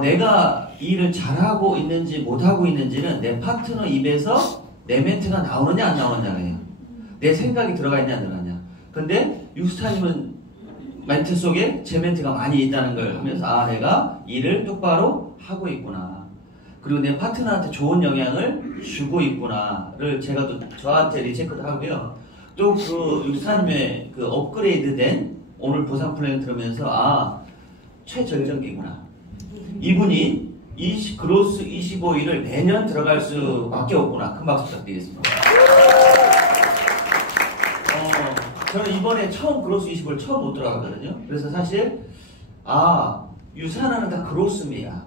내가 일을 잘하고 있는지 못하고 있는지는 내 파트너 입에서 내 멘트가 나오느냐 안 나오느냐예요. 내 생각이 들어가 있냐 안 들어가냐. 근데 육스타님은 멘트 속에 제 멘트가 많이 있다는 걸 하면서 내가 일을 똑바로 하고 있구나. 그리고 내 파트너한테 좋은 영향을 주고 있구나를 제가 또 저한테 리체크도 하고요. 또 그 육스타님의 그 업그레이드된 오늘 보상 플랜 들으면서 최전성기구나. 이분이 그로스 25일을 매년 들어갈 수밖에 없구나. 큰 박수 부탁드리겠습니다. 저는 이번에 처음 그로스 25를 처음 못 들어갔거든요. 그래서 사실 유산화는 다 그로스입니다.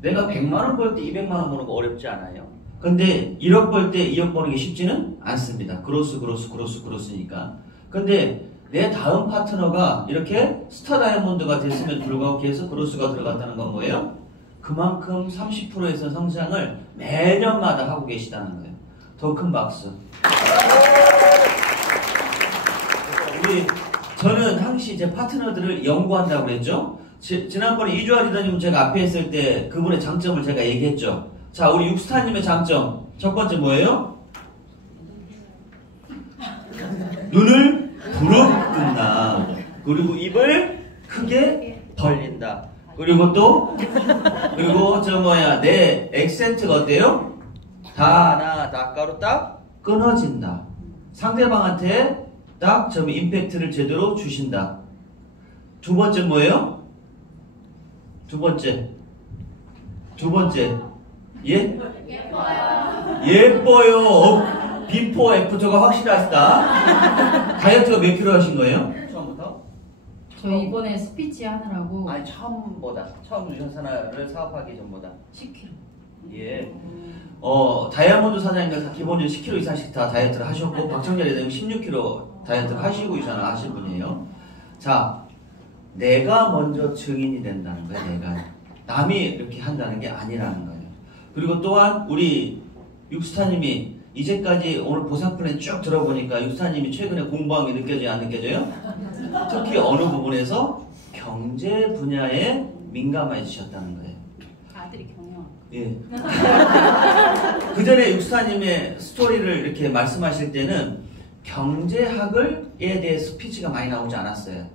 내가 100만원 벌 때 200만원 버는 거 어렵지 않아요. 근데 1억 벌 때 2억 버는 게 쉽지는 않습니다. 그로스니까. 근데 내 다음 파트너가 이렇게 스타 다이아몬드가 됐으면 불구하고 계속 그로스가 들어갔다는 건 뭐예요? 그만큼 30%에서 성장을 매년마다 하고 계시다는 거예요. 더 큰 박수. 저는 항시 제 파트너들을 연구한다고 그랬죠. 지난번에 이주아 리더님 제가 앞에 했을 때 그분의 장점을 제가 얘기했죠. 자, 우리 육스타님의 장점 첫 번째 뭐예요? 눈을 부릅 뜬다. 그리고 입을 크게 벌린다. 그리고 내 액센트가 어때요? 다가로 딱 끊어진다. 상대방한테 딱 임팩트를 제대로 주신다. 두 번째 뭐예요? 두 번째. 예뻐요. 비포 애프터가 확실하시다. 다이어트가 몇 킬로 하신 거예요? 처음부터? 저희 이번에 스피치 하느라고 아니 처음 유산산화를 사업하기 전보다 10kg. 예. 다이아몬드 사장님들 다 기본적으로 10kg 이상씩 다 다이어트를 하셨고 박정자 대장님 16kg 다이어트를 하시고 유산을 하신 분이에요. 자, 내가 먼저 증인이 된다는 거예요. 내가 남이 이렇게 한다는 게 아니라는 거예요. 그리고 또한 우리 육스타님이 이제까지 오늘 보상 플랜 쭉 들어보니까 육스타님이 최근에 공부한 게 느껴져요? 안 느껴져요? 특히 어느 부분에서 경제 분야에 민감해지셨다는 거예요. 아들이 경영. 예. 그 전에 육스타님의 스토리를 이렇게 말씀하실 때는 경제학에 대해 스피치가 많이 나오지 않았어요.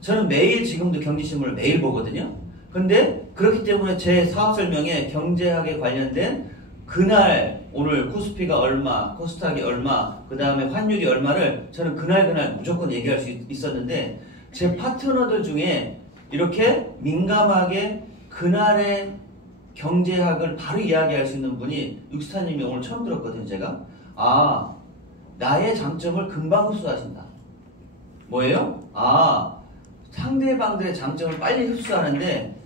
저는 매일 지금도 경제신문을 매일 보거든요. 근데 그렇기 때문에 제 사업 설명에 경제학에 관련된 그날 오늘 코스피가 얼마, 코스닥이 얼마, 그 다음에 환율이 얼마를 저는 그날 무조건 얘기할 수 있었는데 제 파트너들 중에 이렇게 민감하게 그날의 경제학을 바로 이야기할 수 있는 분이 육스타님이 오늘 처음 들었거든요. 제가 나의 장점을 금방 흡수하신다. 뭐예요? 상대방들의 장점을 빨리 흡수하는데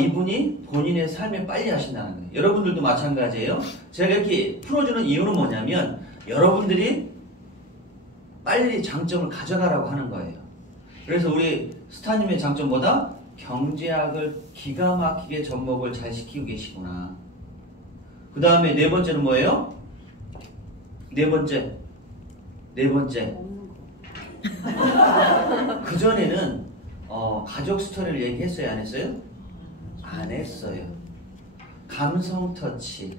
이분이 본인의 삶에 빨리 하신다는 거예요. 여러분들도 마찬가지예요. 제가 이렇게 풀어주는 이유는 뭐냐면 여러분들이 빨리 장점을 가져가라고 하는 거예요. 그래서 우리 스타님의 장점보다 경제학을 기가 막히게 접목을 잘 시키고 계시구나. 그 다음에 네 번째는 뭐예요? 네 번째. 그전에는 가족 스토리를 얘기했어요? 안 했어요? 안 했어요. 감성 터치.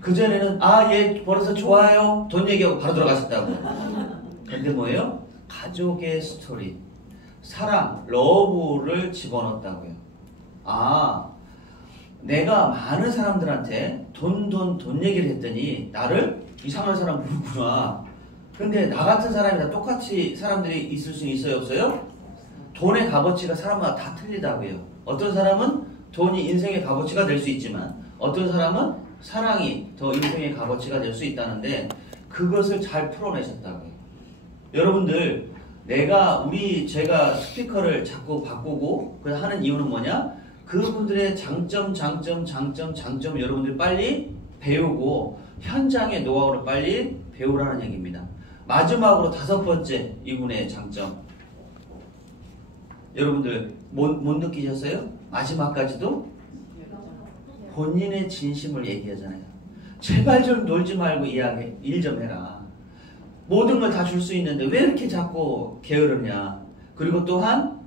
그전에는 얘 벌어서 좋아요. 돈 얘기하고 바로 들어가셨다고. 근데 뭐예요? 가족의 스토리. 사랑, 러브를 집어넣었다고요. 내가 많은 사람들한테 돈 얘기를 했더니 나를 이상한 사람 부르구나. 근데 나 같은 사람이 다 똑같이 사람들이 있을 수 있어요? 없어요? 돈의 값어치가 사람마다 다 틀리다고요. 어떤 사람은 돈이 인생의 값어치가 될 수 있지만 어떤 사람은 사랑이 더 인생의 값어치가 될 수 있다는데 그것을 잘 풀어내셨다고요. 여러분들 제가 스피커를 자꾸 바꾸고 하는 이유는 뭐냐? 그분들의 장점 여러분들이 빨리 배우고 현장의 노하우를 빨리 배우라는 얘기입니다. 마지막으로 5번째 이분의 장점. 여러분들 못 느끼셨어요? 마지막까지도 본인의 진심을 얘기하잖아요. 제발 좀 놀지 말고 일 좀 해라. 모든 걸 다 줄 수 있는데 왜 이렇게 자꾸 게으르냐. 그리고 또한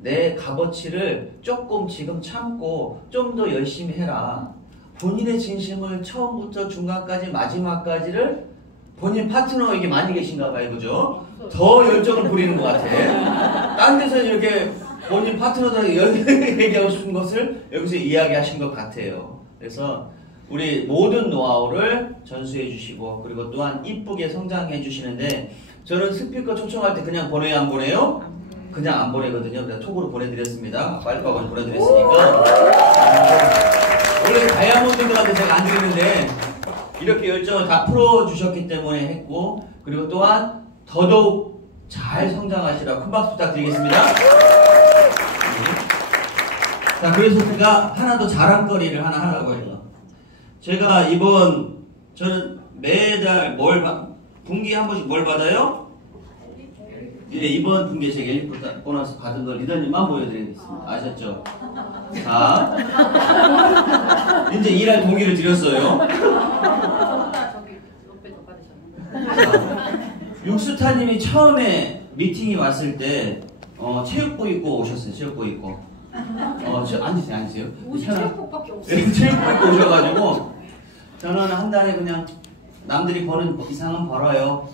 내 값어치를 조금 지금 참고 좀 더 열심히 해라. 본인의 진심을 처음부터 중간까지 마지막까지를 본인 파트너에게 많이 계신가 봐요. 그죠? 더 열정을 부리는 것 같아. 딴 데서는 이렇게 본인 파트너들에게 얘기하고 싶은 것을 여기서 이야기하신 것 같아요. 그래서 우리 모든 노하우를 전수해 주시고 그리고 또한 이쁘게 성장해 주시는데 저는 스피커 초청할 때 그냥 보내요? 안 보내요? 그냥 안 보내거든요. 그래서 톡으로 보내드렸습니다. 빨리빨리 보내드렸으니까. 원래 다이아몬드들한테 제가 안 드리는데 이렇게 열정을 다 풀어주셨기 때문에 했고 그리고 또한 더더욱 잘 성장하시라 큰 박수 부탁드리겠습니다. 자, 그래서 제가 하나 더 자랑거리를 하나 하려고 해요. 제가 저는 매달 분기에 한 번씩 뭘 받아요? 예, 이번 분기에 제가 엘리트 보너스 받은 거 리더님만 보여드리겠습니다. 아셨죠? 자, 이제 일할 동기를 드렸어요. 육수타님이 처음에 미팅이 왔을 때 체육복 입고 오셨어요. 체육복 입고. 앉으세요. 옷이 체육복밖에 없어요. 네, 체육복 입고 오셔가지고 저는 한 달에 그냥 남들이 버는 이상은 벌어요.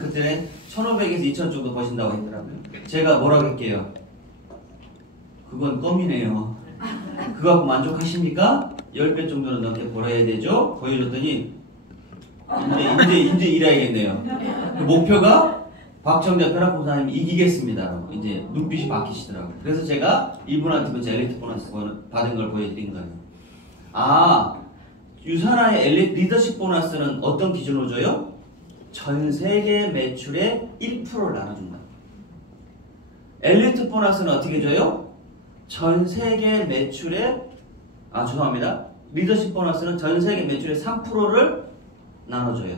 그때 1,500에서 2,000 정도 버신다고 했더라고요. 제가 뭐라고 할게요? 그건 껌이네요. 그거 갖고 만족하십니까? 10배 정도는 넘게 벌어야 되죠? 보여줬더니 이제 일해야겠네요. 그 목표가 박정자 편학봉사님이 이기겠습니다. 이제 눈빛이 바뀌시더라고요. 그래서 제가 이분한테 제 엘리트 보너스 받은 걸 보여드린 거예요. 유산화의 엘리트 리더십 보너스는 어떤 기준으로 줘요? 전 세계 매출의 1%를 나눠준다. 엘리트 보너스는 어떻게 줘요? 전 세계 매출의 죄송합니다. 리더십 보너스는 전 세계 매출의 3%를 나눠줘요.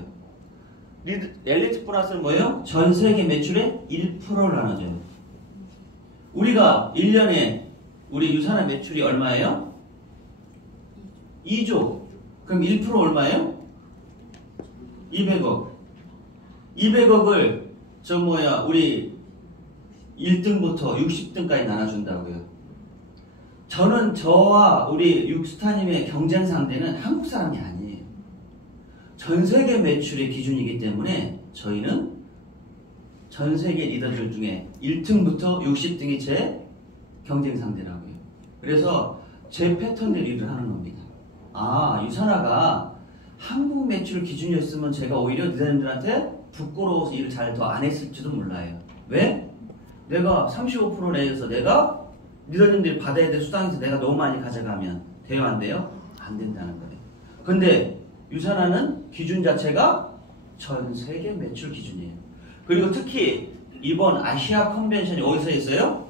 엘리트 보너스는 뭐예요? 전 세계 매출의 1%를 나눠줘요. 우리가 1년에 우리 유산의 매출이 얼마예요? 2조. 그럼 1% 얼마예요? 200억. 200억을 우리 1등부터 60등까지 나눠준다고요. 저는 저와 우리 육스타님의 경쟁 상대는 한국 사람이 아니에요. 전 세계 매출의 기준이기 때문에 저희는 전 세계 리더들 중에 1등부터 60등이 제 경쟁 상대라고요. 그래서 제 패턴대로 일을 하는 겁니다. 유산아가 한국 매출 기준이었으면 제가 오히려 리더님들한테 부끄러워서 일을 잘 더 안 했을지도 몰라요. 왜? 내가 35% 내에서 내가 리더님들이 받아야 될 수당에서 내가 너무 많이 가져가면 돼요, 안 돼요? 안 된다는 거예요. 근데 유산아는 기준 자체가 전 세계 매출 기준이에요. 그리고 특히 이번 아시아 컨벤션이 어디서 했어요?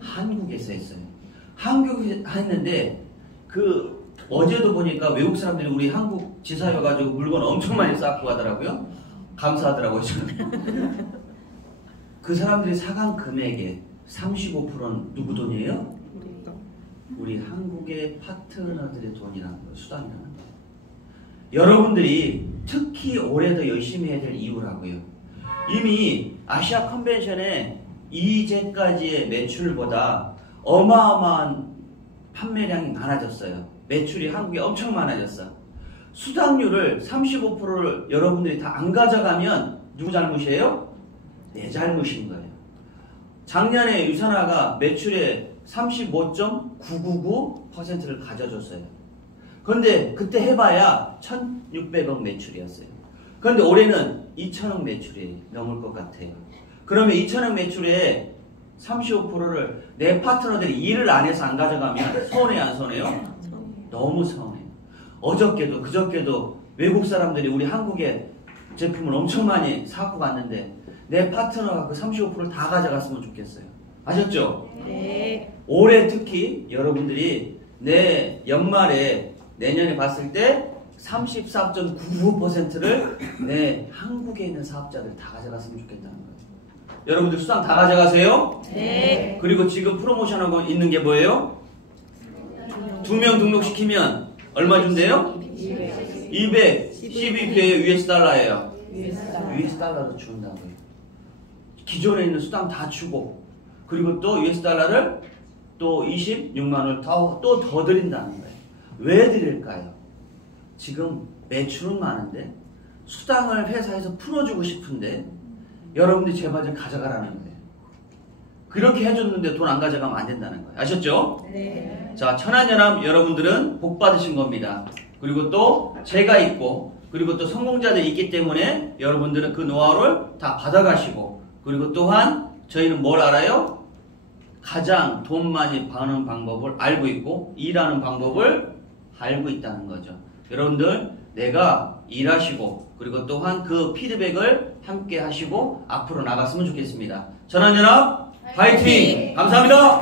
한국에서 했어요. 한국에서 했는데 어제도 보니까 외국 사람들이 우리 한국 지사에 와가지고 물건 엄청 많이 쌓고 가더라고요. 감사하더라고요. 그 사람들이 사간 금액의 35%는 누구 돈이에요? 우리 한국의 파트너들의 돈이라는 거예요. 수당이라는 거예요. 여러분들이 특히 올해 더 열심히 해야 될 이유라고요. 이미 아시아 컨벤션에 이제까지의 매출보다 어마어마한 판매량이 많아졌어요. 매출이 한국에 엄청 많아졌어. 수당률을 35%를 여러분들이 다 안 가져가면 누구 잘못이에요? 내 잘못인 거예요. 작년에 유산아가 매출의 35.999%를 가져줬어요. 그런데 그때 해봐야 1,600억 매출이었어요. 그런데 올해는 2,000억 매출이 넘을 것 같아요. 그러면 2,000억 매출에 35%를 내 파트너들이 일을 안 해서 안 가져가면 서운해요, 안 서운해요? 너무 서운해요. 어저께도 그저께도 외국 사람들이 우리 한국의 제품을 엄청 많이 사고 갔는데 내 파트너가 그 35%를 다 가져갔으면 좋겠어요. 아셨죠? 네. 올해 특히 여러분들이 내 연말에 내년에 봤을 때 34.99%를 내 한국에 있는 사업자들 다 가져갔으면 좋겠다는 거예요. 여러분들 수당 다 가져가세요? 네. 그리고 지금 프로모션하고 있는 게 뭐예요? 2명 등록시키면 얼마 준대요? 212개 US 달러예요. US 달러로 준다고요. 기존에 있는 수당 다 주고 그리고 또 US 달러를 또 26만 원을 또 더 드린다는 거예요. 왜 드릴까요? 지금 매출은 많은데 수당을 회사에서 풀어주고 싶은데 여러분들이 제발 좀 가져가라는 거예요. 그렇게 해줬는데 돈 안 가져가면 안 된다는 거예요. 아셨죠? 네. 자, 천안연합 여러분들은 복 받으신 겁니다. 그리고 또 제가 있고 그리고 또 성공자들이 있기 때문에 여러분들은 그 노하우를 다 받아가시고 그리고 또한 저희는 뭘 알아요? 가장 돈 많이 버는 방법을 알고 있고 일하는 방법을 알고 있다는 거죠. 여러분들 내가 일하시고 그리고 또한 그 피드백을 함께 하시고 앞으로 나갔으면 좋겠습니다. 천안연합 파이팅! 감사합니다.